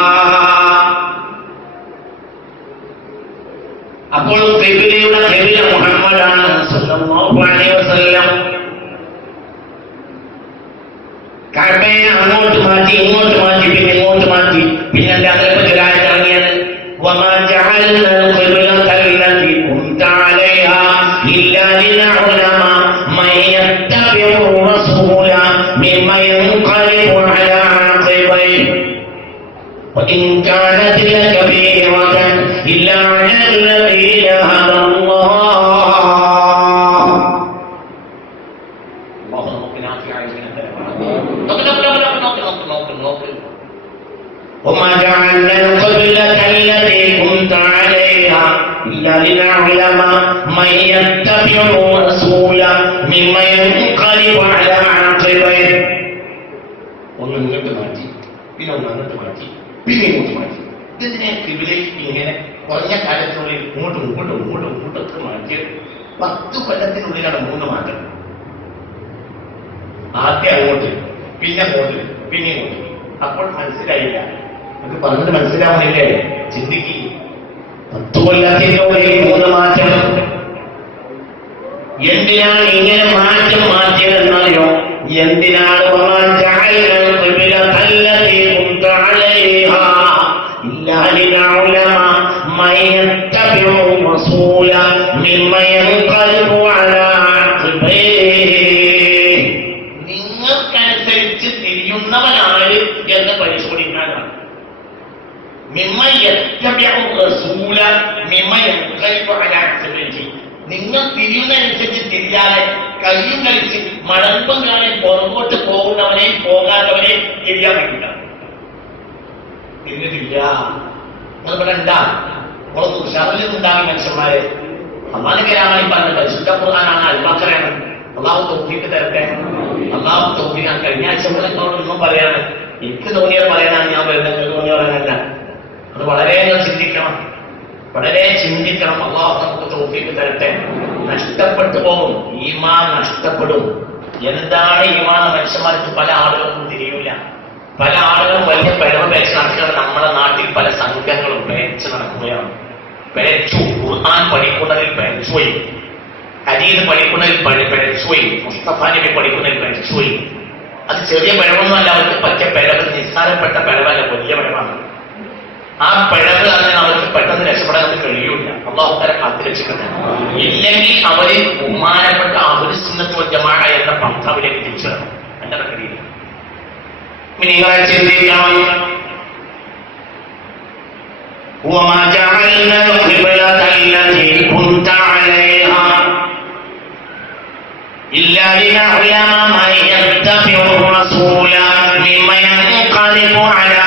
അപ്പോൾ ഖിബ്ലയുടെ ഖിബ്ല മുഹമ്മദാണ് സ്വല്ലല്ലാഹു അലൈഹി വസല്ലം. കഅബയെ അങ്ങോട്ട് മാറ്റി ഇങ്ങോട്ട് മാറ്റി പിന്നെ ഇങ്ങോട്ട് മാറ്റി. പിന്നെ അതിനെപ്പറ്റി ഒരാഴ്ച ഇറങ്ങിയത് വമാ ജഅൽന القبلة التي كنت عليها إلا لنعلم من يتبع الرسول ممن ينقلب على عقبيه وإن كانت لكبيرة إلا على الذين هدى الله. وما جعلنا القبلة التي كنت عليها إلا لنعلم من يتبع الرسول ممن ينقلب على عقبيه. ഒന്ന് ഇങ്ങോട്ട് മാറ്റി പിന്നെ ഒന്ന് അങ്ങോട്ട് മാറ്റി പിന്നെ ഇങ്ങോട്ട് മാറ്റി. ഇതിനെ ഖിബ്ലയിൽ ഇങ്ങനെ കുറഞ്ഞ കാലത്തിനുള്ളിൽ ഇങ്ങോട്ടും ഇങ്ങോട്ടും ഇങ്ങോട്ടും ഇങ്ങോട്ടൊക്കെ മാറ്റി 10 കൊല്ലത്തിനുള്ളിലാണ് 3 മാറ്റം. ആദ്യം അങ്ങോട്ട് പിന്നെ അങ്ങോട്ട് പിന്നെ ഇങ്ങോട്ട്. അപ്പോൾ മനസ്സിലായില്ല. നമുക്ക് പറഞ്ഞത് മനസ്സിലാവുന്നില്ലേ? ചിന്തിക്ക്. 10 കൊല്ലത്തിനുള്ളിൽ 3 മാറ്റം. എന്തിനാണ് ഇങ്ങനെ മാറ്റം മാറ്റിയതെന്നറിയോ? എന്തിനാണ് നിങ്ങൾക്കനുസരിച്ച് തിരിയുന്നവനാണ് എന്ന് പരിശോധിക്കാനാണ്. നിങ്ങൾ തിരിയുന്നതനുസരിച്ച് തിരിയാതെ കയ്യും കളിച്ച് മടമ്പം കാണാൻ പുറകോട്ട് പോകുന്നവനെയും പോകാത്തവനെയും തിരിയാൻ പറ്റില്ല. തിരിഞ്ഞിട്ടില്ല. നിങ്ങൾ ഇവിടെ ഉണ്ടാ പുറത്ത് ഉഷാറിലുണ്ടാകും മനുഷ്യന്മാരെ. അള്ളാഹുവിനെ പറഞ്ഞ പരിശുദ്ധ ഖുർആനാണ്. അൽബഖറയാണ്. അള്ളാഹു തൗഫീഖ് തരട്ടെ. അള്ളാഹു തൗഫീഖ്. ഞാൻ കഴിഞ്ഞ ആഴ്ച ഒന്നും പറയാണ്. എനിക്ക് തോന്നിയത് പറയാനാണ് ഞാൻ വരുന്നത്. തോന്നിയ പറയാനല്ല. അത് വളരെ ചിന്തിക്കണം, വളരെ ചിന്തിക്കണം. അള്ളാഹു നമുക്ക് തൗഫീഖ് തരട്ടെ. നഷ്ടപ്പെട്ടു പോകും. ഈമാൻ നഷ്ടപ്പെടും. എന്താണ് ഈമാൻ? മനുഷ്യന്മാർക്ക് പല ആളുകൾക്കും തിരിയില്ല. പല ആളുകളും വലിയ പിഴവ് പേച്ച് നടക്കുന്നത്. നമ്മുടെ നാട്ടിൽ പല സംഘങ്ങളും പേച്ച് നടക്കുകയാണ്. പിഴച്ചു. ഖുർആൻ പഠിക്കുന്നതിൽ പിഴച്ചുപോയി. ഹദീസ് പഠിക്കുന്നതിൽ പിഴച്ചുപോയി. മുസ്തഫ നബി പഠിക്കുന്നതിൽ പിഴച്ചുപോയി. അത് ചെറിയ പിഴവൊന്നുമല്ല. അവർക്ക് പറ്റിയ പിഴവ് നിസ്സാരപ്പെട്ട പിഴവല്ല, വലിയ പിഴവാണ്. ആ പിഴവ് അതിന് അവർക്ക് പെട്ടെന്ന് രക്ഷപ്പെടാൻ കഴിയൂല. അള്ളാഹു തആല കാത്തു രക്ഷിക്കട്ടെ. ഇല്ലെങ്കിൽ അവര് ബഹുമാനപ്പെട്ട അഹ്ലു സുന്നത്ത് വൽ ജമാഅ എന്ന പന്ഥാവിലേക്ക് തിരിച്ചു വരണം. അങ്ങനെ കഴിയില്ല. നിങ്ങൾ ചിന്തിക്കണം. وما جعلنا القبلة التي كنت عليها إلا لنعلم من يتبع الرسول ممن ينقلب على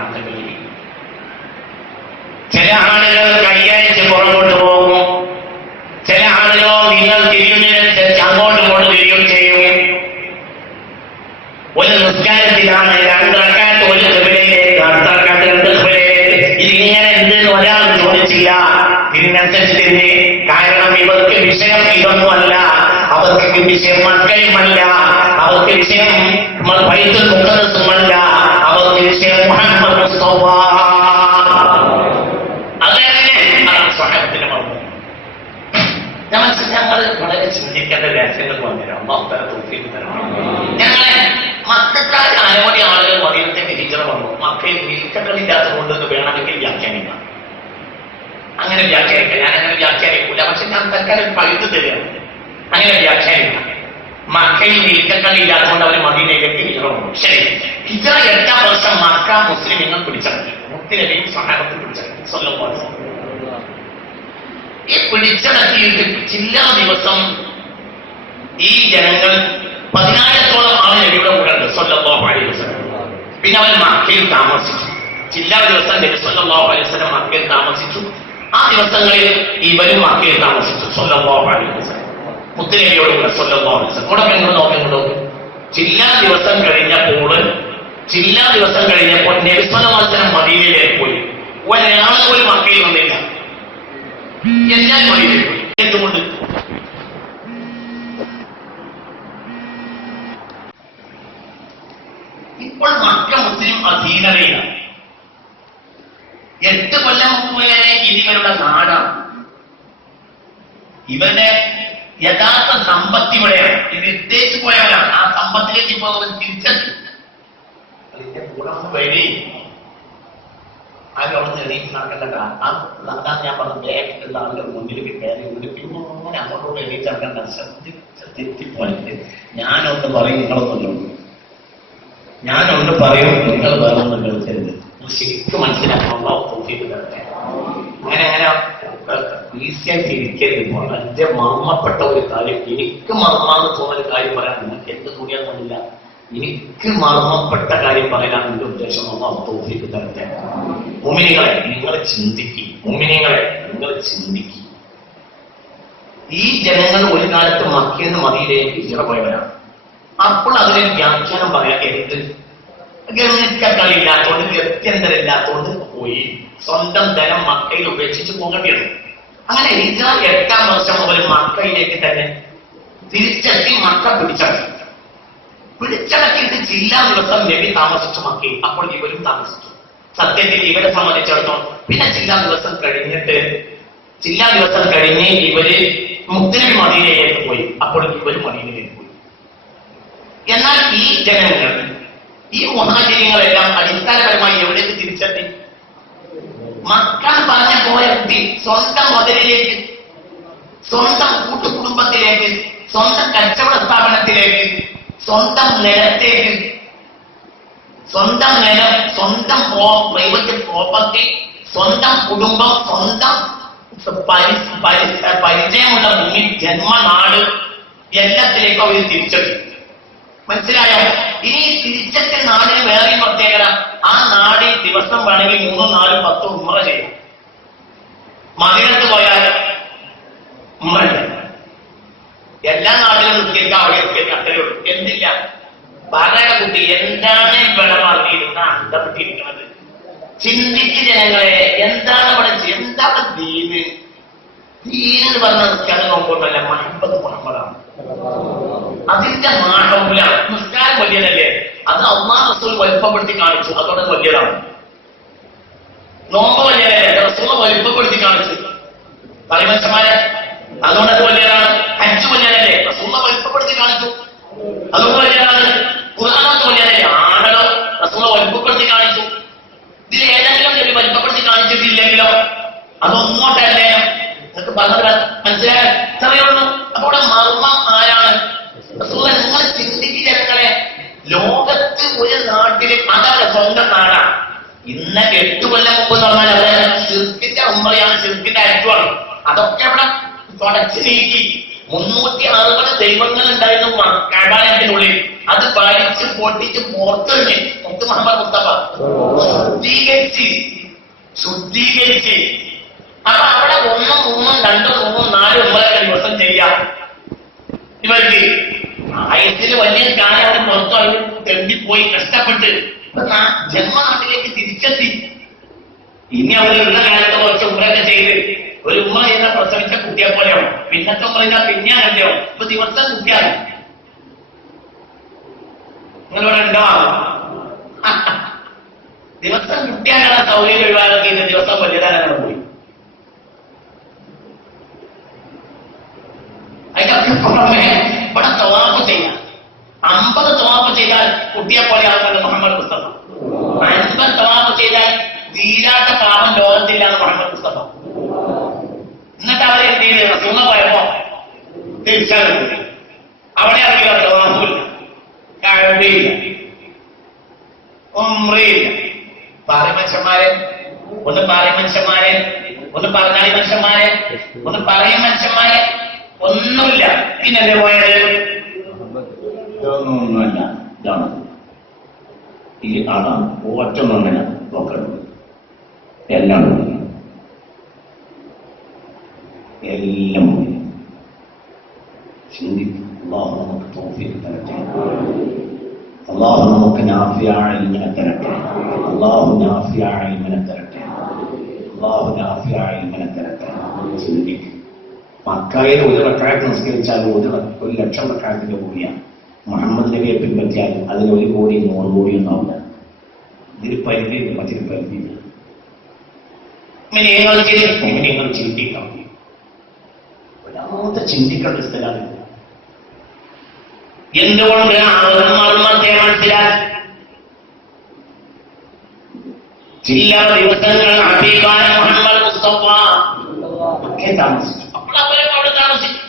عقبيه. ചില ആളുകൾ കൈയടിച്ച് പുറകോട്ട് പോകും. ചില ആളുകളോ നിങ്ങൾ തിരിയുന്നതിനനുസരിച്ച് അങ്ങോട്ടും ഇങ്ങോട്ടും തിരിയുകയും ചെയ്യും. ഒരു നിസ്കാരത്തിലാണ് 2 റക്അത്ത് ഒരു ഖിബ്ലയിലേക്ക്, അടുത്ത റക്അത്ത് 2 ഖിബ്ലയിലേക്ക്. ഇതിങ്ങനെ എന്തെന്ന് ഒരാൾ ചോദിച്ചില്ല. ഇതിനനുസരിച്ച് തിരിഞ്ഞ്. കാരണം ഇവർക്ക് വിഷയം ഇതൊന്നുമല്ല. അവർക്ക് വിഷയം മക്കയുമല്ല. അവർക്ക് വിഷയം ബൈത്തുൽ മുഖദ്ദസുമല്ല. അവർക്ക് വിഷയം മുഹമ്മദ് മുസ്തഫ. അതന്നെ അതാണ് സ്വഹാബത്തിന്റെ മർമ്മം. ഞങ്ങൾ വളരെ ചിന്തിക്കേണ്ട രഹസ്യങ്ങൾ വന്നില്ല. അല്ലാഹു തആല തൗഫീഖ് തരണം. ഞങ്ങളെ മക്കക്കാർ അനവധി ആളുകൾ മദീനത്തേക്ക് ഹിജ്റ വന്നു. മക്കയിൽ മിൽക്കകളില്ലാത്തത് കൊണ്ട് വേണമെങ്കിൽ വ്യാഖ്യാനിക്കാം. അങ്ങനെ വ്യാഖ്യാനിക്കാം. ഞാൻ അങ്ങനെ വ്യാഖ്യാനിക്കൂല. പക്ഷെ ഞാൻ തൽക്കാലം പഴുതു തരികയാണ്. അങ്ങനെ വ്യാഖ്യാനിക്കാം. മക്കയിൽ മിൽക്കകളില്ലാത്തതുകൊണ്ട് അവർ മദീനയിലേക്ക് ഹിജ്റ വന്നു. ശരി. ഹിജ്റ 8-ാം വർഷം മക്ക മുസ്ലിമീങ്ങൾ പിടിച്ചടക്കി. മുത്തുനബിയും സ്വഹാബത്തും പിടിച്ചടക്കി. സ്വല്ലല്ലാഹു അലൈഹി വസല്ലം. ഈ പിടിച്ചടക്കിയിട്ട് ചില ദിവസം ഈ ജനങ്ങൾ 10,000-ഓളം ആൾ നബിയുടെ കൂടെ ഉണ്ട്. സ്വല്ലല്ലാഹു അലൈഹി വസല്ലം. പിന്നെ അവർ മക്കയിൽ താമസിച്ചു. ചില ദിവസം നബി സല്ലല്ലാഹു അലൈഹി വസല്ലം മക്കയിൽ താമസിച്ചു. ആ ദിവസങ്ങളിൽ ഇവരും മക്കയിൽ താമസിച്ചു. സല്ലല്ലാഹു അലൈഹി വസല്ലം മുത്തനബിയോട് സല്ലല്ലാഹു അലൈഹി വസല്ലം കൂടെ ഇങ്ങോട്ട് നോക്കി. ചില ദിവസം കഴിഞ്ഞപ്പോൾ നബി സല്ലല്ലാഹു അലൈഹി വസല്ലം മദീനയിലേക്ക് പോയി. ഒരാൾ പോലും മക്കയിൽ വന്നില്ല. എല്ലാവരും മദീനയിൽ പോയി. എന്തുകൊണ്ട്? ഇപ്പോൾ മക്ക മുസ്ലിം അധീനതയിലാണ്. 8 കൊല്ലം മുമ്പ് വരെ ഇവരുടെ നാടാണ്. ഇവരുടെ യഥാർത്ഥ സമ്പത്ത് ഇവിടെയാണ്. ഇത് വിദേശത്ത് പോയവരാണ്. ആ സമ്പത്തിലേക്ക് ഇപ്പോൾ അവർ തിരിച്ചെത്തി. അതിന്റെ കൂടെ വഴി ആരും അവിടെ എണീറ്റ് നടക്കേണ്ട കാരണം അതാണ് ഞാൻ പറഞ്ഞ ബാക്കിലുള്ള ആളുകൾ മുന്നിലേക്ക് കയറി പിന്നെ അങ്ങനെ അങ്ങോട്ടോട്ട് എണീറ്റ് നടക്കേണ്ട തെറ്റിപ്പോയിട്ട് ഞാനൊന്ന് പറയും നിങ്ങളൊന്നുമില്ല. ഞാനൊന്ന് പറയും നിങ്ങൾ വേറെ ഒന്നും കേൾക്കരുത്. ശരിക്കും മനസ്സിലാക്കാനുള്ള തോഫീക്ക് തരട്ടെ. അങ്ങനെ ഈസിയായിട്ട് ഇരിക്കരുത്. വളരെ മർമ്മപ്പെട്ട ഒരു കാര്യം, എനിക്ക് മർമ്മാന്ന് തോന്നുന്ന കാര്യം പറയാൻ നിങ്ങൾക്ക് എന്ത് തുണിയാണെന്നില്ല. എനിക്ക് മർമ്മപ്പെട്ട കാര്യം പറയാനാണ് എന്റെ ഉദ്ദേശം. തോഫീക്ക് തരട്ടെ. മുഅ്മിനീങ്ങളെ നിങ്ങൾ ചിന്തിക്കും. ഈ ജനങ്ങൾ ഒരു കാലത്ത് മക്കയിൽ നിന്ന് മദീനയിലേക്ക് ഹിജ്റ പോയവരാണ്. അപ്പോൾ അതിനെ വ്യാഖ്യാനം പറയാം. എന്ത് ഗണിക്കക്കളില്ലാത്തോണ്ട് ഗത്യന്തരമില്ലാത്തോണ്ട് പോയി സ്വന്തം ധനം മക്കയിൽ ഉപേക്ഷിച്ച് പോകേണ്ടി വന്നു. അങ്ങനെ ഹിജ്റ 8ാം വർഷം അവർ മക്കയിലേക്ക് തന്നെ തിരിച്ചെത്തി. മക്ക പിടിച്ചടക്കിയിട്ട് ജില്ലാ ദിവസം നബി താമസിച്ചു മക്കയിൽ. അപ്പോൾ ഇവരും താമസിച്ചു. സത്യത്തിൽ ഇവരെ സംബന്ധിച്ചിടത്തോളം പിന്നെ ജില്ലാ ദിവസം കഴിഞ്ഞ് ഇവര് മുത്തനബി മദീനയിലേക്ക് പോയി. അപ്പോൾ ഇവരും മദീനയിലേക്ക് പോയി. എന്നാൽ ഈ ജനങ്ങൾ, ഈ മുഹാജിറുകളെല്ലാം അടിസ്ഥാനപരമായി എവിടേക്ക് തിരിച്ചെത്തി? മക്ക പറഞ്ഞ പോലെ സ്വന്തം മുതലിലേക്ക്, സ്വന്തം കൂട്ടുകുടുംബത്തിലേക്ക്, സ്വന്തം കച്ചവട സ്ഥാപനത്തിലേക്ക്, സ്വന്തം നിലത്തേക്ക്, സ്വന്തം നിലം, സ്വന്തം പ്രൈവറ്റ് പ്രോപ്പർട്ടി, സ്വന്തം കുടുംബം, സ്വന്തം പരിചയമുള്ള ഭൂമി, ജന്മനാട്, എല്ലാത്തിലേക്കും അവർ തിരിച്ചെത്തി. മനസ്സിലായോ? ഇനി തിരിച്ചെത്തിയ നാടിന് വേറെയും പ്രത്യേകത. ആ നാടിൽ ദിവസം വേണമെങ്കിൽ 3, 4, 10 ഉംറ ചെയ്യും. മദീനത്ത് പോയാൽ ഉംറയില്ല. എല്ലാ നാട്ടിലും നിൽക്കുക, അവിടെ അത്രയേ ഉള്ളൂ. എന്തില്ല പറയുടെ കുട്ടി എന്താണ് ഇവിടെ പറഞ്ഞിരുന്ന അന്തപ്പെട്ടിരിക്കുന്നത്? ചിന്തിക്ക് ജനങ്ങളെ. എന്താണ് ദീന്? ദീനെന്ന് പറഞ്ഞ നിൽക്കാതെ നോക്കുമ്പോഴല്ല മുഹമ്മദാണ്. അതിന്റെ മാഹബിലാണ്. നിസ്കാരം വലിയതല്ലേ? അത് അല്ലാഹു റസൂൽ വലുപ്പപ്പെടുത്തി കാണിച്ചു, അതോടെ വലിയതാണ്. നോമ്പ് വലിയതല്ലേ? റസൂൽ വലുപ്പപ്പെടുത്തി കാണിച്ചു. പരിമനുഷ്യന്മാരെ അതുകൊണ്ട് അത് വലിയതാണ്. ഹജ്ജ് വലിയതല്ലേ? റസൂൽ വലുപ്പപ്പെടുത്തി കാണിച്ചു, അതുകൊണ്ട് വലിയതാണ്. ഖുർആനൊക്കെ വലിയതല്ലേ? ആണല്ലോ, റസൂൽ വലുപ്പപ്പെടുത്തി കാണിച്ചു. ഇതിൽ ഏതെങ്കിലും നബി വലുപ്പപ്പെടുത്തി കാണിച്ചിട്ടില്ലെങ്കിലോ അതൊന്നോട്ടല്ലേ? നിങ്ങൾക്ക് പറഞ്ഞത് മനസ്സിലായാൽ ചെറിയുള്ളൂ. അപ്പോൾ മർമ്മം ആരാണ്? നിങ്ങൾ ചിന്തിക്കുക ജനങ്ങളെ. ലോകത്ത് ഒരു നാട്ടില് അതാണ് സ്വന്തം നാടാണ്. ഇന്ന് 8 കൊല്ലം മുമ്പ് എന്ന് പറഞ്ഞാൽ അവിടെ ശിർക്കിന്റെ ഉംറയാണ്, ശിർക്കിന്റെ അരിവാണ്. അതൊക്കെ അവിടെ തുടച്ചു നീക്കി 360 ദൈവങ്ങൾ ഉണ്ടായിരുന്നു കഅബാലയത്തിനുള്ളിൽ. അത് വലിച്ച് പൊട്ടിച്ച് പുറത്തെറിഞ്ഞ് മുത്ത് മുഹമ്മദ് മുസ്തഫ ശുദ്ധീകരിച്ച് അപ്പൊ അവിടെ 1, 3, 2, 3, 4 ഉംറയൊക്കെ ദിവസം ചെയ്യാം. ഇവർക്ക് ആയത്തിൽ വലിയ കാലം പുറത്തു തെണ്ടിപ്പോയി കഷ്ടപ്പെട്ട് ജന്മനാട്ടിലേക്ക് തിരിച്ചെത്തി. ഇനി അവരുള്ള കാലത്ത് കുറച്ച് ഉംറയൊക്കെ ചെയ്ത് ഒരു ഉമ്മ ചെയ്ത പ്രസവിച്ച കുട്ടിയെ പോലെയാവും. പിന്നത്തെ ഉമ്മ ചെയ്താൽ പിന്നെ അല്ലയോ? ഇപ്പൊ ദിവസം കുട്ടിയാണ്. നിങ്ങളിവിടെ ഉണ്ടോ? ദിവസം കുട്ടിയാനുള്ള സൗകര്യം ഒഴിവാക്കി ദിവസം വലിയതാരാണ് പോയി. അതിനൊക്കെ പുറമെ ഇവിടെ തവാഫ് ചെയ്യാം. 50 തവാഫ് ചെയ്താൽ കുട്ടിയെ പോലെയാകുമല്ലോ മുഹമ്മദ് മുസ്തഫ. 50 തവാഫ് ചെയ്താൽ തീരാത്ത പാപം ലോകത്തില്ലാന്ന് മുഹമ്മദ് മുസ്തഫ. എന്നിട്ട് അവരെ എന്ത് ചെയ്ത് റസൂൽ പോയപ്പോ തിരിച്ചറിഞ്ഞു അവിടെ അറിയില്ല, തവാഫില്ല, കഅബയില്ല, ഉംറയില്ല. മനുഷ്യന്മാരെ ഒന്ന് പറയും മനുഷ്യന്മാരെ, ഒന്ന് പറഞ്ഞാൽ മനുഷ്യന്മാരെ, ഒന്ന് പറയും മനുഷ്യന്മാരെ. ഒന്നുമില്ല. പിന്നല്ലേ പോയത്? ഒന്നുമല്ല. ഇതാണ് ഈ ആളാണ് ഒറ്റൊന്നും അങ്ങനെ നോക്കണം. എല്ലാം ചിന്തിക്കും. അല്ലാഹു നമുക്ക് തൗഫീഖ് തരട്ടെ. അല്ലാഹു നമുക്ക് നാഫിയായ ഇൽമിനെ തരട്ടെ. അല്ലാഹു നാഫിയായ ഇൽമിനെ തരട്ടെ. അല്ലാഹു നാഫിയായ ഇൽമിനെ തരട്ടെ. ചിന്തിക്കും. മക്കയിൽ ഒരു റക്അത്ത് നിസ്കരിച്ചാൽ 1,00,000 റക്അത്തിന്റെ കൂടിയാണ്. മുഹമ്മദ് നബിയെ പിൻപറ്റിയാൽ അതിൽ 1 കോടി 100 കോടി ഉണ്ടാവില്ല. ഇതിന് പരിധിയുണ്ട്, മറ്റൊരു പരിധിയില്ല. നിങ്ങൾ ചിന്തിക്കണം. വല്ലാതെ ചിന്തിക്കേണ്ട സ്ഥലമാണ്. എന്തുകൊണ്ട് മർമ്മത്തെ മനസ്സിലാക്കി ചില ദിവസങ്ങൾ ഹബീബായ മുഹമ്മദ് മുസ്തഫ താമസിച്ചു. അപ്പോൾ അവരും അവിടെ താമസിച്ചു.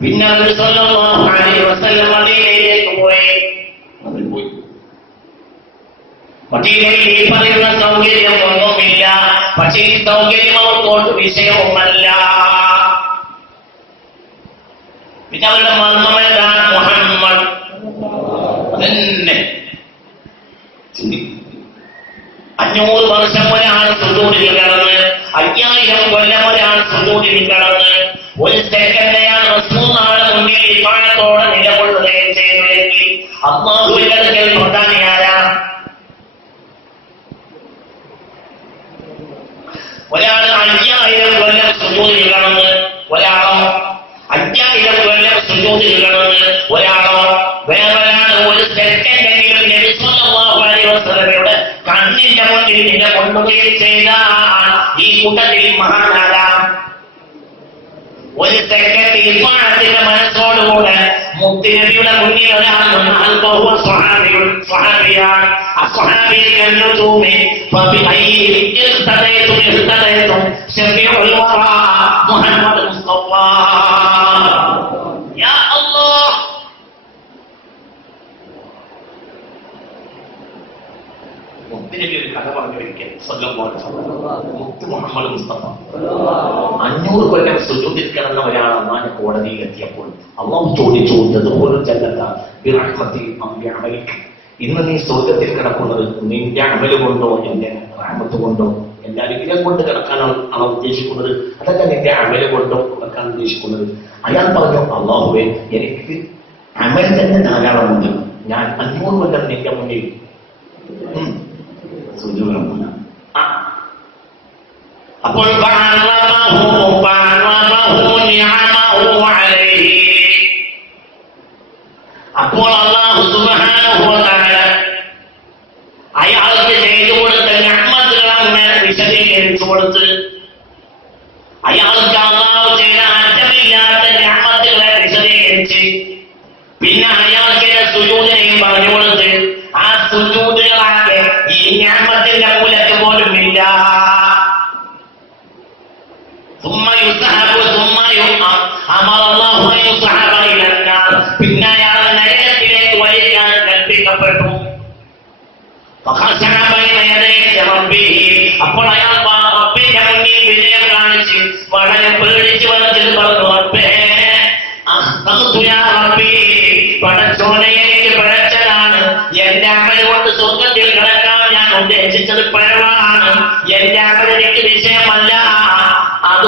പിന്നെ അവർ സ്വല്ലല്ലാഹു അലൈഹി വസല്ലം മദീനയിലേക്ക് പോയി. മദീനയിൽ ഈ പറയുന്ന സൗകര്യം ഒന്നുമില്ല. പക്ഷേ ഈ സൗകര്യം അവർക്കോട്ട് വിഷയവുമല്ല. പിന്നെ അവരുടെ മർമ്മം എന്താണ്? മുഹമ്മദ് തന്നെ. 500 വർഷം ഒരാൾ സുജൂദിൽ കിടന്ന്, 5000 കൊല്ലം ഒരാൾ സുജൂദിൽ കിടന്ന്, 1 സെക്കൻഡയാണ് റസൂലുള്ളാഹിയുടെ മുന്നിൽ ഇബാദത്തോടെ നിലകൊള്ളുകയും ചെയ്തുവെങ്കിൽ അല്ലാഹുവിന്റെ അടുക്കൽ പ്രധാനി ആരാ? ഒരാൾ 5000 കൊല്ലം സുജൂദിൽ കിടന്ന്, ഒരാളോ 5000 കൊല്ലം സുജൂദിൽ കിടന്ന്, ഒരാളോ വേറൊരാൾ 1 സെക്കൻഡെങ്കിലും നബി സ്വല്ലല്ലാഹു അലൈഹി വസല്ലമയുടെ കണ്ണിന്റെ മുന്നിൽ നിലകൊള്ളുകയും ചെയ്ത ഈ കൂട്ടത്തിൽ മഹാനാരാ? 1 സെക്കൻഡ് ഇഫാത്തിന്റെ മനസ്സോടുകൂടെ മുത്തുനബിയുടെ മുന്നിൽ ഒരാൾ സ്വഹാബിയാണ്. മുഹമ്മദ് മുസ്തഫ. യാ അല്ലാഹ്, മുത്തുനബി ഒരു കഥ പറഞ്ഞു ഒരിക്കൽ. മുത്ത് മുഹമ്മദ് മുസ്തഫ 500 കൊല്ലം സുജൂദിൽ കിടന്ന ഒരാൾ അള്ളാന്റെ കോടതിയിൽ എത്തിയപ്പോൾ അള്ളാഹു ചോദിച്ചു, ഇന്ന് നീ സ്വർഗത്തിൽ കിടക്കുന്നത് നിന്റെ അമല് കൊണ്ടോ എന്റെ റഹ്മത്ത് കൊണ്ടോ? എന്റെ അനുഗ്രഹം കൊണ്ട് കിടക്കാനാണ് ഉദ്ദേശിക്കുന്നത്, അതൊക്കെ നിന്റെ അമല് കൊണ്ടോ കിടക്കാൻ ഉദ്ദേശിക്കുന്നത്? അയാൾ പറഞ്ഞു, അള്ളാഹുവേ, എനിക്ക് അമൽ തന്നെ ധാരാളമുണ്ട്. ഞാൻ 500 കൊല്ലം നിന്റെ മുന്നിൽ സുജൂദിലാണ്. അപ്പോൾ അപ്പോൾ അല്ലാഹു സുബ്ഹാനഹു വ തആല അയാൾക്ക് ചെയ്തു കൊടുത്ത നിഅമത്തുകൾ അങ്ങനെ വിശദീകരിച്ചു കൊടുത്ത്, അയാൾക്ക് അല്ലാഹു ചെയ്ത അറ്റമില്ലാത്ത നിഅമത്തുകളെ വിശദീകരിച്ച്, പിന്നെ അയാൾക്ക് സുജൂദിനെയും പറഞ്ഞു കൊടുത്ത്, ആ സുജൂദുകളാകെ ഈ നിഅമത്തിന്റെ മൂലക്ക് പോലും ഇല്ല. പിന്നെ അയാൾ നരകത്തിലേക്ക് വലിക്കാൻ കൽപ്പിക്കപ്പെട്ടു. അപ്പോൾ അയാൾ റബ്ബിന്റെ മുന്നിൽ വിജയം കാണിച്ച് വളരെ പേടിച്ച് വന്നിട്ട് പറഞ്ഞു, പടച്ചോനെ, എനിക്ക് പിഴച്ചതാണ്. എന്റെ അമൽ കൊണ്ട് സ്വർഗത്തിൽ കിടക്കാൻ ഞാൻ ഉദ്ദേശിച്ചത് പിഴവാണ്. എന്റെ അമൽ എനിക്ക് വിഷയമല്ല. അത്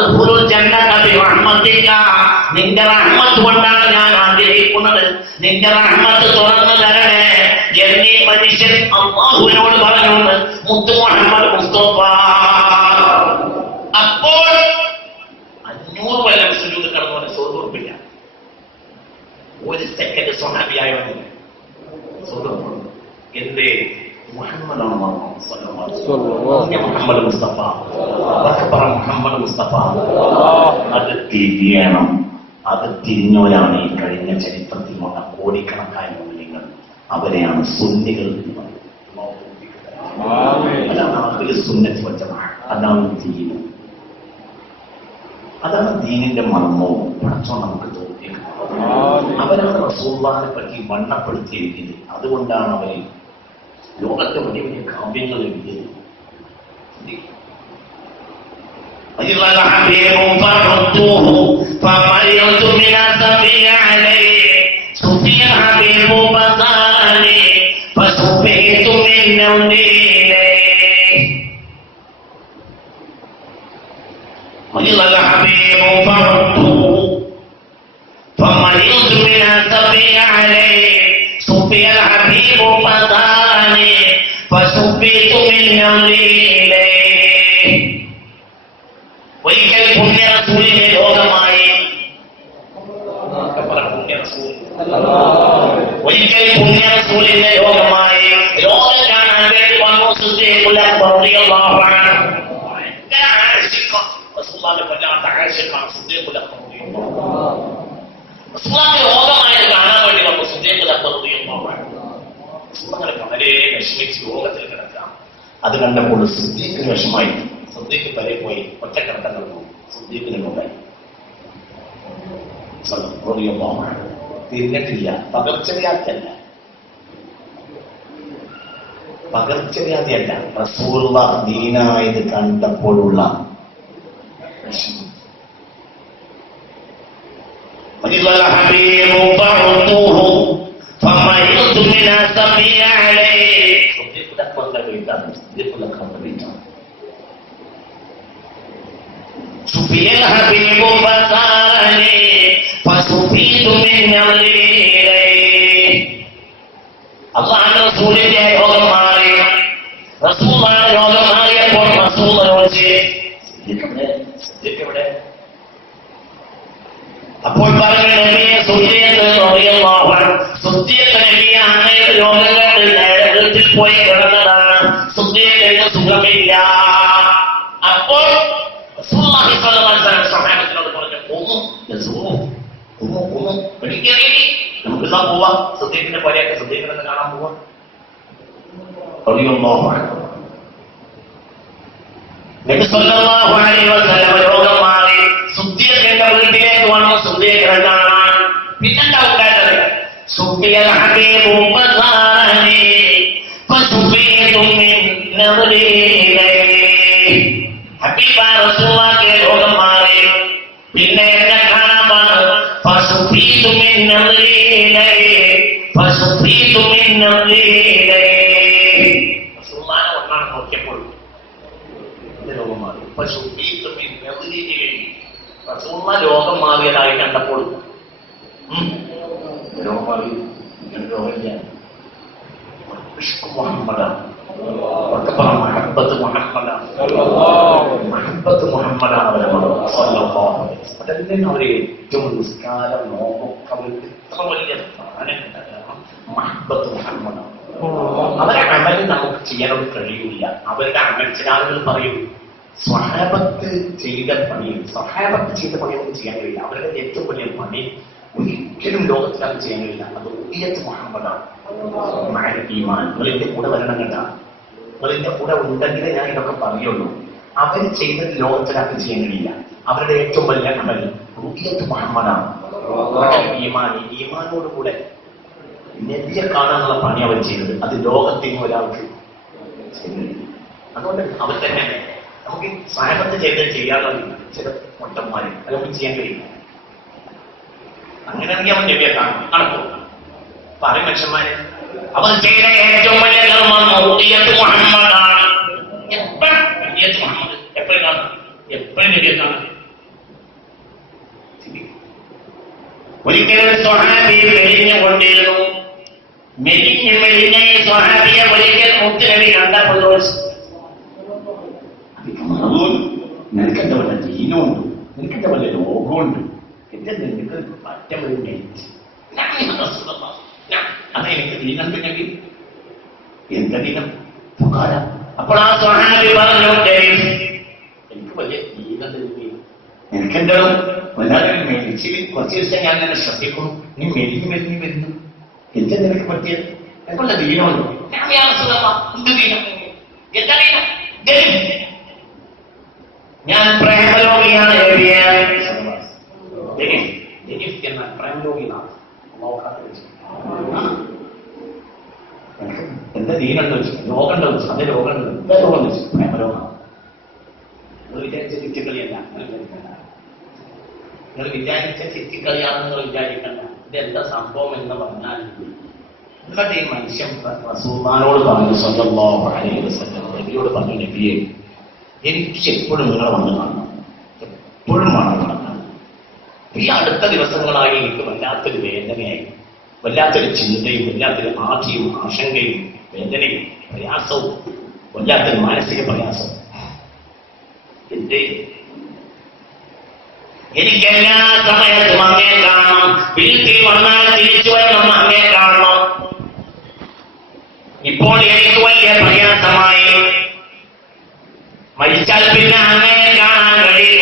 നിന്റെ റഹ്മത്ത് കൊണ്ടാണ് ഞാൻ ആഗ്രഹിക്കുന്നത്. നിന്റെ റഹ്മത്ത് തുറന്നു തരണേ എന്നീ മനുഷ്യൻ അല്ലാഹുവിനോട് പറഞ്ഞു, മുത്ത് മുഹമ്മദ് മുസ്തഫ. അപ്പോൾ 500 കൊല്ലം സുജൂദ് കിടന്നവന് സ്വർഗ്ഗം ഉറപ്പില്ല. 1 സെക്കൻഡ് സ്വഹാബിയായവന് സ്വർഗ്ഗം. എന്തേ? മുഹമ്മദാണ് മുഹമ്മദ് മുസ്തഫ. മുഹമ്മദ് മുസ്തഫ. അത് തിരിയണം. അത് തിരിഞ്ഞവരാണ് ഈ കഴിഞ്ഞ ചരിത്രത്തിൽ വന്ന കോടിക്കണക്കായ മൂല്യങ്ങൾ. അവരെയാണ് സുന്നികൾ എന്ന് പറയുന്നത്. അതാണ് അവര് സുന്നത്ത് വൽ ജമാഅ. അതാണ് ദീൻ. അതാണ് ദീനിന്റെ മർമ്മവും. പടച്ചോൻ നമുക്ക് തോന്നിയത് അവരാണ് റസൂലുള്ളാഹിനെ പറ്റി വണ്ണപ്പെടുത്തി എഴുതിയത്. അതുകൊണ്ടാണ് അവരെ ലോകത്തെ വലിയ വലിയ കാവ്യങ്ങൾ എഴുതിയത്. مرض الحبيب فعدته فمرضت من الصبي عليه صفي الحبيب فزارني فصفيت من نظري إليه. ഒരിക്കൽ പുണ്യ റസൂലിന്റെ രോഗമായി ഒരിക്കൽ പുണ്യ റസൂലിന്റെ രോഗമായി രോഗം കാണാൻ വേണ്ടി വന്നു സിദ്ദീഖുൽ അക്ബർ റളിയല്ലാഹു അൻഹു. റസൂലുള്ളാഹിന്റെ വല്ലാത്ത ആശിഖാണ് സിദ്ദീഖുൽ അക്ബർ റളിയല്ലാഹു അൻഹു. റസൂലുള്ളാഹിന്റെ രോഗമായി കാണാൻ വേണ്ടി വന്നു സിദ്ദീഖുൽ അക്ബർ റളിയല്ലാഹു അൻഹു. റസൂലുള്ളാഹി വളരെ വിഷമിച്ച് രോഗത്തിൽ കിടക്കാം. അത് കണ്ടപ്പോൾ സിദ്ദീഖിന് വിഷമായി. സിദ്ദീഖ് വരെ പോയി ഒറ്റക്കിടത്തം കണ്ടു. സിദ്ദീഖിന് ഉണ്ടായി തിരിഞ്ഞിട്ടില്ല. പകർച്ചവ്യാധിയല്ല, പകർച്ചവ്യാധിയല്ല, റസൂലുള്ള ദീനായത് കണ്ടപ്പോഴുള്ള വിഷമം. صفي الحبيب فزارني فصفيت من نظري إليه. അള്ളാഹുവിന്റെ റസൂലിന്റെ രോഗം മാറി. റസൂലുള്ളാഹിന്റെ രോഗം മാറിയപ്പോൾ റസൂൽ ചോദിച്ചു, എവിടെ? അപ്പോൾ പറഞ്ഞു, നബിയെ സുദ്ദീഖ് റളിയല്ലാഹു അൻഹു. സുദ്ദീഖ് നബിയെ അങ്ങയുടെ രോഗം കണ്ട് നരകത്തിൽ പോയി കിടന്നതാണ്. സുദ്ദീഖിന് സുഖമില്ല. അപ്പോൾ റസൂലുള്ളാഹി സ്വല്ലല്ലാഹു അലൈഹി വസല്ലം സ്വഹാബത്തിനോട് പറഞ്ഞു, നമുക്ക് പോവാം, സുദ്ദീഖിന്റെ പോലെയൊക്കെ സുദ്ദീഖിനെ കാണാൻ പോവാം. നബി സ്വല്ലല്ലാഹു അലൈഹി വസല്ലം രോഗം മാറി. സുദ്ദീഖിന്റെ വീട്ടിലേക്ക് വന്നു സുദ്ദീഖിനെ കാണാൻ. പിന്നെന്താ ഉണ്ടായത്? സുഫിയൽ ഹബീബു ഫസാനി ഫസുഫീതു മിൻ നദരി ഇലൈഹി. ഹബീബ റസൂലുള്ളാഹിന്റെ രോഗം മാറി. പിന്നെ എന്നെ കാണാൻ വന്നു. ഫസുഫീതു മിൻ നദരി ഇലൈഹി ഫസുഫീതു മിൻ നദരി ഇലൈഹി. റസൂലുള്ളാഹിനെ ഒന്നാണ് നോക്കിയപ്പോൾ രോഗം മാറി. ഫസുഫീതു മിൻ നദരി ഇലൈഹി. റസൂലുള്ളാഹി രോഗം മാറിയതായി കണ്ടപ്പോൾ രോഗം മാറി. രോഗമില്ല. മുഹമ്മദാണ്. മഹബത്ത് മുഹമ്മദാണ്. മഹബത്ത് മുഹമ്മദാണ് അതന്നെ അവരെ ഏറ്റവും നിസ്കാരം നോക്കൊക്കെ അവർക്ക് ഇത്ര വലിയ സ്ഥാനം. മഹബത്ത് മുഹമ്മദാണ്. അവരുടെ അമൽ നമുക്ക് ചെയ്യാനൊന്നും കഴിയില്ല. അവരുടെ അമൽ ചില ആളുകൾ പറയും സ്വഹാബത്ത് ചെയ്ത പണിയൊന്നും ചെയ്യാൻ കഴിയില്ല. അവരുടെ ഏറ്റവും വലിയ പണി ഒരിക്കലും ലോകത്തിൽ അത് ചെയ്യാൻ കഴിയില്ല. അത് ഉദിയത്ത് മുഹമ്മദാണ്. ഈമാൻ. നിങ്ങളെന്റെ കൂടെ വരണം കേട്ടാ. നിങ്ങളെന്റെ കൂടെ ഉണ്ടെങ്കിലേ ഞാൻ ഇതൊക്കെ പറയുള്ളൂ. അവർ ചെയ്തത് ലോകത്തിനകത്ത് ചെയ്യാൻ കഴിയില്ല. അവരുടെ ഏറ്റവും വലിയ അമൽ ഉദിയത്ത് മുഹമ്മദാണ്. ഈമാനോടുകൂടെ നബിയെ കാണാനുള്ള പണി അവർ ചെയ്തത് അത് ലോകത്തിന് ഒരാൾക്ക് ചെയ്യുന്നില്ല. അതുകൊണ്ട് അവർ തന്നെ നമുക്ക് സ്വഹാബത്ത് ചെയ്യാനുള്ള ചില മൊട്ടന്മാര് അത് നമുക്ക് ചെയ്യാൻ കഴിയില്ല. അങ്ങനെയാണെങ്കിൽ അവൻ നബിയെ കാണും. നടക്കും. പറയും മനുഷ്യന്മാര് അവർ ചെയ്ത ഏറ്റവും വലിയ കർമ്മം ഉദിയത്ത് മുഹമ്മദാണ്. എപ്പോഴും കാണാം. എപ്പോഴും നബിയെ കാണാം. ഒരിക്കലും സ്വഹാബി മെലിഞ്ഞുകൊണ്ടിരുന്നു. മെലിഞ്ഞ സ്വഹാബിയെ ഒരിക്കൽ മുത്തുനബി കണ്ടപ്പോൾ നിനക്കെന്താ വല്ല ദീനമുണ്ട്, നിനക്കെന്താ വല്ല ലോകമുണ്ട്, എന്റെ നിനക്ക് പറ്റം ഒരു മെലിഞ്ഞ് അത് എനിക്ക് ദീനത്തിനെങ്കിൽ എന്താ ദീനം? അപ്പോൾ ആ സ്വഹാബി പറഞ്ഞു, എനിക്ക് വലിയ ദീനത്തിൽ എനിക്കെന്താ വല്ലാതെ മെലിച്ച് കുറച്ച് ദിവസം ഞാൻ തന്നെ ശ്രദ്ധിക്കും. നീ മെലിഞ്ഞ് വരുന്നു. എന്താ നിനക്ക് പറ്റിയത്? എനിക്കുള്ള ദീനമുണ്ട്. ഞാൻ പ്രേമരോഗിയാണ്. പ്രേമരോഗിയാണ്. എന്താ ദീനുണ്ട് വെച്ചു, രോഗമുണ്ടോ വെച്ചു. അതേ രോഗമുണ്ട്. എന്താ രോഗം വെച്ചു? പ്രേമരോഗമാണ്. നിങ്ങൾ വിചാരിച്ച ചിറ്റിക്കളിയല്ല. നിങ്ങൾ വിചാരിച്ച ചിറ്റിക്കളിയാണെന്ന് നിങ്ങൾ വിചാരിക്കണ്ട. ഇതെന്താ സംഭവം എന്ന് പറഞ്ഞാൽ എന്നിട്ട് ഈ മനുഷ്യൻ റസൂലുള്ളാഹിനോട് പറഞ്ഞു, സ്വല്ലല്ലാഹു അലൈഹി വസല്ലം നബിയോട് പറഞ്ഞു, നബിയെ എനിക്ക് എപ്പോഴും നിങ്ങളെ വന്ന് കാണണം. ഇപ്പോഴും വേണം. ഈ അടുത്ത ദിവസങ്ങളായി എനിക്ക് വല്ലാത്തൊരു വേദനയായി, വല്ലാത്തൊരു ചിന്തയും, വല്ലാത്തൊരു ആധിയും ആശങ്കയും വേദനയും പ്രയാസവും, വല്ലാത്തൊരു മാനസിക പ്രയാസവും. എന്തേ എനിക്ക് എല്ലാ സമയത്തും അങ്ങേ കാണണം, വീട്ടിൽ വന്നാൽ തിരിച്ചു വരണം അങ്ങേ കാണണം. ഇപ്പോൾ എനിക്ക് വലിയ പ്രയാസമായി. മരിച്ചാൽ പിന്നെ അങ്ങേ കാണാൻ കഴിയില്ല.